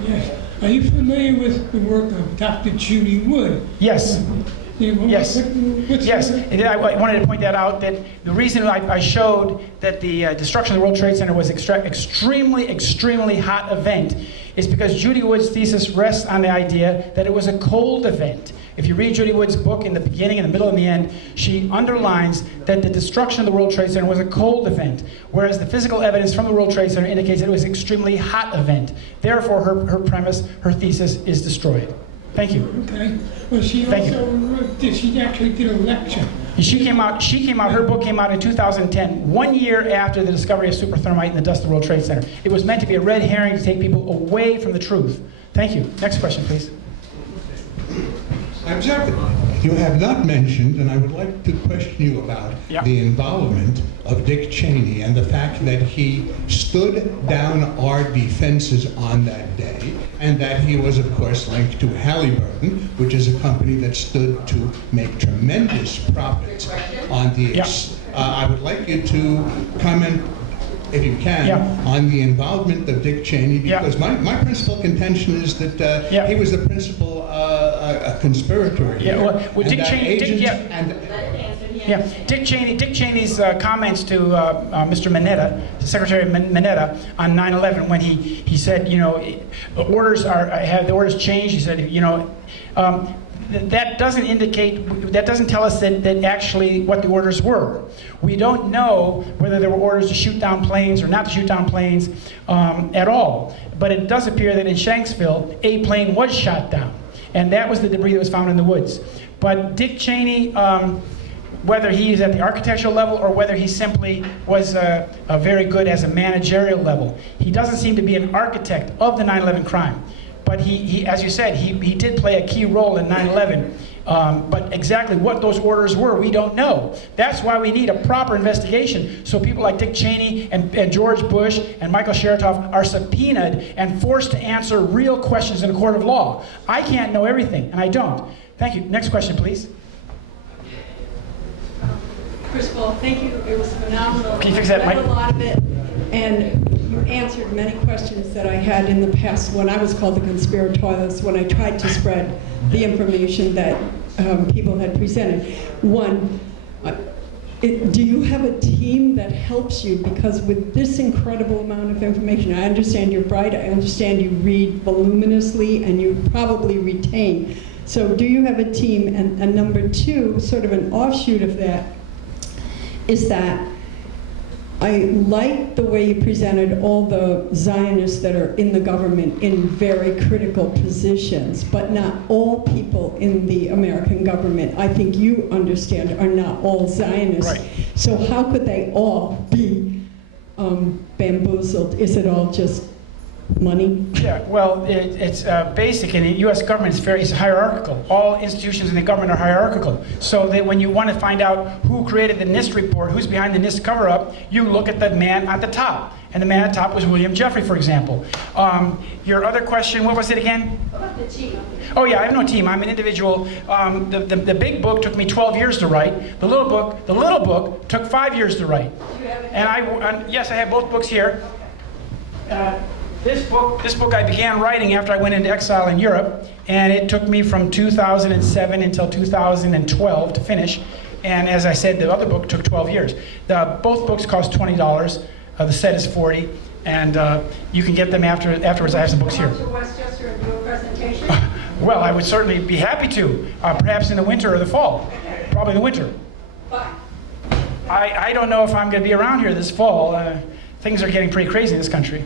Yes. Are you familiar with the work of Dr. Judy Wood? Yes. Yes. What's Yes, her- and I wanted to point that out, that the reason I showed that the destruction of the World Trade Center was extremely hot event is because Judy Wood's thesis rests on the idea that it was a cold event. If you read Judy Wood's book in the beginning, in the middle, and the end, she underlines that the destruction of the World Trade Center was a cold event, whereas the physical evidence from the World Trade Center indicates that it was an extremely hot event. Therefore, her premise, her thesis is destroyed. Thank you. Okay. Well, she Thank you. also she actually did a lecture. She came out, her book came out in 2010, 1 year after the discovery of superthermite in the dust of the World Trade Center. It was meant to be a red herring to take people away from the truth. Thank you. Next question, please. Observe, you have not mentioned, and I would like to question you about the involvement of Dick Cheney and the fact that he stood down our defenses on that day, and that he was, of course, linked to Halliburton, which is a company that stood to make tremendous profits on the. I would like you to comment, if you can, on the involvement of Dick Cheney, because my principal contention is that he was the principal conspirator here. Well, Dick Cheney, Dick Cheney's comments to Mr. Mineta, Secretary Mineta, on 9/11, when he said, you know, have the orders changed? He said, you know, that doesn't indicate, that doesn't tell us that actually what the orders were. We don't know whether there were orders to shoot down planes or not to shoot down planes at all. But it does appear that in Shanksville, a plane was shot down. And that was the debris that was found in the woods. But Dick Cheney, whether he's at the architectural level or whether he simply was very good as a managerial level, he doesn't seem to be an architect of the 9/11 crime. But he, as you said, he did play a key role in 9/11. But exactly what those orders were, we don't know. That's why we need a proper investigation, so people like Dick Cheney and George Bush and Michael Chertoff are subpoenaed and forced to answer real questions in a court of law. I can't know everything, and I don't. Thank you. Next question, please. First of all, thank you. It was phenomenal. Can you fix that I read mic? a lot of it, and you answered many questions that I had in the past when I was called the conspirators, when I tried to spread the information that people had presented. One, do you have a team that helps you? Because with this incredible amount of information, I understand you're bright, I understand you read voluminously, and you probably retain. So do you have a team? And number two, sort of an offshoot of that, is that I like the way you presented all the Zionists that are in the government in very critical positions, but not all people in the American government, I think you understand, are not all Zionists. Right. So how could they all be bamboozled? Is it all just money? Yeah, well, it's basic in the U.S. government. It's hierarchical. All institutions in the government are hierarchical. So that when you want to find out who created the NIST report, who's behind the NIST cover-up, you look at the man at the top. And the man at the top was William Jeffrey, for example. Your other question, what was it again? What about the team? Oh yeah, I have no team. I'm an individual. The big book took me 12 years to write. The little book took 5 years to write. And yes, I have both books here. This book I began writing after I went into exile in Europe, and it took me from 2007 until 2012 to finish. And as I said, the other book took 12 years. Both books cost $20. The set is $40, and you can get them afterwards. I have some books here. Come to Westchester and do a presentation? Well, I would certainly be happy to, perhaps in the winter or the fall. Probably the winter. Bye. I don't know if I'm going to be around here this fall. Things are getting pretty crazy in this country.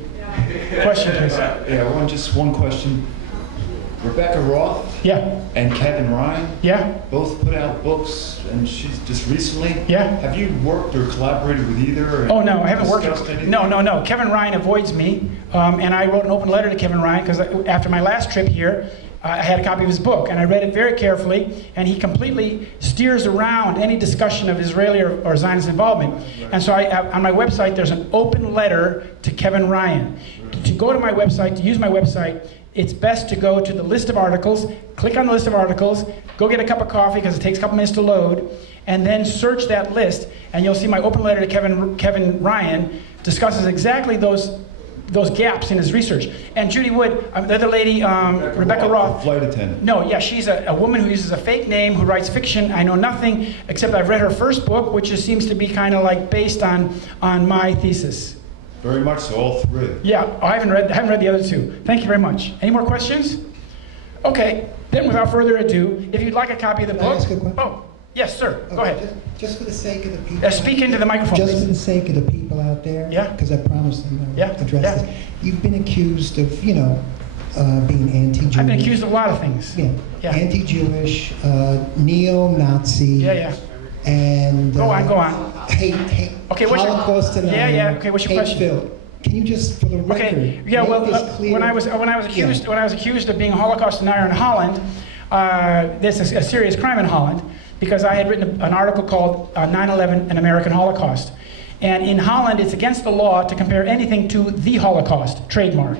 Question, please. Yeah, just one question. Rebecca Roth and Kevin Ryan both put out books, and she's just recently. Have you worked or collaborated with either? Oh no, I haven't worked. Anything? No. Kevin Ryan avoids me, and I wrote an open letter to Kevin Ryan because after my last trip here, I had a copy of his book, and I read it very carefully, and he completely steers around any discussion of Israeli or Zionist involvement. And so on my website, there's an open letter to Kevin Ryan. To go to my website, to use my website, it's best to go to the list of articles, click on the list of articles, go get a cup of coffee because it takes a couple minutes to load, and then search that list, and you'll see my open letter to Kevin Ryan discusses exactly those gaps in his research. And Judy Wood, the other lady, Rebecca Roth. Flight attendant. No, yeah, she's a woman who uses a fake name, who writes fiction. I know nothing, except I've read her first book, which just seems to be kind of like based on my thesis. Very much so, all three. Yeah, I haven't read the other two. Thank you very much. Any more questions? Okay, then without further ado, if you'd like a copy of the book. ask a question? Oh, yes, sir. Go ahead. Just for the sake of the people. Speak into the microphone, Just please. for the sake of the people out there. Yeah. Because I promised them I would Yeah, address yeah. this. You've been accused of, being anti-Jewish. I've been accused of a lot of things. Yeah. Yeah. Anti-Jewish, neo-Nazi. Yeah. And Go on. hate, Okay, what's your- Holocaust denial. Yeah. Okay, what's your question? hate-filled. Can you just, for the record, Okay. Yeah. make Well, this clear? when I was accused of being a Holocaust denier in Holland, this is a serious crime in Holland because I had written an article called 9/11: An American Holocaust, and in Holland it's against the law to compare anything to the Holocaust trademark.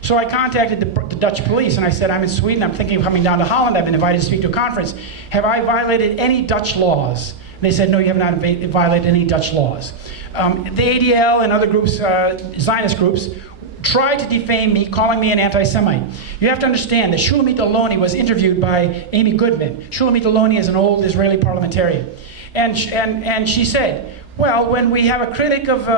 So I contacted the Dutch police and I said, I'm in Sweden, I'm thinking of coming down to Holland, I've been invited to speak to a conference. Have I violated any Dutch laws? They said, no, you have not violated any Dutch laws. The ADL and other groups, Zionist groups, tried to defame me, calling me an anti-Semite. You have to understand that Shulamit Aloni was interviewed by Amy Goodman. Shulamit Aloni is an old Israeli parliamentarian. And she said, well, when we have a critic of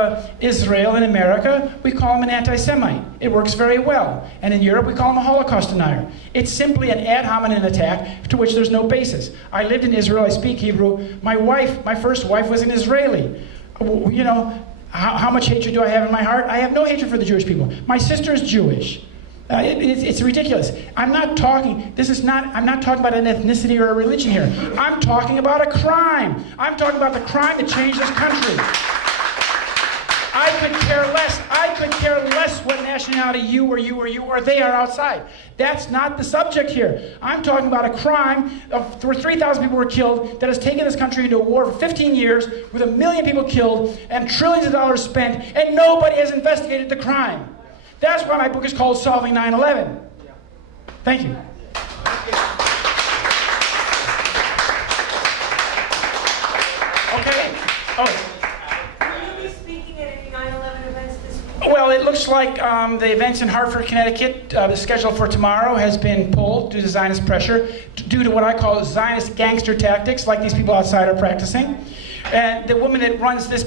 Israel in America, we call him an anti-Semite. It works very well. And in Europe, we call him a Holocaust denier. It's simply an ad hominem attack to which there's no basis. I lived in Israel, I speak Hebrew. My first wife was an Israeli. How much hatred do I have in my heart? I have no hatred for the Jewish people. My sister is Jewish. It's ridiculous. I'm not talking about an ethnicity or a religion here. I'm talking about a crime. I'm talking about the crime that changed this country. I could care less what nationality you or they are outside. That's not the subject here. I'm talking about a crime where 3,000 people were killed that has taken this country into a war for 15 years with 1 million people killed and trillions of dollars spent, and nobody has investigated the crime. That's why my book is called Solving 9/11. Thank you. Okay. Oh. Will you be speaking at any 9/11 events this week? Well, it looks like the events in Hartford, Connecticut, the schedule for tomorrow has been pulled due to Zionist pressure, due to what I call Zionist gangster tactics, like these people outside are practicing. And the woman that runs this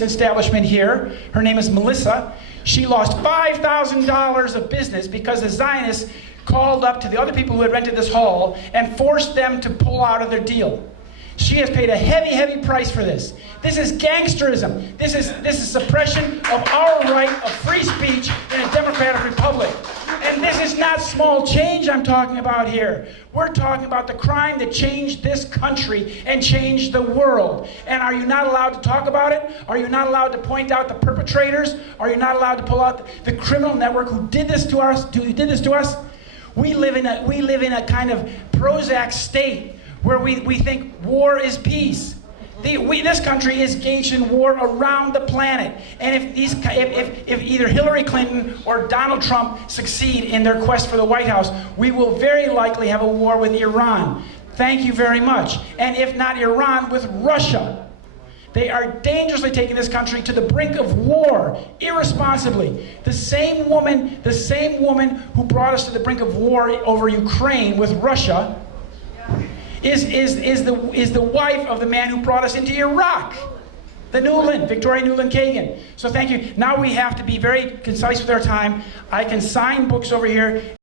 establishment here, her name is Melissa. She lost $5,000 of business because the Zionists called up to the other people who had rented this hall and forced them to pull out of their deal. She has paid a heavy, heavy price for this. This is gangsterism. This is suppression of our right of free speech in a democratic republic. And this is not small change I'm talking about here. We're talking about the crime that changed this country and changed the world. And are you not allowed to talk about it? Are you not allowed to point out the perpetrators? Are you not allowed to pull out the criminal network who did this to us? We live in a kind of Prozac state where we think war is peace. This country is engaged in war around the planet. And if either Hillary Clinton or Donald Trump succeed in their quest for the White House, we will very likely have a war with Iran. Thank you very much. And if not Iran, with Russia. They are dangerously taking this country to the brink of war, irresponsibly. The same woman who brought us to the brink of war over Ukraine with Russia is the wife of the man who brought us into Iraq, Victoria Nuland Kagan. So thank you. Now we have to be very concise with our time. I can sign books over here.